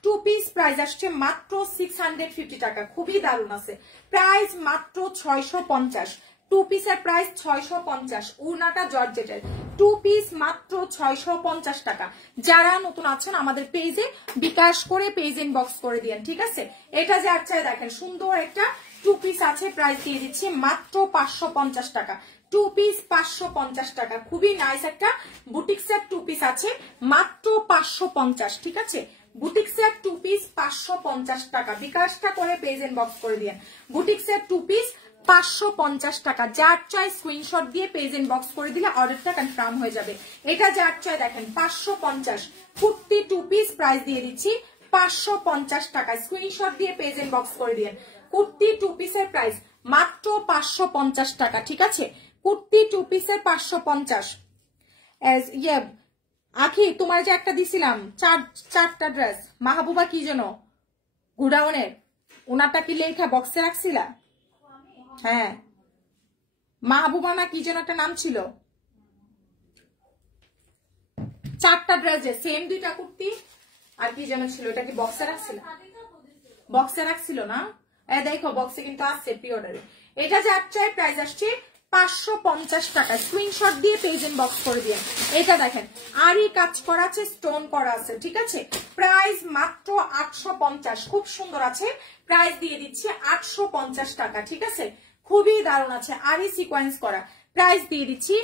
2 পিস প্রাইস আসছে মাত্র 650 টাকা, খুবই দারুণ আছে। প্রাইস মাত্র 650, 2 পিসের প্রাইস 650, উনাটা জর্জেটের। 2 পিস মাত্র 650 টাকা। যারা নতুন আছেন আমাদের পেজে বিকাশ করে পেজ ইনবক্স করে দিয়েন, ঠিক আছে? এটা যার চাই দেখেন সুন্দর একটা 2 পিস আছে, প্রাইস দিয়ে দিচ্ছি মাত্র 550 টাকা। 2 পিস 550 টাকা, খুবই নাইস একটা বুটিক সেট 2 পিস আছে মাত্র 550, ঠিক আছে? বুটিক সেট 2 পিস 550 টাকা, বিকাশটা করে পেজ ইনবক্স করে দিয়েন। বুটিক সেট 2 পিস 550 টাকা। যার চাই স্ক্রিনশট দিয়ে পেজ ইনবক্স করে দিলে অর্ডারটা কনফার্ম হয়ে যাবে। এটা যার চাই দেখেন 550, কুর্তি 2 পিস প্রাইস দিয়ে দিচ্ছি 550 টাকা, স্ক্রিনশট দিয়ে পেজ ইনবক্স করে দিয়েন। কুর্তি 2 পিসের প্রাইস মাত্র 550 টাকা, ঠিক আছে? কুর্তি 2 পিসের 550। আখি তোমার যে একটা দিছিলাম চারটা ড্রেস, মাহবুবা কি যেন গুডাউনের, ওনারটা কি লেখা বক্সে রাখছিলা? হ্যাঁ মাহবুবা না কি যেন একটা নাম ছিল। 4টা ড্রেস, সেম 2টা কুর্তি আর কি যেন ছিল, এটা কি বক্সে রাখছিল? বক্সে রাখছিল না? দেখো বক্সে কিন্তু আসছে প্রি অর্ডারে। এটা যার চাই প্রাইস আসছে 550 টাকা, স্ক্রিনশট দিয়ে পেজ ইনবক্স করে দিয়ে। এটা দেখেন আরই কাজ করা আছে, স্টোন করা আছে, ঠিক আছে? প্রাইস মাত্র 850, খুব সুন্দর আছে। প্রাইস দিয়ে দিচ্ছি 850 টাকা, ঠিক আছে? খুবই দারুণ আছে, আরই সিকোয়েন্স করা। প্রাইস দিয়ে দিচ্ছি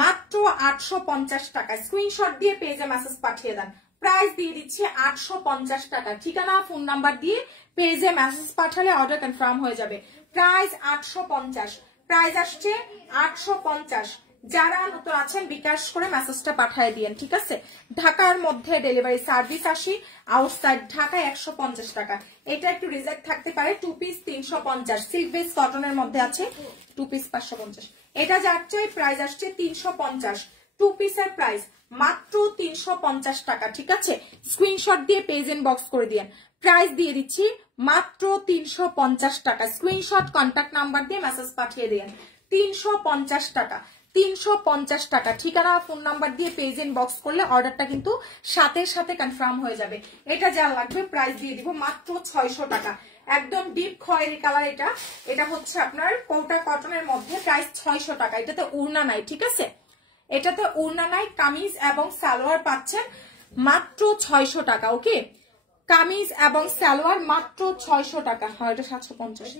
মাত্র 850 টাকা, স্ক্রিনশট দিয়ে পেজে মেসেজ পাঠিয়ে দেন। প্রাইস দিয়ে দিচ্ছি 850 টাকা, ঠিকানা ফোন নাম্বার দিয়ে পেজে মেসেজ পাঠালে অর্ডার কনফার্ম হয়ে যাবে। প্রাইস 850, প্রাইস আসছে 850। যারা নতুন আছেন বিকাশ করে মেসেজটা পাঠিয়ে দিয়েন, ঠিক আছে? ঢাকার মধ্যে ডেলিভারি সার্ভিস 80, আউটসাইড ঢাকায় 150 টাকা। এটা একটু রিজেক্ট থাকতে পারে। 2 পিস 350, সিল্ক বেস কটনের মধ্যে আছে, 2 পিস 550। এটা যার চাই প্রাইস আসছে 350, 2 পিসের প্রাইস মাত্র 350 টাকা, ঠিক আছে? স্ক্রিনশট দিয়ে পেজ ইনবক্স করে দিয়েন। প্রাইস দিয়ে দিচ্ছি মাত্র 350 টাকা, স্ক্রিনশট কন্ট্যাক্ট নাম্বার দিয়ে মেসেজ পাঠিয়ে দিয়েন। 350 টাকা, 350 টাকা, ঠিকানা ফোন নাম্বার দিয়ে পেজ ইনবক্স করলে অর্ডারটা কিন্তু সাথে সাথে কনফার্ম হয়ে যাবে। এটা যা লাগবে প্রাইস দিয়ে দিব মাত্র 600 টাকা, একদম ডিপ খয়েরি কালার। এটা হচ্ছে আপনার কোটা কটনের মধ্যে, প্রাইস 600 টাকা। এটাতে ওড়না নাই, ঠিক আছে? এটাতে ওড়না নাই, কামিজ এবং সালোয়ার পাচ্ছেন মাত্র 600 টাকা। ওকে, কামিজ এবং সালোয়ার মাত্র 600 টাকা। হ্যাঁ এটা 750।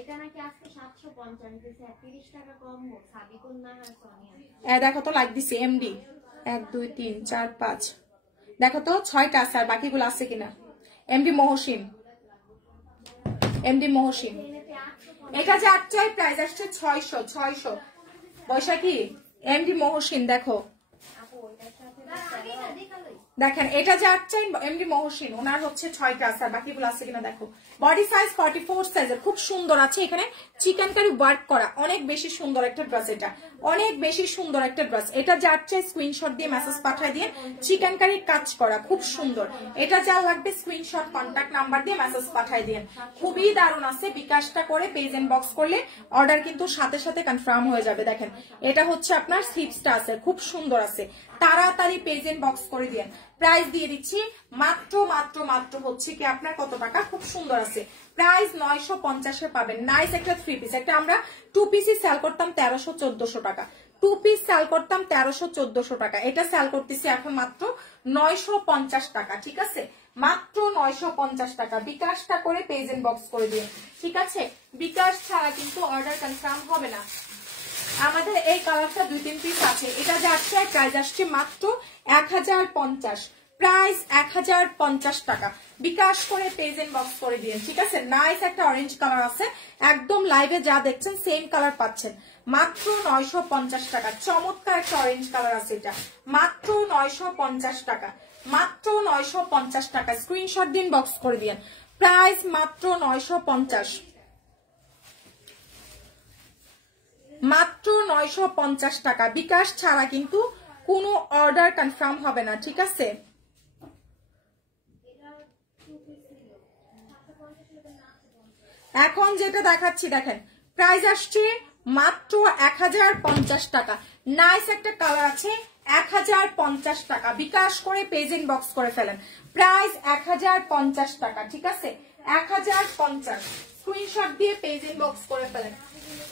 এটা নাকি আজকে 750 দিছে, 30 টাকা কম হোক। সাবিকুন না হয় সোনিয়া দেখো তো লাইক দিছি এমডি 1 2 3 4 5, দেখো তো 6টা আছে, আর বাকিগুলো আছে কিনা। MD Mohsin, MD Mohsin. এটা যে চাই প্রাইস আসছে 600। বৈশাখী এমডি মহসিন দেখো, দেখেন এটা যে চাই এমডি মহসিন, ওনার হচ্ছে 6টা আছে, আর বাকিগুলো আছে কিনা দেখো। বডি সাইজ 44 সাইজের, খুব সুন্দর আছে। এখানে চিকেন কারি ওয়ার্ক করা, অনেক বেশি সুন্দর একটা ড্রেস, এটা অনেক বেশি সুন্দর একটা ড্রেস। এটা যার চাই স্ক্রিনশট দিয়ে মেসেজ পাঠিয়ে দিয়ে, চিকেন কারি কাজ করা খুব সুন্দর। এটা যা লাগবে স্ক্রিনশট কন্ট্যাক্ট নাম্বার দিয়ে মেসেজ পাঠিয়ে দিয়ে। খুবই দারুণ আছে, বিকাশটা করে পেজ ইনবক্স করলে অর্ডার কিন্তু সাথে সাথে কনফার্ম হয়ে যাবে। দেখেন এটা হচ্ছে আপনার স্লিপসটা আছে, খুব সুন্দর আছে, তাড়াতাড়ি পেজ ইনবক্স করে দিয়ে। প্রাইস দিয়ে দিচ্ছি মাত্র মাত্র মাত্র হচ্ছে কি আপনার কত টাকা, খুব সুন্দর আছে, প্রাইস 950 এ পাবেন। নাইস একটা 3 পিস, একটা আমরা 2 পিসই সেল করতাম 1300-1400 টাকা, 2 পিস সেল করতাম 1300-1400 টাকা, এটা সেল করতেছি এখন মাত্র 950 টাকা। ঠিক আছে, মাত্র 950 টাকা। বিকাশটা করে পেজ ইনবক্স করে দিন, ঠিক আছে? বিকাশ ছাড়া কিন্তু অর্ডার কনফার্ম হবে না। আমাদের এই কালারটা 2-3 পিস আছে, এটা যাচ্ছে প্রাইস আসছে মাত্র 1050, প্রাইস 1050 টাকা। বিকাশ করে পেজ ইনবক্স করে দিন, ঠিক আছে? নাইস একটা অরেঞ্জ কালার আছে, একদম লাইভে যা দেখছেন সেম কালার পাচ্ছেন, মাত্র 950 টাকা। চমৎকার একটা অরেঞ্জ কালার আছে, এটা মাত্র 950 টাকা, মাত্র 950 টাকা। স্ক্রিনশট দিন, বক্স করে দিন, প্রাইস মাত্র 950, মাত্র 950 টাকা। বিকাশ ছাড়া কিন্তু কোনো অর্ডার কনফার্ম হবে না, ঠিক আছে? এখন যেটা দেখাচ্ছি দেখেন, প্রাইস আসছে মাত্র 1050 টাকা। নাইস একটা কালার আছে, 1050 টাকা। বিকাশ করে পেজ ইনবক্স করে ফেলেন, প্রাইস 1050 টাকা, ঠিক আছে? 1050, স্ক্রিনশট দিয়ে পেজ ইনবক্স করে ফেলেন।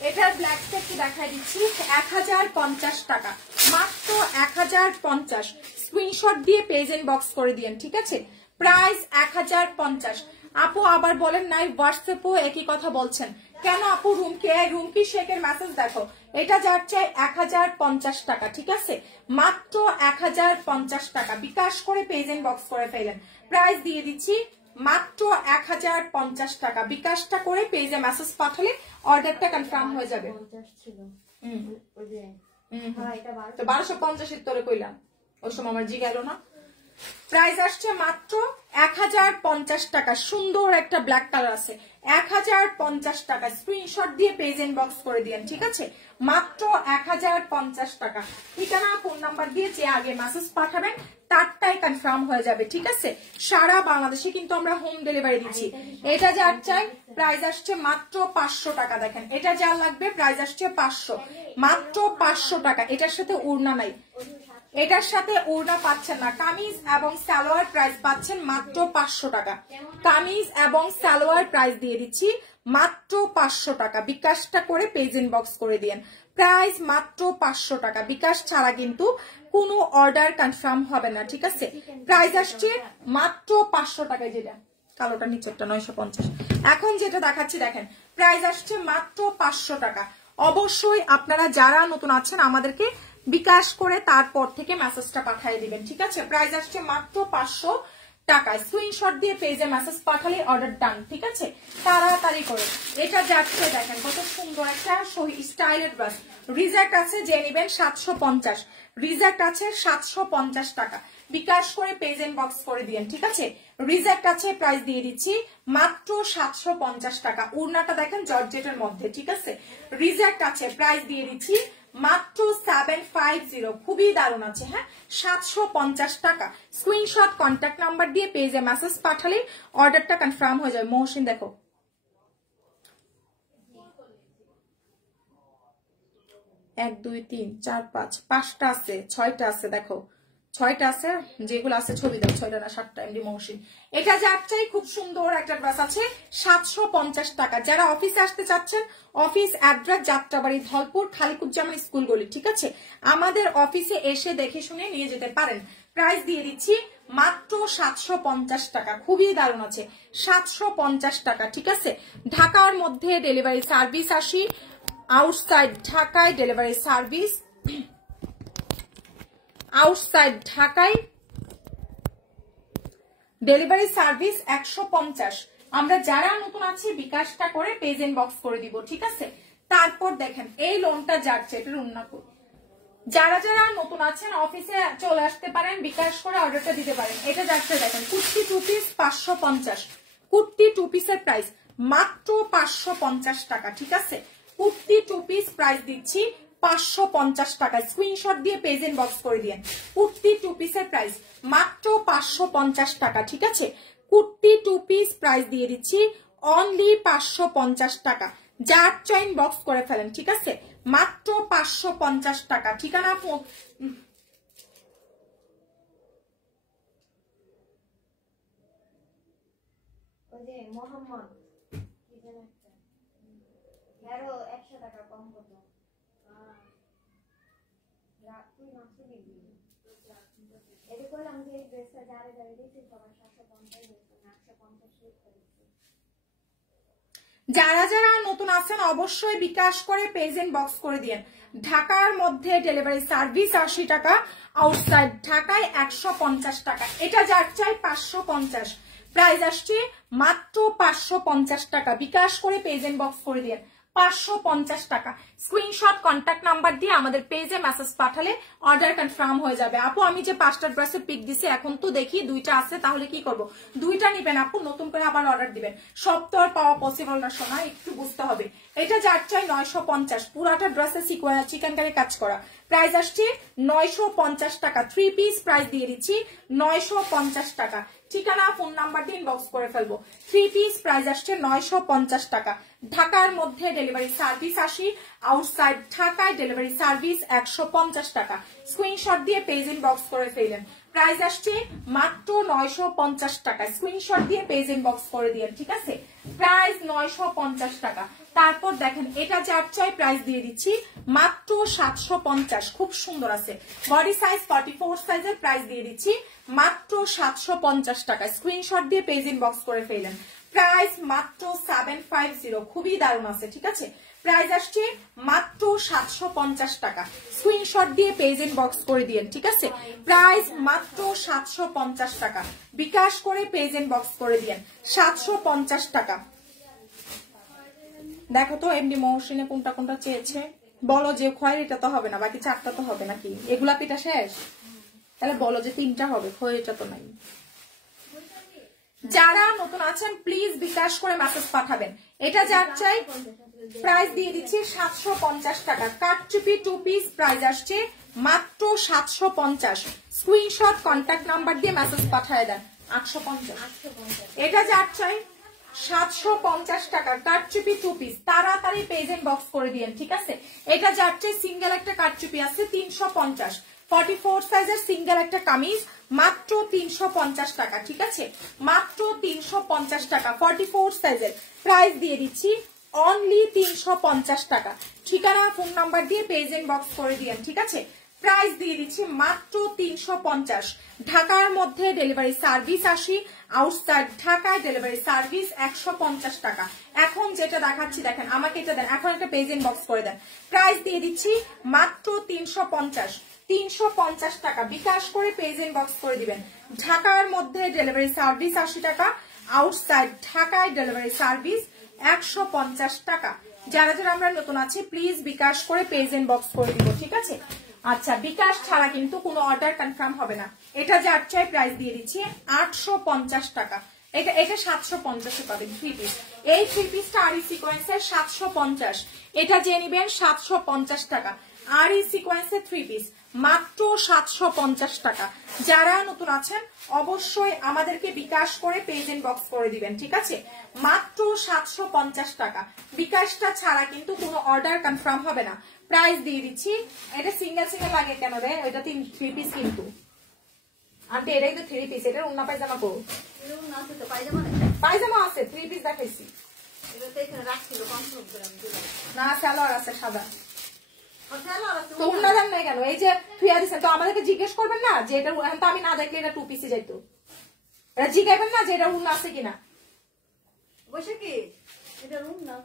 এটার ব্ল্যাকটা একটু দেখাই দিচ্ছি, 1050 টাকা, মাত্র 1050। স্ক্রিনশট দিয়ে পেজ ইনবক্স করে দিন, ঠিক আছে? প্রাইস 1050। আপু আবার বলেন নাই, হোয়াটসঅ্যাপও একই কথা বলছেন কেন আপু? রুমকি শেখের মেসেজ দেখো, এটা যার চাই 1050 টাকা, ঠিক আছে? মাত্র 1050 টাকা। বিকাশ করে পেজ ইনবক্স করে ফেলেন, প্রাইস দিয়ে দিচ্ছি মাত্র 1050 টাকা। বিকাশটা করে পেজে মেসেজ পাঠালে অর্ডারটা কনফার্ম হয়ে যাবে। 1250 তোরে কইলাম, ওই সময় আমার জি গেল না। প্রাইস আসছে মাত্র 1050 টাকা। সুন্দর একটা ব্ল্যাক কালার আছে, 1050 টাকা। স্ক্রিনশট দিয়ে পেজ ইনবক্স করে দিন, ঠিক আছে? মাত্র 1050 টাকা। ঠিকানা ফোন নাম্বার দিয়ে যে আগে মেসেজ পাঠাবেন তারটাই কনফার্ম হয়ে যাবে, ঠিক আছে? সারা বাংলাদেশে কিন্তু আমরা হোম ডেলিভারি দিচ্ছি। এটা যার চাই প্রাইস আসছে মাত্র 500 টাকা। দেখেন এটা যার লাগবে প্রাইস আসছে 500, মাত্র 500 টাকা। এটার সাথে ওড়না নাই, এটার সাথে ওড়না পাচ্ছেন না। কামিজ এবং সালোয়ার প্রাইস পাচ্ছেন মাত্র 500 টাকা। কামিজ এবং সালোয়ার প্রাইস দিয়ে দিচ্ছি মাত্র 500 টাকা। বিকাশটা করে পেজ ইনবক্স করে দিন, প্রাইস মাত্র 500 টাকা। বিকাশ ছাড়া কিন্তু কোনো অর্ডার কনফার্ম হবে না, ঠিক আছে? প্রাইস আসছে মাত্র 500 টাকায়। যেটা কালোটা নিচেরটা 950। এখন যেটা দেখাচ্ছি দেখেন, প্রাইস আসছে মাত্র 500 টাকা। অবশ্যই আপনারা যারা নতুন আছেন আমাদেরকে বিকাশ করে তারপর থেকে মেসেজটা পাঠিয়ে দিবেন, ঠিক আছে? প্রাইস আসছে মাত্র 500 টাকা। স্ক্রিনশট দিয়ে পেজে মেসেজ পাঠালে অর্ডার ডান, ঠিক আছে? তাড়াতাড়ি করে। এটা যাচ্ছে দেখেন কত সুন্দর একটা স্টাইলের ড্রেস। রিজেক্ট আছে যে নেবেন 750, রিজেক্ট আছে 750 টাকা। বিকাশ করে পেজ ইনবক্স করে দিন, ঠিক আছে? রিজেক্ট আছে, প্রাইস দিয়ে দিচ্ছি মাত্র 750 টাকা। উড়নাটা দেখেন জর্জেটের মধ্যে, ঠিক আছে? রিজেক্ট আছে, প্রাইস দিয়ে দিচ্ছি মাত্র 750। খুবই দারুণ আছে, হ্যাঁ? 750 টাকা। স্ক্রিনশট কন্ট্যাক্ট নাম্বার দিয়ে পেজে মেসেজ পাঠালে অর্ডারটা কনফার্ম হয়ে যাবে। মহসিন দেখো, এক দুই তিন চার পাঁচটা আছে, 6টা আছে, দেখো 6টা আছে, যেগুলো আছে ছবি দাও, 6টা না 7টা। এমডি মহসিন, এটা যার চাই খুব সুন্দর একটা ড্রেস আছে 750 টাকা। যারা অফিসে আসতে চাচ্ছেন, office address Jatrabari, Dhalpur, Khaliquzzaman school গলি, ঠিক আছে? আমাদের অফিসে এসে দেখে শুনে নিয়ে যেতে পারেন। প্রাইস দিয়ে দিচ্ছি মাত্র 750 টাকা। খুবই দারুণ আছে, 750 টাকা, ঠিক আছে? ঢাকার মধ্যে ডেলিভারি সার্ভিস আসি, আউটসাইড ঢাকায় ডেলিভারি সার্ভিস, আউটসাইড ঢাকায় ডেলিভারি সার্ভিস 150। আমরা যারা নতুন আছি বিকাশটা করে পেজ ইনবক্স করে দিব, ঠিক আছে? তারপর দেখেন এই লোনটা যাচ্ছে, এটার উন্নত যারা যারা নতুন আছেন অফিসে চলে আসতে পারেন, বিকাশ করে অর্ডারটা দিতে পারেন। এটা যাচ্ছে দেখেন কুর্তি 2 পিস 550, কুর্তি 2 পিসের প্রাইস মাত্র 550 টাকা, ঠিক আছে। কুর্তি 2 পিস প্রাইস দিচ্ছি 550 টাকা, স্ক্রিনশট দিয়ে পেজ ইনবক্স করে দিয়েন। কুর্তি 2 পিসের প্রাইস মাত্র 550 টাকা, ঠিক আছে। কুর্তি 2 পিস প্রাইস দিয়ে দিচ্ছি অনলি 550 টাকা, যার চাই ইনবক্স করে ফেলেন, ঠিক আছে। মাত্র 550 টাকা। ঠিকানা মোহাম্মদ 100 টাকা কম কত যারা যারা নতুন আছেন অবশ্যই বিকাশ করে পেজ ইনবক্স করে দিয়েন। ঢাকার মধ্যে ডেলিভারি সার্ভিস 80 টাকা, আউটসাইড ঢাকায় 150 টাকা। এটা যার চাই 550, প্রাইস আসছে মাত্র 550 টাকা। বিকাশ করে পেজ ইনবক্স করে দিয়েন 550 টাকা। স্ক্রিনশট কন্ট্যাক্ট নাম্বার দিয়ে আমাদের পেজে মেসেজ পাঠালে অর্ডার কনফার্ম হয়ে যাবে। আপু আমি যে 5টা ড্রেসের পিক দিছি এখন তো দেখি 2টা আছে, তাহলে কি করব? 2টা নিবেন আপু, নতুন করে আবার অর্ডার দিবেন। সব তো আর পাওয়া পসিবল না সোনা, একটু বুঝতে হবে। এটা যার চাই 950, পুরাটা ড্রেসে চিকেন কারি কাজ করা। প্রাইস আসছে 950 টাকা। 3 পিস প্রাইস দিয়ে দিচ্ছি 950 টাকা। ঠিকানা ফোন নাম্বার দিয়ে ইনবক্স করে ফেলবো। 3 পিস প্রাইস আসছে 950 টাকা। ঢাকার মধ্যে ডেলিভারি সার্ভিস 80, আউটসাইড ঢাকায় ডেলিভারি সার্ভিস 150 টাকা। স্ক্রিনশট দিয়ে পেজ ইনবক্স করে ফেলেন। প্রাইস আসছে মাত্র 950 টাকা। স্ক্রিনশট দিয়ে পেজ ইনবক্স করে দিয়েন, ঠিক আছে। প্রাইস 950 টাকা। তারপর দেখেন এটা যার চাই প্রাইস দিয়ে দিচ্ছি মাত্র 750, খুব সুন্দর আছে। বডি সাইজ 44 সাইজের, প্রাইস দিয়ে দিচ্ছি মাত্র 750 টাকা। স্ক্রিনশট দিয়ে পেজ ইনবক্স করে ফেলেন। প্রাইস মাত্র 750, খুবই দারুণ আছে, ঠিক আছে। প্রাইস আসছে মাত্র 750 টাকা। স্ক্রিনশট দিয়ে পেজ ইনবক্স করে দিয়েন, ঠিক আছে। প্রাইস মাত্র 750 টাকা। বিকাশ করে পেজ ইনবক্স করে দিয়েন 750 টাকা। দেখো তো এমনি মৌসিনে কোনটা কোনটা চেয়েছে বলো, যে খয়েরিটা তো হবে না, বাকি 4টা তো হবে নাকি? এগুলা পিঠা শেষ, তাহলে বলো যে 3টা হবে, খয়েরিটা তো নাই। যারা নতুন আছেন প্লিজ বিকাশ করে মেসেজ পাঠাবেন। এটা যার চাই প্রাইস দিয়ে দিচ্ছি 750 টাকা। কাটচুপি 2 পিস প্রাইস আসছে মাত্র 750। স্ক্রিনশট কন্ট্যাক্ট নাম্বার দিয়ে মেসেজ পাঠিয়ে দেন 850। এটা যার চাই 750 টাকা। কাটচুপি 2 পিস তাড়াতাড়ি পেজ ইনবক্স করে দিয়েন, ঠিক আছে। এটা যার চাই সিঙ্গেল একটা কাটচুপি আছে 350, 44 সাইজের সিঙ্গেল একটা কামিজ মাত্র 350 টাকা, ঠিক আছে। মাত্র 350 টাকা 44 সাইজের। প্রাইস দিয়ে দিচ্ছি অনলি 350 টাকা। ঠিকানা ফোন নাম্বার দিয়ে পেজ ইনবক্স করে দিয়েন, ঠিক আছে। প্রাইস দিয়ে দিচ্ছি মাত্র 350। ঢাকার মধ্যে ডেলিভারি সার্ভিস 80, আউটসাইড ঢাকায় ডেলিভারি সার্ভিস 150 টাকা। এখন যেটা দেখাচ্ছি দেখেন, আমাকে এটা দেন, এখন একটা পেজ ইনবক্স করে দেন। প্রাইস দিয়ে দিচ্ছি মাত্র 350, 350 টাকা। বিকাশ করে পেজ ইনবক্স করে দিবেন। ঢাকার মধ্যে ডেলিভারি সার্ভিস 80 টাকা, আউটসাইড ঢাকায় ডেলিভারি সার্ভিস 150 টাকা। যারা যারা আমরা নতুন আছি প্লিজ বিকাশ করে পেজ ইনবক্স করে দিব, ঠিক আছে। আচ্ছা, বিকাশ ছাড়া কিন্তু কোনো অর্ডার কনফার্ম হবে না। এটা যার চাই প্রাইস দিয়ে দিচ্ছি 850 টাকা। এটা 750 পাবেন 3 পিস। এই 3 পিসটা আরি সিকোয়েন্সের 750। এটা যে নিবেন 750 টাকা। আরি সিকোয়েন্সের 3 পিস মাত্র 750 টাকা। যারা নতুন আছেন অবশ্যই আমাদেরকে বিকাশ করে পেজ ইনবক্স করে দিবেন, ঠিক আছে। মাত্র 750 টাকা। বিকাশটা ছাড়া কিন্তু কোনো অর্ডার কনফার্ম হবে না। প্রাইস দিয়ে দিচ্ছি। এটা সিঙ্গেল সিঙ্গেল লাগে কেন রে? এটা 3 পিস কিন্তু আন্টি, এটাই তো 3 পিস। এটার অন্য পায়জামা করো, পায়জামা আছে 3 পিস দেখাইছি না, সালোয়ার আছে সাদা। তো উন্না দেন নাই কেন? এই যে থুয়া দিচ্ছেন তো আমাদেরকে জিজ্ঞেস করবেন না যে এটা, তো আমি না দেখলে এটা 2 পিসই যাইতো। এটা জিজ্ঞাসবেন না যে এটা উন্না আছে কিনা, বসে কি এটা উন্না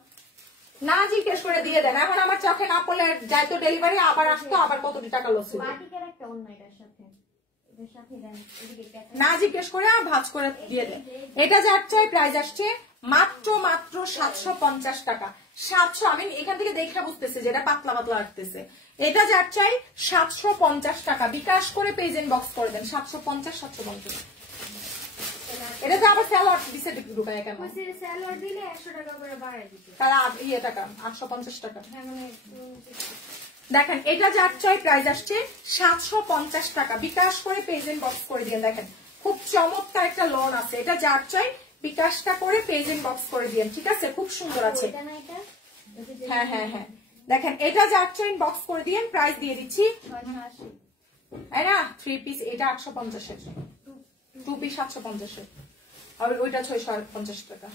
না জিজ্ঞেস করে দিয়ে দেন। এখন আমার চোখে না পড়লে যাইতো ডেলিভারি, আবার আসতো, আবার কত টাকা লস হতো। না জিজ্ঞেস করে ভাঁজ করে দিয়ে দেন। এটা যার চাই প্রাইস আসছে মাত্র 750 টাকা। 700, আমি এখান থেকে দেখে বুঝতেছি যে এটা পাতলা পাতলা আসতেছে। এটা যার চাই 750 টাকা। বিকাশ করে পেজ ইনবক্স করে দেন 750, 750। এটা তো আবার সালোয়ার দিছে ঢুকায় কেন? সালোয়ার দিলে 100 টাকা করে বাড়ায় দিতে। তাহলে টাকা 850 টাকা। হ্যাঁ মানে দেখেন এটা যার চাই প্রাইস আসছে 750 টাকা। বিকাশ করে পেজ এন্ড বক্স করে দিয়ে দেখেন খুব চমৎকার একটা লোন আছে। এটা যার চাই বিকাশটা করে পেজ এন্ড বক্স করে দিয়ে, ঠিক আছে? খুব সুন্দর আছে। হ্যাঁ হ্যাঁ হ্যাঁ দেখেন এটা যার চাই বক্স করে দিয়ে প্রাইস দিয়ে দিচ্ছি। তাই না? 3 পিস এটা 850 এর, 2 পিস 750 এর, আর ওইটা 650 টাকা।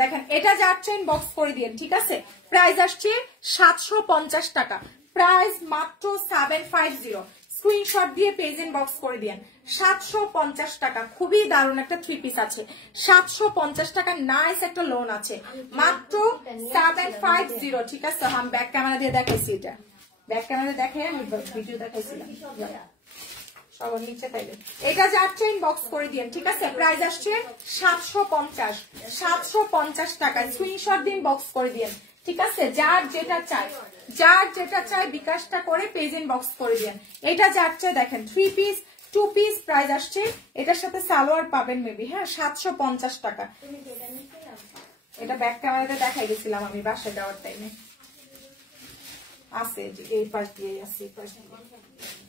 দেখেন এটা যার চাই বক্স করে দিয়ে, ঠিক আছে? প্রাইস আসছে 750 টাকা। প্রাইস মাত্র 750। স্ক্রিনশট দিয়ে পেজ এন্ড বক্স করে দিয়েন। 750 টাকা খুবই দারুণ একটা 3 পিস আছে। 750 টাকা নাইস একটা লোন আছে মাত্র 750, ঠিক আছে? আমি ব্যাক ক্যামেরা দিয়ে দেখাইছি, এটা ব্যাক ক্যামেরা দেখে আমি ভিডিও দেখাইছিলাম সবার নিচে তাইলে। এটা যাচ্ছে ইনবক্স করে দিন, ঠিক আছে? প্রাইস আসছে 750। 750 টাকা স্ক্রিনশট দিন, বক্স করে দিন, ঠিক আছে? যার যেটা চাই, যার যেটা চাই বিকাশটা করে পেজ ইনবক্স করে দিন। এটা যার চাই দেখেন 3 পিস 2 পিস প্রাইস আসছে। এটার সাথে সালোয়ার পাবেন মেবি, হ্যাঁ 750 টাকা। এটা ব্যাক ক্যামেরাতে দেখাই গেছিলাম আমি বাসায় যাওয়ার টাইমে। আছে এই পাশ দিয়ে আছে, এই পাশ দিয়ে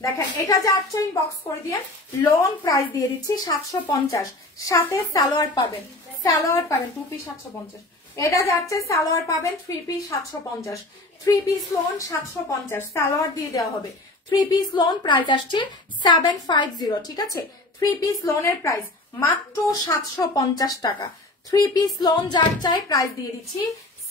দেখেন। এটা যাচ্ছে ইনবক্স করে দিয়ে লোন প্রাইস দিয়ে দিচ্ছি 750। সাথে সালোয়ার পাবেন, সালোয়ার পাবেন 2 পিস 750। এটা যাচ্ছে সালোয়ার পাবেন 3 পিস 750। 3 পিস লোন 750 সালোয়ার দিয়ে দেওয়া হবে। 3 পিস লোন প্রাইস আসছে 750, ঠিক আছে? 3 পিস লোনের প্রাইস মাত্র 750 টাকা। 3 পিস লোন যার চাই প্রাইস দিয়ে দিচ্ছি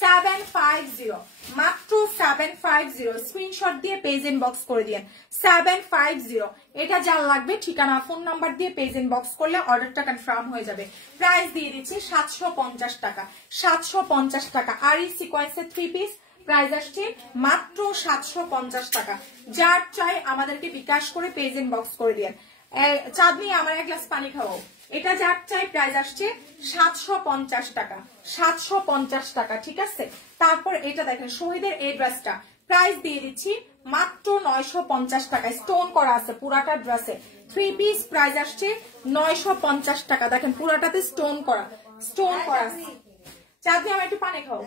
750, মাত্র 750। স্ক্রিনশট দিয়ে পেজ ইনবক্স করে দিন 750। এটা যার লাগবে ঠিকানা ফোন নাম্বার দিয়ে পেজ ইনবক্স করলে অর্ডারটা কনফার্ম হয়ে যাবে। প্রাইস দিয়ে দিচ্ছি 750 টাকা। 750 টাকা। আর এই সিকোয়েন্সের 3 পিস প্রাইস আসছে মাত্র 750 টাকা। যার চাই আমাদেরকে বিকাশ করে পেজ ইনবক্স করে দিন। চাঁদনি আমার এক গ্লাস পানি খাওয়াও। এটা যার চাই প্রাইস আসছে 750 টাকা। 750 টাকা, ঠিক আছে? তারপর এটা দেখেন শহীদের এই ড্রেসটা প্রাইস দিয়ে দিচ্ছি মাত্র 950 টাকায়। স্টোন করা আছে পুরাটা ড্রেসে। 3 পিস প্রাইস আসছে 950 টাকা। দেখেন পুরাটাতে স্টোন করা, স্টোন করা। চাঁদনি আমার একটু পানি খাও।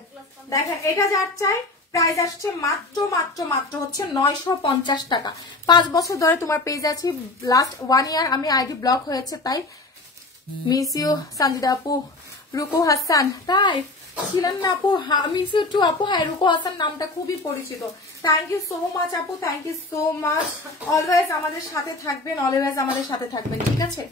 দেখেন এটা যার চাই প্রাইস আসছে মাত্র মাত্র মাত্র হচ্ছে 950 টাকা। 5 বছর ধরে তোমার পেজ আছি, লাস্ট 1 ইয়ার আমি আইডি ব্লক হয়েছে, তাই মিস ইউ সঞ্জিদা আপু, রুকু হাসান, তাই ছিলেন না আপু? মিস ইউ টু আপু। হ্যাঁ রুকু হাসান নামটা খুবই পরিচিত। থ্যাংক ইউ সো মাচ আপু, thank you so much. Always আমাদের সাথে থাকবেন, অলওয়েজ আমাদের সাথে থাকবেন, ঠিক আছে?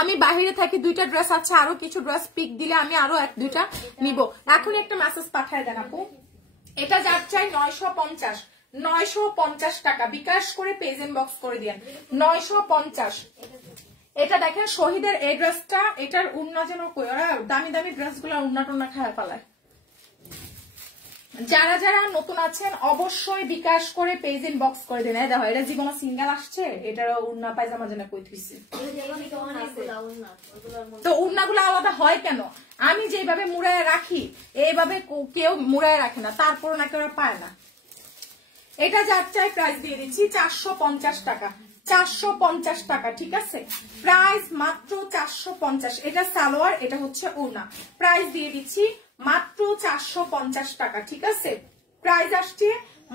আমি বাহিরে থাকি, 2টা ড্রেস আছে, আরো কিছু ড্রেস পিক দিলে আমি আরো 1-2টা নিব। এখন একটা মেসেজ পাঠায় দেন আপু। এটা যার চাই 950। 950 টাকা বিকাশ করে পেজ ইনবক্স করে দিন 950। এটা দেখেন শহীদের এই ড্রেসটা, এটার উন্না যেন দামি দামি ড্রেস গুলো উন্না টুন্না খায় পালায়। যারা যারা নতুন আছেন অবশ্যই বিকাশ করে পেজ ইনবক্স করে দিন। দেখো এটা জীবন সিঙ্গেল আসছে, এটার উন্না পায়জামা যেন কই থইছে। তো উন্নাগুলো আলাদা হয় কেন? আমি যেভাবে মুড়ায় রাখি এইভাবে কেউ মুড়ায় রাখে না, তারপর নাকি ওরা পায় না। এটা যার চাই প্রাইস দিয়ে দিচ্ছি 450 টাকা। 450 টাকা, ঠিক আছে? প্রাইস মাত্র 450। এটা সালোয়ার, এটা হচ্ছে ওড়না। প্রাইস দিয়ে দিচ্ছি মাত্র 450 টাকা, ঠিক আছে? প্রাইস আসছে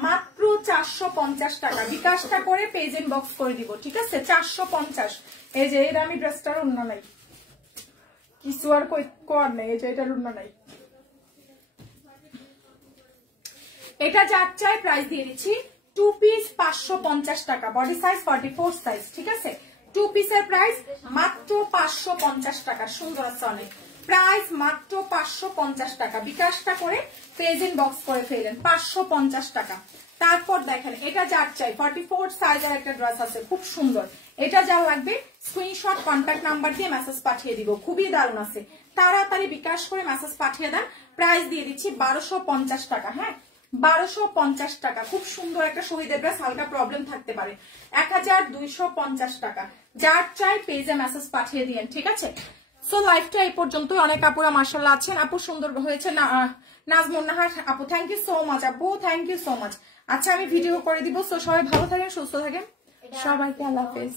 মাত্র 450 টাকা। বিকাশটা করে পেজ ইনবক্স করে দিব, ঠিক আছে? 450। এই যে এর আমি ড্রেসটার ওড়না নাই, কিছু আর কর নেই, এই যে এটার ওড়না নাই। এটা যার চাই প্রাইস দিয়ে দিচ্ছি 2 পিস 550 টাকা। বডি সাইজ 44 সাইজ, ঠিক আছে? 2 পিসের প্রাইস মাত্র 550 টাকা। সুন্দর আছে অনেক। প্রাইস মাত্র 550 টাকা। বিকাশটা করে পেজ ইনবক্স করে ফেলেন 550 টাকা। তারপর দেখেন এটা যার চাই 44 সাইজের একটা ড্রেস আছে, খুব সুন্দর। এটা যার লাগবে স্ক্রিনশট কন্ট্যাক্ট নাম্বার দিয়ে মেসেজ পাঠিয়ে দিব। খুবই দারুণ আছে, তাড়াতাড়ি বিকাশ করে মেসেজ পাঠিয়ে দেন। প্রাইস দিয়ে দিচ্ছি 1250 টাকা। হ্যাঁ 1250 টাকা। খুব সুন্দর একটা শহীদের ড্রেস, হালকা প্রবলেম থাকতে পারে। 1250 টাকা। যার চাই পেজে মেসেজ পাঠিয়ে দিয়েন, ঠিক আছে? সো লাইফটা এই পর্যন্ত। অনেক আপুরা মাশাআল্লাহ আছেন। আপু সুন্দর হয়েছে না নাজমুন নাহার আপু, থ্যাংক ইউ সো মাচ আপু, থ্যাংক ইউ সো মাচ। আচ্ছা আমি ভিডিও করে দিব। সো সবাই ভালো থাকেন, সুস্থ থাকেন, সবাইকে আল্লাহ হাফেজ।